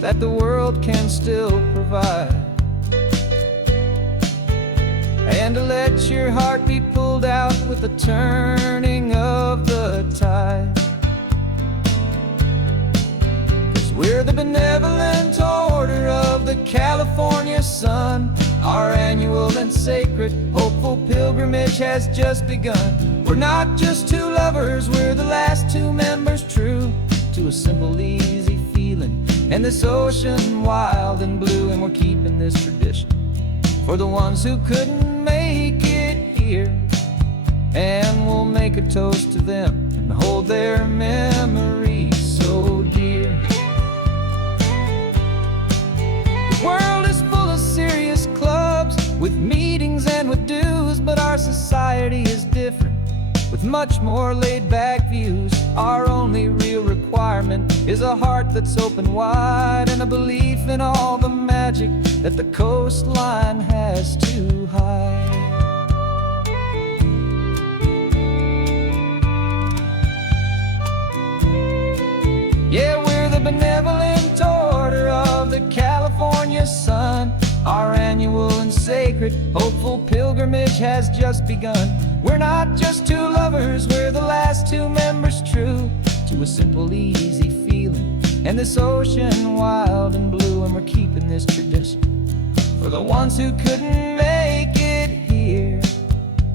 that the world can still provide, and to let your heart be pulled out with the turning of the tide. 'Cause we're the benevolent order of the California sun. Our annual and sacred hopeful pilgrimage has just begun. We're not just two lovers, we're the last two members true to a simple, easy feeling. And this ocean wild and blue, and we're keeping this tradition for the ones who couldn't make it here. And we'll make a toast to them and hold their memories so dear. The world is full of serious clubs with meetings and with dues, but our society is different with much more laid-back views. Our only real requirement is a heart that's open wide and a belief in all the magic that the coastline has to hide. Yeah, we're the benevolent order of the California sun. Our annual and sacred, hopeful pilgrimage has just begun. We're not just two lovers, we're the last two members true to a simple, easy feeling. And this ocean wild and blue, and we're keeping this tradition for the ones who couldn't make it here.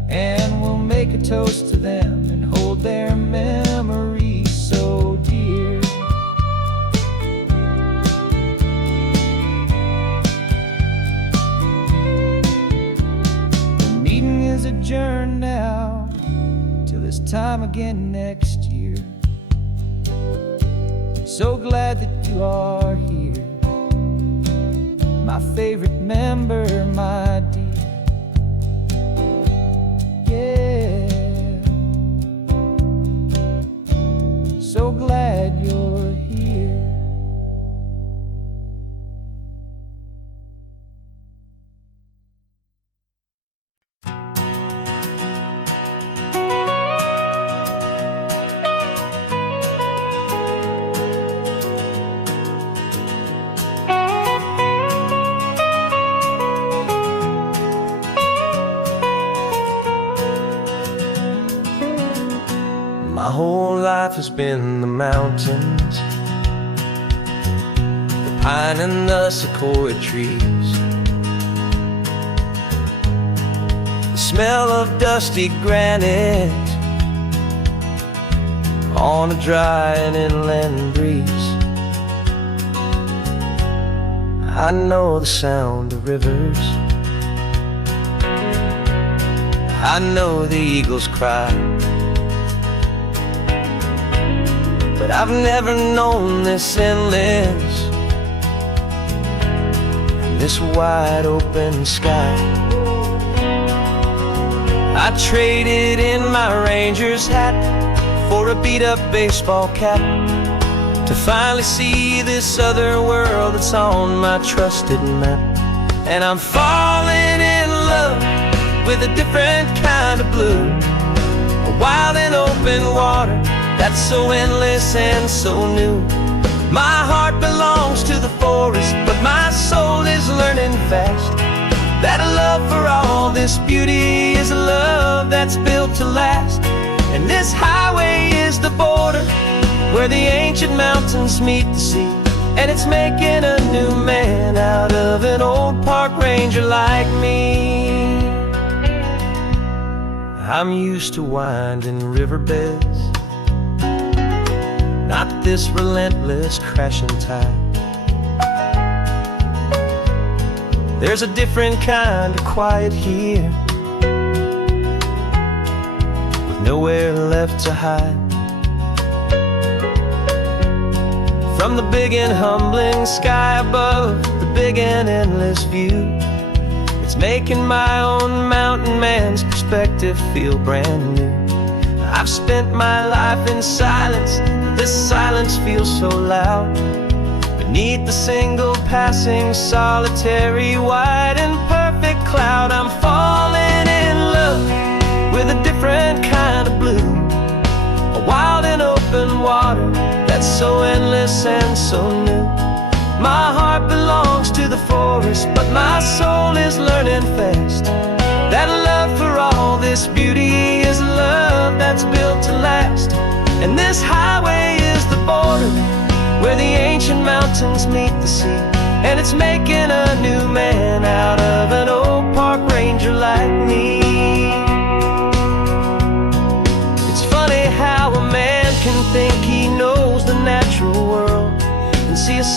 And we'll make a toast to them and hold their memories so dear. Adjourn now till this time again next year. So glad that you are here, my favorite member, my dear. Yeah, so glad you're here. My whole life has been the mountains, the pine and the sequoia trees, the smell of dusty granite on a dry and inland breeze. I know the sound of rivers, I know the eagles cry, but I've never known this endless and this wide open sky. I traded in my Ranger's hat for a beat-up baseball cap to finally see this other world that's on my trusted map. And I'm falling in love with a different kind of blue, a wild and open water that's so endless and so new. My heart belongs to the forest, but my soul is learning fast that a love for all this beauty is a love that's built to last. And this highway is the border where the ancient mountains meet the sea, and it's making a new man out of an old park ranger like me. I'm used to winding riverbeds, not this relentless crashing tide. There's a different kind of quiet here, with nowhere left to hide. From the big and humbling sky above, the big and endless view, it's making my own mountain man's perspective feel brand new. I've spent my life in silence, this silence feels so loud. Beneath the single passing solitary white and perfect cloud, I'm falling in love with a different kind of blue, a wild and open water that's so endless and so new. My heart belongs to the forest, but my soul is learning fast that love for all this beauty is a love that's built to last. And this highway is the border where the ancient mountains meet the sea, and it's making a new man out of an old park ranger like me. It's funny how a man can think he knows the natural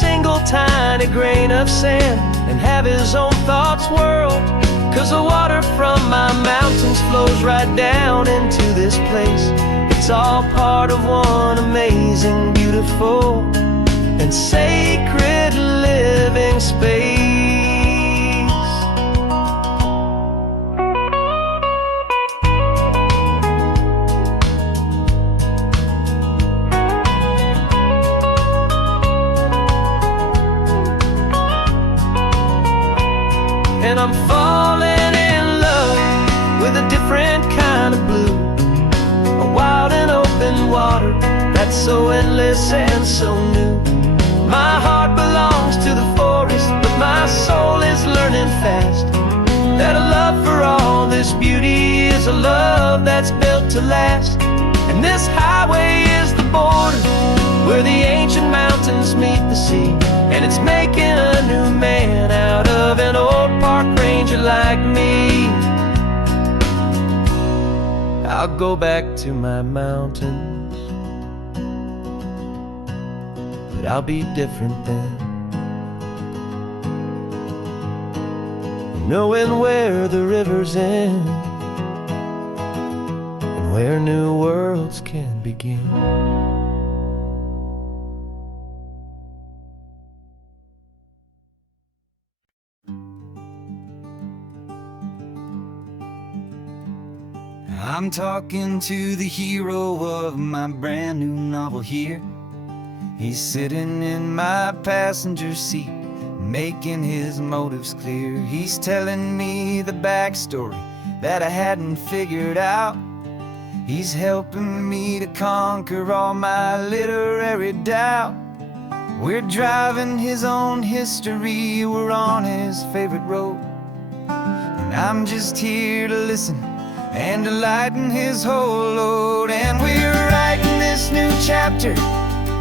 single tiny grain of sand and have his own thoughts whirl. 'Cause the water from my mountains flows right down into this place. It's all part of one amazing, beautiful, and sacred living space. And I'm falling in love with a different kind of blue, a wild and open water that's so endless and so new. My heart belongs to the forest, but my soul is learning fast that a love for all this beauty is a love that's built to last. And this highway is the border where the ancient mountains meet the sea, and it's making a new man out of an old park ranger like me. I'll go back to my mountains, but I'll be different then, knowing where the rivers end and where new worlds can begin. I'm talking to the hero of my brand new novel here. He's sitting in my passenger seat, making his motives clear. He's telling me the backstory that I hadn't figured out. He's helping me to conquer all my literary doubt. We're driving his own history, we're on his favorite road, and I'm just here to listen and to lighten his whole load. And we're writing this new chapter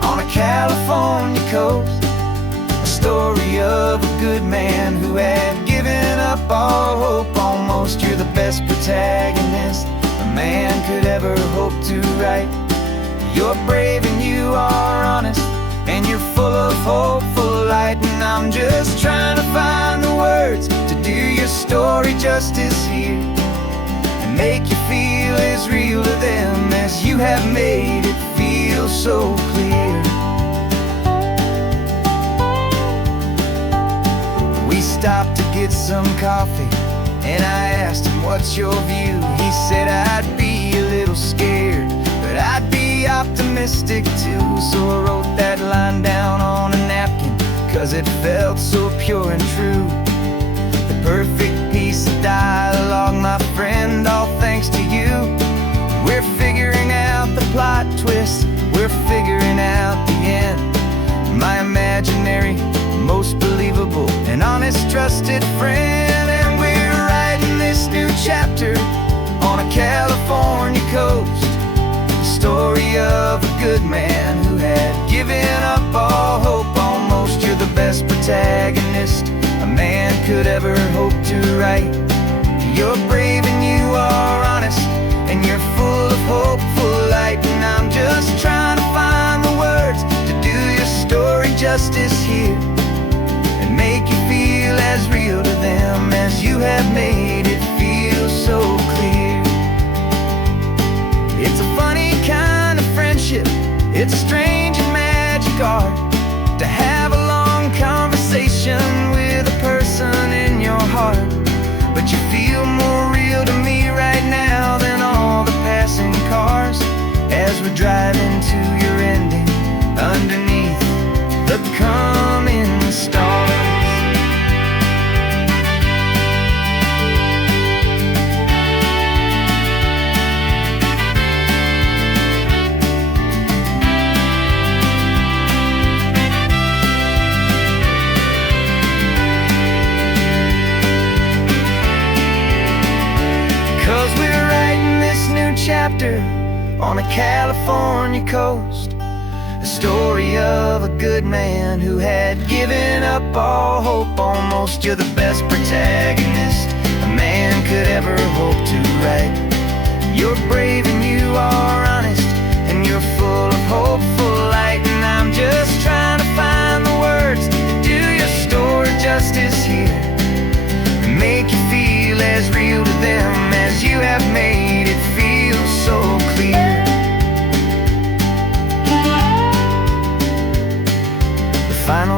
on a California coast, a story of a good man who had given up all hope almost. You're the best protagonist a man could ever hope to write. You're brave and you are honest, and you're full of hopeful light. And I'm just trying to find the words to do your story justice here, make you feel as real to them as you have made it feel so clear. We stopped to get some coffee, and I asked him, what's your view? He said, I'd be a little scared, but I'd be optimistic too. So I wrote that line down on a napkin, 'cause it felt so pure and true. The perfect piece of dialogue, my friend, all thanks to you. We're figuring out the plot twist, we're figuring out the end. My imaginary, most believable and honest trusted friend. And we're writing this new chapter on a California coast, the story of a good man who had given up all hope almost. You're the best protagonist a man could ever hope to write. You're brave and you are honest, and you're full of hopeful light. And I'm just trying to find the words to do your story justice here, and make you feel as real to them as you have made it feel so clear. It's a funny kind of friendship, it's strange and magic art to have a long conversation with a person in your heart. But you feel more real to me right now than all the passing cars, as we're driving to your ending underneath the coming stars. Chapter on a California coast, the story of a good man who had given up all hope almost. You're the best protagonist a man could ever hope to write. You're brave and you are honest, and you're full of hopeful light. And I'm just trying to find the words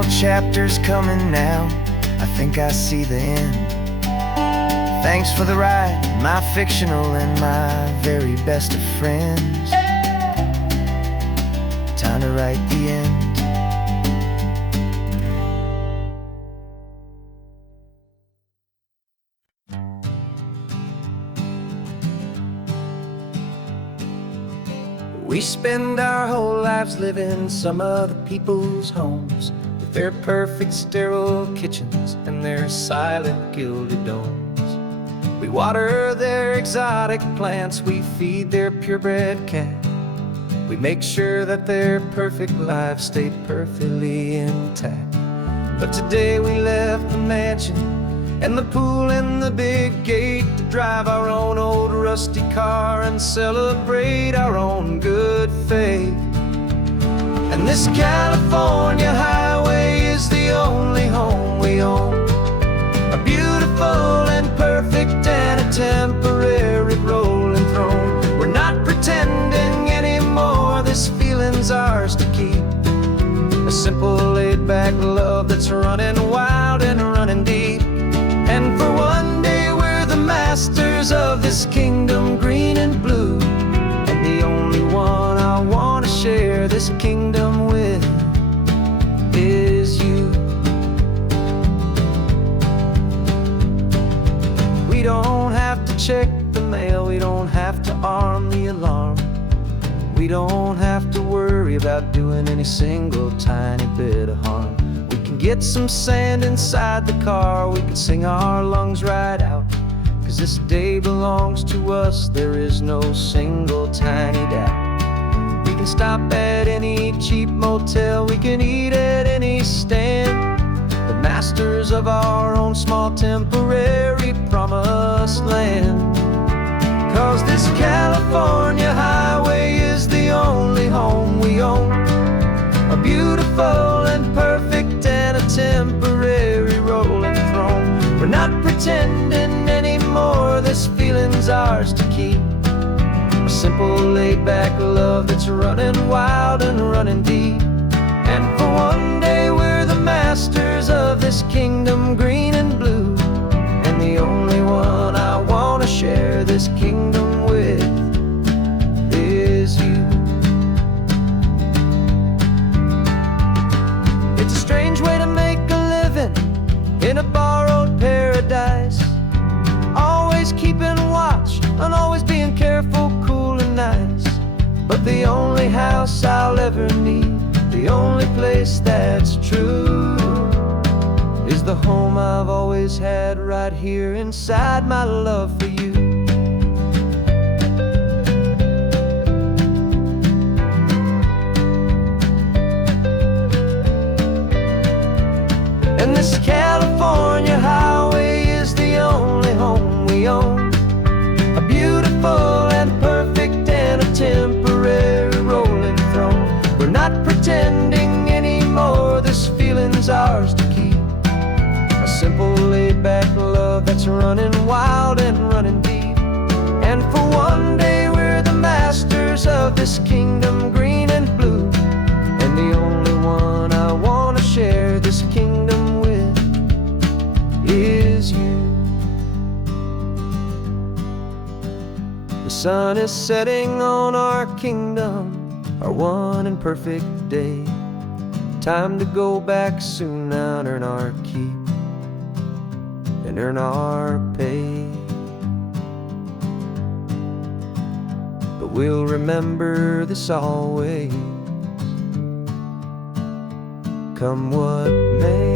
more chapters coming now. I think I see the end. Thanks for the ride, my fictional and my very best of friends. Time to write the end. We spend our whole lives living some other people's homes, with their perfect sterile kitchens and their silent gilded domes. We water their exotic plants, we feed their purebred cat. We make sure that their perfect lives stay perfectly intact. But today we left the mansion and the pool and the big gate to drive our own old rusty car and celebrate our own good faith. And this California highway is the only home we own, a beautiful and perfect and a temporary rolling throne. We're not pretending anymore, this feeling's ours to keep. A simple laid-back love that's running wild and running deep. And for one day we're the masters of this kingdom green and blue, and the only one I want to share this kingdom with is you. We don't have to check the mail, we don't have to arm the alarm. We don't have to worry about doing any single tiny bit of harm. We can get some sand inside the car, we can sing our lungs right out, 'cause this day belongs to us, there is no single tiny doubt. We can stop at any cheap motel, we can eat at any stand, the masters of our own small temporary promised land. 'Cause this California highway is the only home we own, a beautiful and perfect and a temporary rolling throne. We're not pretending anymore, this feeling's ours to keep. A simple laid-back love that's running wild and running deep. And for one day we're the masters of this kingdom green and blue, and the only one I want to share this kingdom with is you. It's a strange way to make a living in a borrowed paradise, always keeping watch and always being careful, cool and nice. But the only house I'll ever need, the only place that's true, is the home I've always had right here inside my love for you. And this California highway is the only home we own, a beautiful and perfect and a temporary rolling throne. We're not pretending anymore, this feeling's ours to keep. A simple laid-back love that's running wild and running deep. And for one day we're the masters of this kingdom green and blue, and the only one I want to share this kingdom with is you. The sun is setting on our kingdom, our one and perfect day. Time to go back soon now and earn our keep and earn our pay. But we'll remember this always, come what may.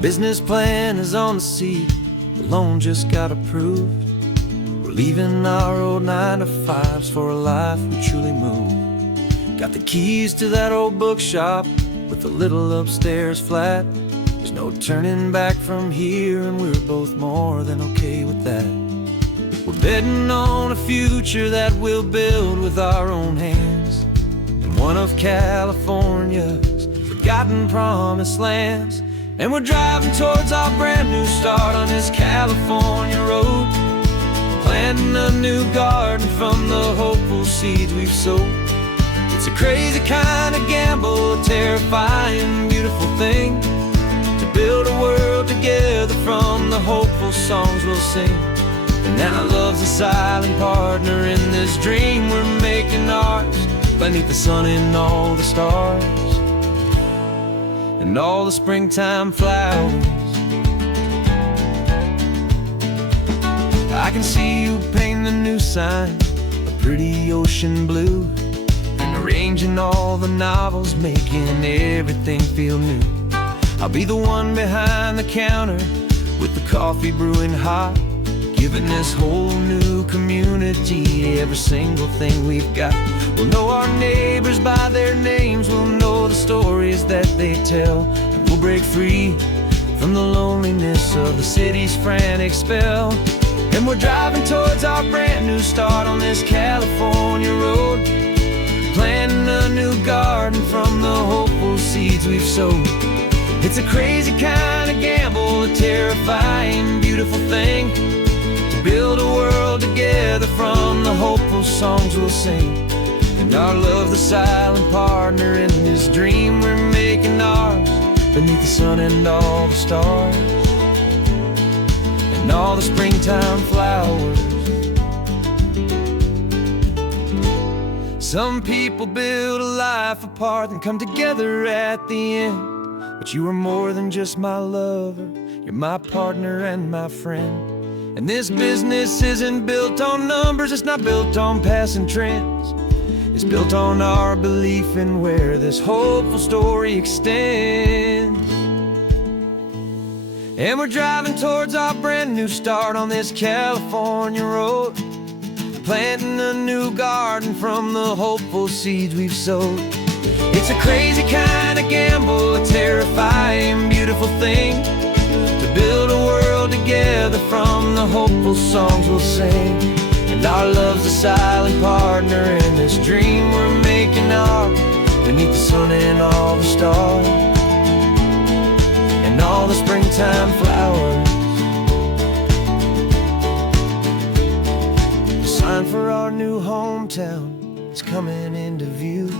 Business plan is on the seat, the loan just got approved. We're leaving our old 9-to-5s for a life we truly move. Got the keys to that old bookshop with the little upstairs flat. There's no turning back from here, and we're both more than okay with that. We're betting on a future that we'll build with our own hands, in one of California's forgotten promised lands. And we're driving towards our brand new start on this California road, planting a new garden from the hopeful seeds we've sowed. It's a crazy kind of gamble, a terrifying, beautiful thing, to build a world together from the hopeful songs we'll sing. And now love's a silent partner in this dream we're making ours, beneath the sun and all the stars, and all the springtime flowers. I can see you painting the new sign, a pretty ocean blue, and arranging all the novels, making everything feel new. I'll be the one behind the counter with the coffee brewing hot, giving this whole new community every single thing we've got. We'll know our neighbors by their names, we'll know the stories that they tell, and we'll break free from the loneliness of the city's frantic spell. And we're driving towards our brand new start on this California road, planting a new garden from the hopeful seeds we've sowed. It's a crazy kind of gamble, a terrifying, beautiful thing, to build a world together from the hopeful songs we'll sing. And our love's the silent partner in this dream we're making ours, beneath the sun and all the stars, and all the springtime flowers. Some people build a life apart and come together at the end, but you are more than just my lover, you're my partner and my friend. And this business isn't built on numbers, it's not built on passing trends, it's built on our belief in where this hopeful story extends. And we're driving towards our brand new start on this California road, planting a new garden from the hopeful seeds we've sowed. It's a crazy kind of gamble, a terrifying, beautiful thing, to build a world together from the hopeful songs we'll sing. And our love's a silent partner in this dream we're making ours, beneath the sun and all the stars, and all the springtime flowers. The sign for our new hometown is coming into view.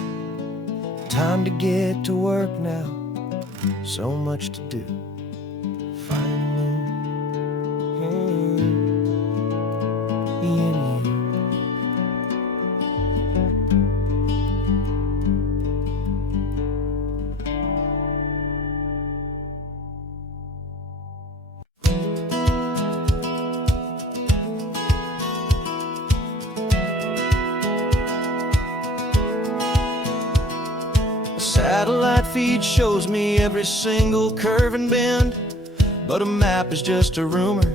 Time to get to work now, so much to do. Satellite feed shows me every single curve and bend, but a map is just a rumor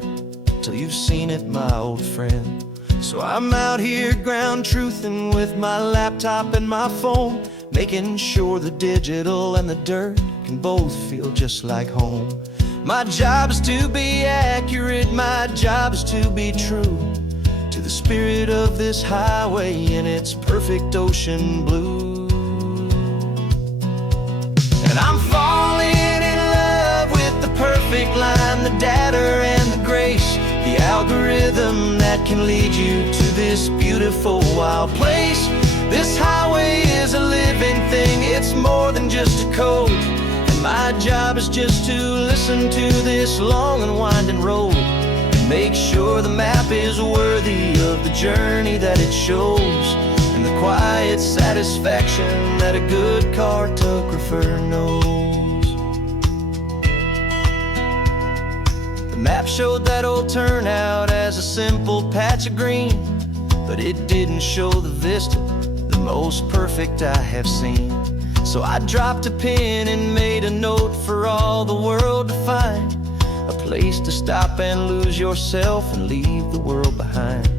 till you've seen it, my old friend. So I'm out here ground truthing with my laptop and my phone, making sure the digital and the dirt can both feel just like home. My job is to be accurate, my job is to be true to the spirit of this highway in its perfect ocean blue. I'm falling in love with the perfect line, the data and the grace, the algorithm that can lead you to this beautiful wild place. This highway is a living thing, it's more than just a code, and my job is just to listen to this long and winding road and make sure the map is worthy of the journey that it shows, and the quiet satisfaction that a good cartographer knows. The map showed that old turnout as a simple patch of green, but it didn't show the vista, the most perfect I have seen. So I dropped a pin and made a note for all the world to find, a place to stop and lose yourself and leave the world behind.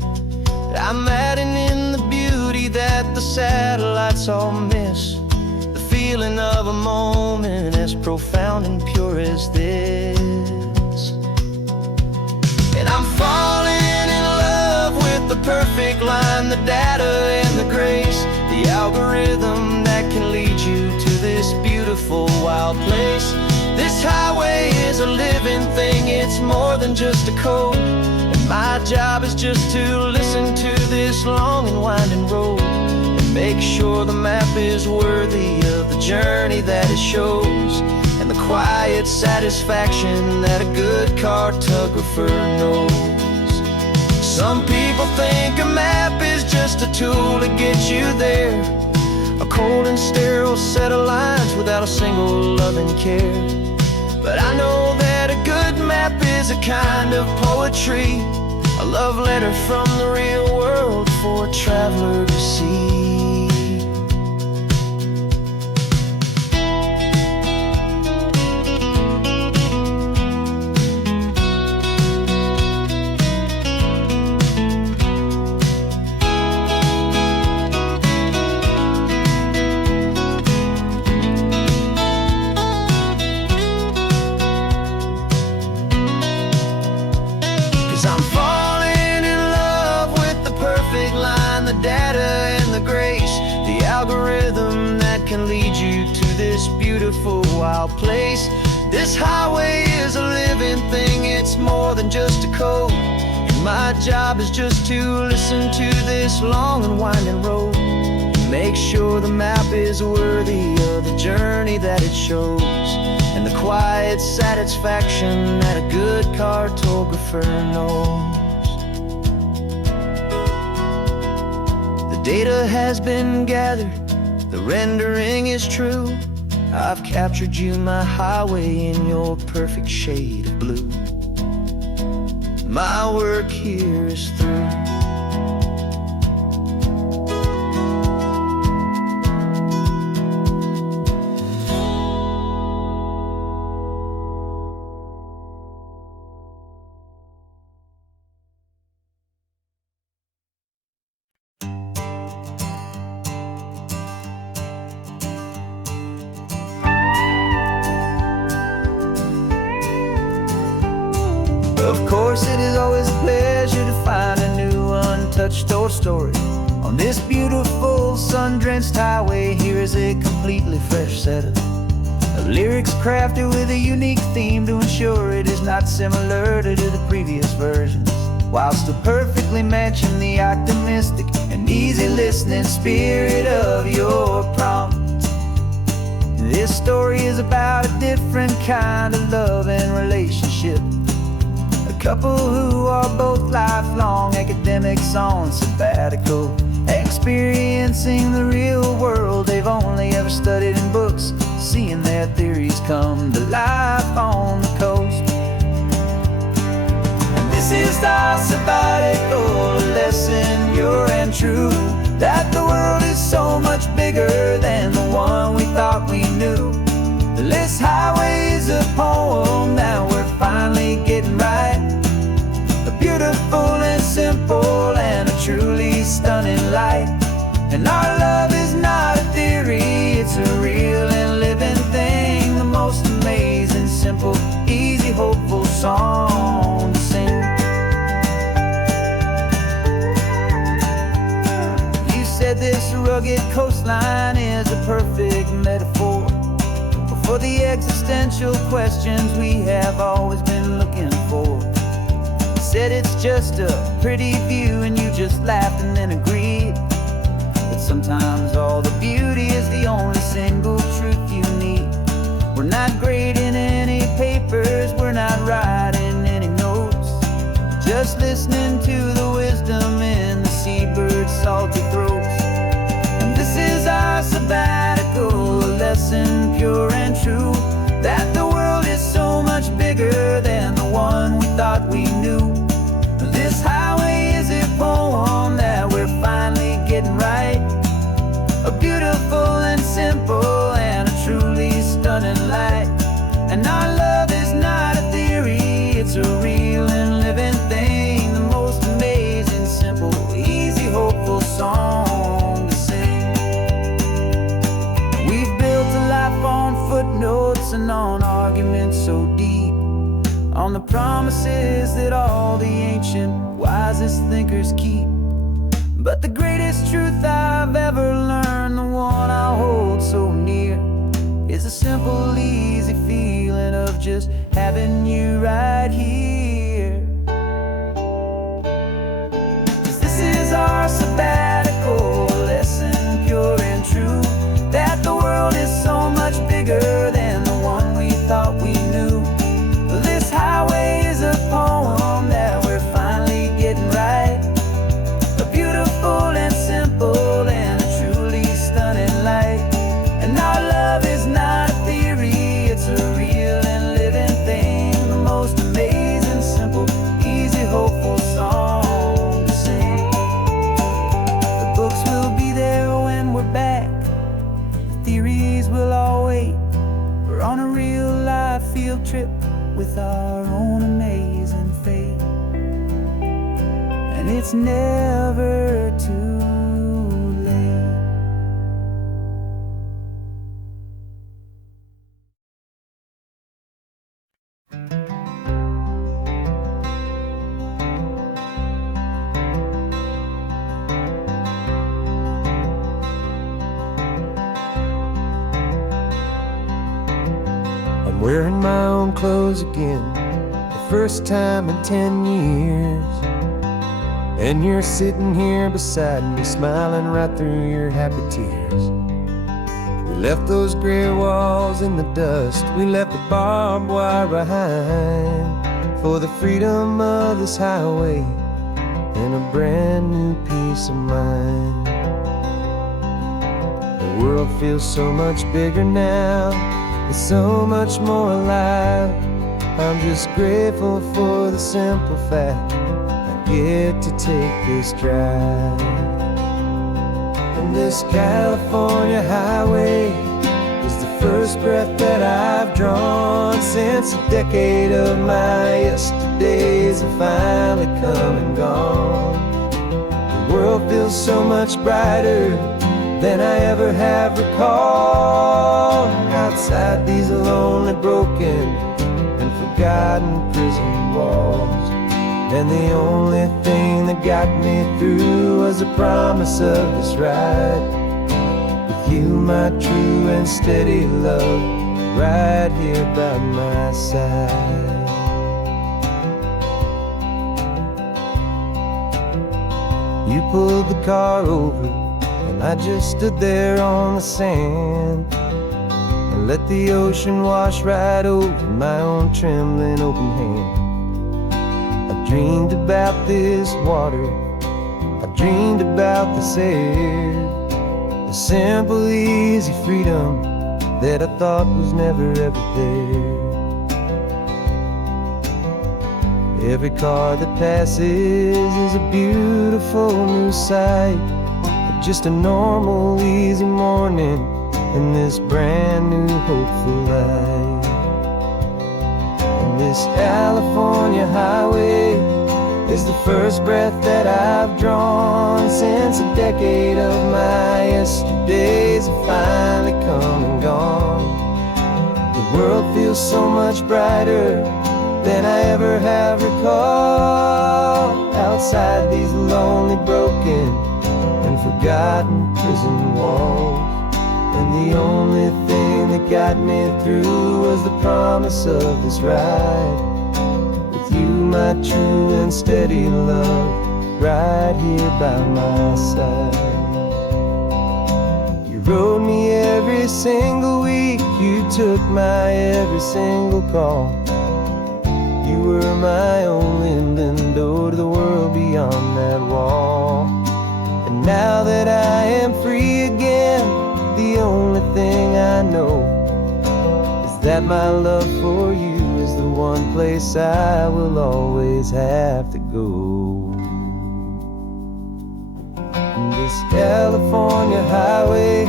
I'm adding in the beauty that the satellites all miss, the feeling of a moment as profound and pure as this. And I'm falling in love perfect line, the data and the grace, the algorithm that can lead you to this beautiful wild place. This highway is a living thing, it's more than just a code. And my job is just to listen to this long and winding road and make sure the map is worthy of the journey that it shows, and the quiet satisfaction that a good cartographer knows. Some people think a map is just a tool to get you there, a cold and sterile set of lines without a single loving care. But I know that a good map is a kind of poetry, a love letter from the real world for a traveler to see. 'Cause I'm falling in love with the perfect line, the data and the grace, the algorithm that can lead you to this beautiful wild place. This highway is a living thing, it's more than just a code. And my job is just to listen to this long and winding road, make sure the map is worthy of the journey that it shows, and the quiet satisfaction that a good cartographer knows. The data has been gathered, the rendering is true. I've captured you, my highway, in your perfect shade of blue. My work here is through. Of course, it is always a pleasure to find a new untouched story. On this beautiful sun-drenched highway, here is a completely fresh set of lyrics crafted with a unique theme to ensure it is not similar to the previous versions, while still perfectly matching the optimistic and easy listening spirit of your prompt. This story is about a different kind of love and relationship. A couple who are both lifelong academics on sabbatical, experiencing the real world they've only ever studied in books, seeing their theories come to life on the coast. And this is our sabbatical lesson, pure and true, that the world is so much bigger than the one we thought we knew. This highway is a poem that we're finally getting right, a beautiful and simple and a truly stunning light. And our love is not a theory, it's a real and living thing, the most amazing, simple, easy, hopeful song to sing. You said this rugged coastline is a perfect metaphor for the existential questions we have always been looking for. You said it's just a pretty view and you just laughed and then agreed, but sometimes all the beauty is the only single truth you need. We're not grading any papers, we're not writing any notes, just listening to the wisdom in the seabird's salty throats. And this is our sabbatical lesson, pure and true, that the world is so much bigger than the one we thought we knew. This highway is a poem that we're finally getting right, a beautiful and simple and a truly stunning light. And our love is not a theory, it's a real and living thing, the most amazing, simple, easy, hopeful song to sing. We've built a life on footnotes and on arguments so deep, on the promises that all the ancient, wisest thinkers keep. But the greatest truth I've ever learned, the one I hold so near, is a simple, easy feeling of just having you right here. 'Cause this is our sabbatical lesson, pure and true, that the world is so much bigger than the one we thought we knew. This highway is a poem that we're finally getting right, a beautiful and simple and a truly stunning light. And our love is not a theory, it's a real and living thing, the most amazing, simple, easy, hopeful song to sing. The books will be there when we're back, the theories will all wait. We're on a real life field trip with our own amazing fate, and it's never too late. I'm wearing my own clothes again, the first time in 10 years. And you're sitting here beside me, smiling right through your happy tears. We left those gray walls in the dust, we left the barbed wire behind, for the freedom of this highway and a brand new peace of mind. The world feels so much bigger now, it's so much more alive. I'm just grateful for the simple fact I get to take this drive. And this California highway is the first breath that I've drawn since a decade of my yesterdays have finally come and gone. The world feels so much brighter than I ever have recalled, outside these lonely, broken and forgotten prison walls. And the only thing that got me through was the promise of this ride with you, my true and steady love, right here by my side. You pulled the car over and I just stood there on the sand and let the ocean wash right over my own trembling open hand. I dreamed about this water, I dreamed about this air, the simple, easy freedom that I thought was never ever there. Every car that passes is a beautiful new sight, just a normal, easy morning in this brand new, hopeful life. And this California highway is the first breath that I've drawn since a decade of my yesterdays have finally come and gone. The world feels so much brighter than I ever have recalled, outside these lonely, broken and forgotten prison walls. And the only thing that got me through was the promise of this ride with you, my true and steady love, right here by my side. You rode me every single week, you took my every single call. You were my only window to the world beyond that wall. And now that I am free again, the only thing I know is that my love for you is the one place I will always have to go. And this California highway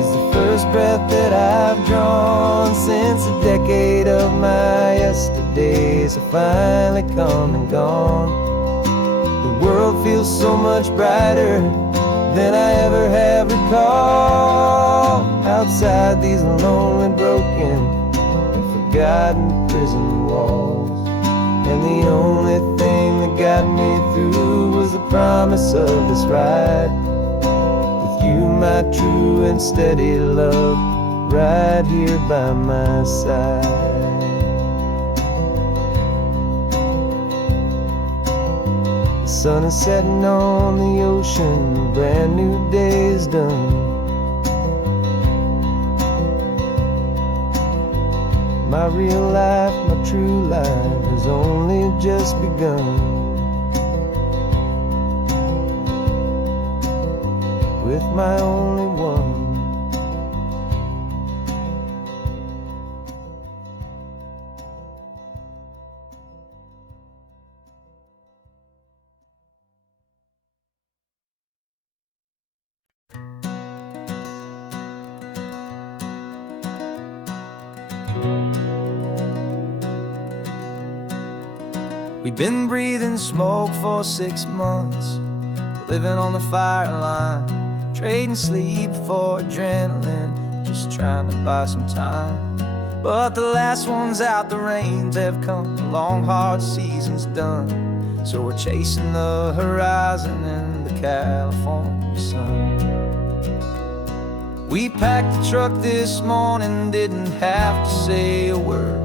is the first breath that I've drawn since a decade of my yesterdays have finally come and gone. The world feels so much brighter than I ever have recalled, outside these lonely, broken and forgotten prison walls. And the only thing that got me through was the promise of this ride. With you, my true and steady love, right here by my side. The sun is setting on the ocean, a brand new day is done. My real life, my true life has only just begun. With my only one. We've been breathing smoke for 6 months, living on the fire line, trading sleep for adrenaline, just trying to buy some time. But the last one's out, the rains have come, the long hard season's done. So we're chasing the horizon in the California sun. We packed the truck this morning, didn't have to say a word.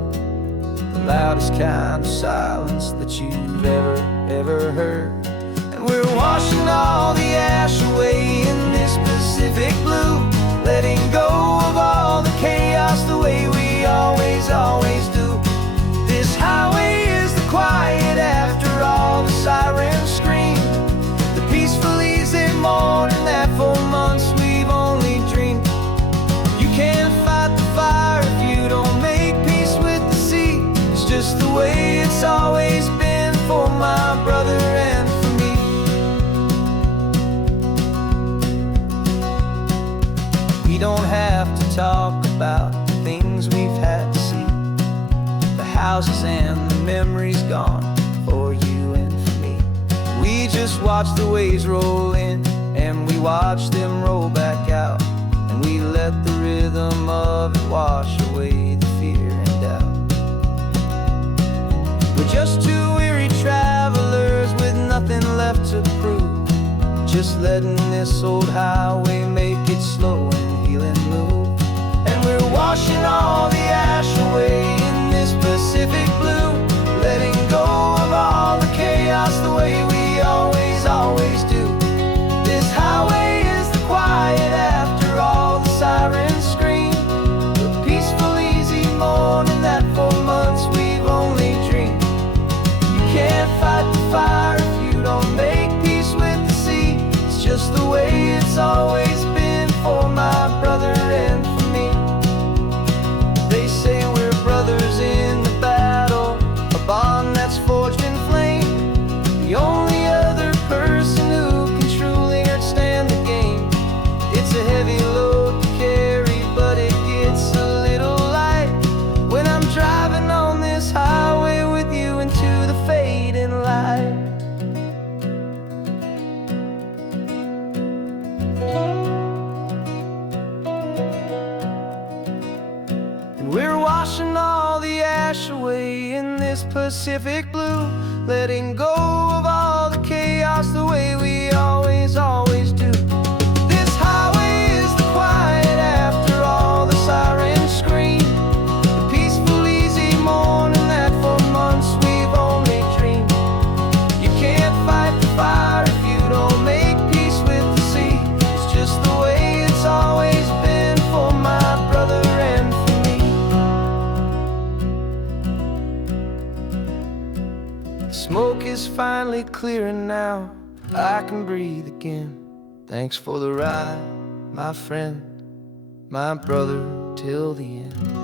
The loudest kind of silence that you've ever heard. And we're washing all the ash away in this Pacific blue, letting go of all the chaos the way we always do. This highway is the quiet after all the sirens scream, the peaceful easy morning that for months we've only dreamed. You can't fight the fire if you don't make peace with the sea. It's just the way it's always been for my brother and for me. We don't have to talk about the things we've had to see, the houses and the memories gone for you and for me. We just watch the waves roll in and we watch them roll back out, and we let the rhythm of it wash away the fear and doubt. We're just two weary travelers with nothing left to prove, just letting this old highway make it slow and healing move. And we're washing all the ash away in this Pacific blue, letting go of all the chaos the way we always do. This highway is the quiet after all the sirens scream, the peaceful easy morning that for months we've only dreamed. You can't fight the fire if you don't make peace with the sea. It's just the way it's always been for my brother and for me. They say we're brothers in the battle, a bond that's forged in flame. The only other person who can truly understand the game. It's a heavy load to carry, but it gets a little light when I'm driving on this highway with you into the fading light. And we're washing all the ash away in this Pacific blue, letting go of all the chaos the way we always do. This highway is the quiet after all the sirens scream, the peaceful easy morning that for months we've only dreamed. You can't fight the fire if you don't make peace with the sea. It's just the way it's always been for my brother and for me. The smoke is finally clearing now, I can breathe again. Thanks for the ride, my friend, my brother, till the end.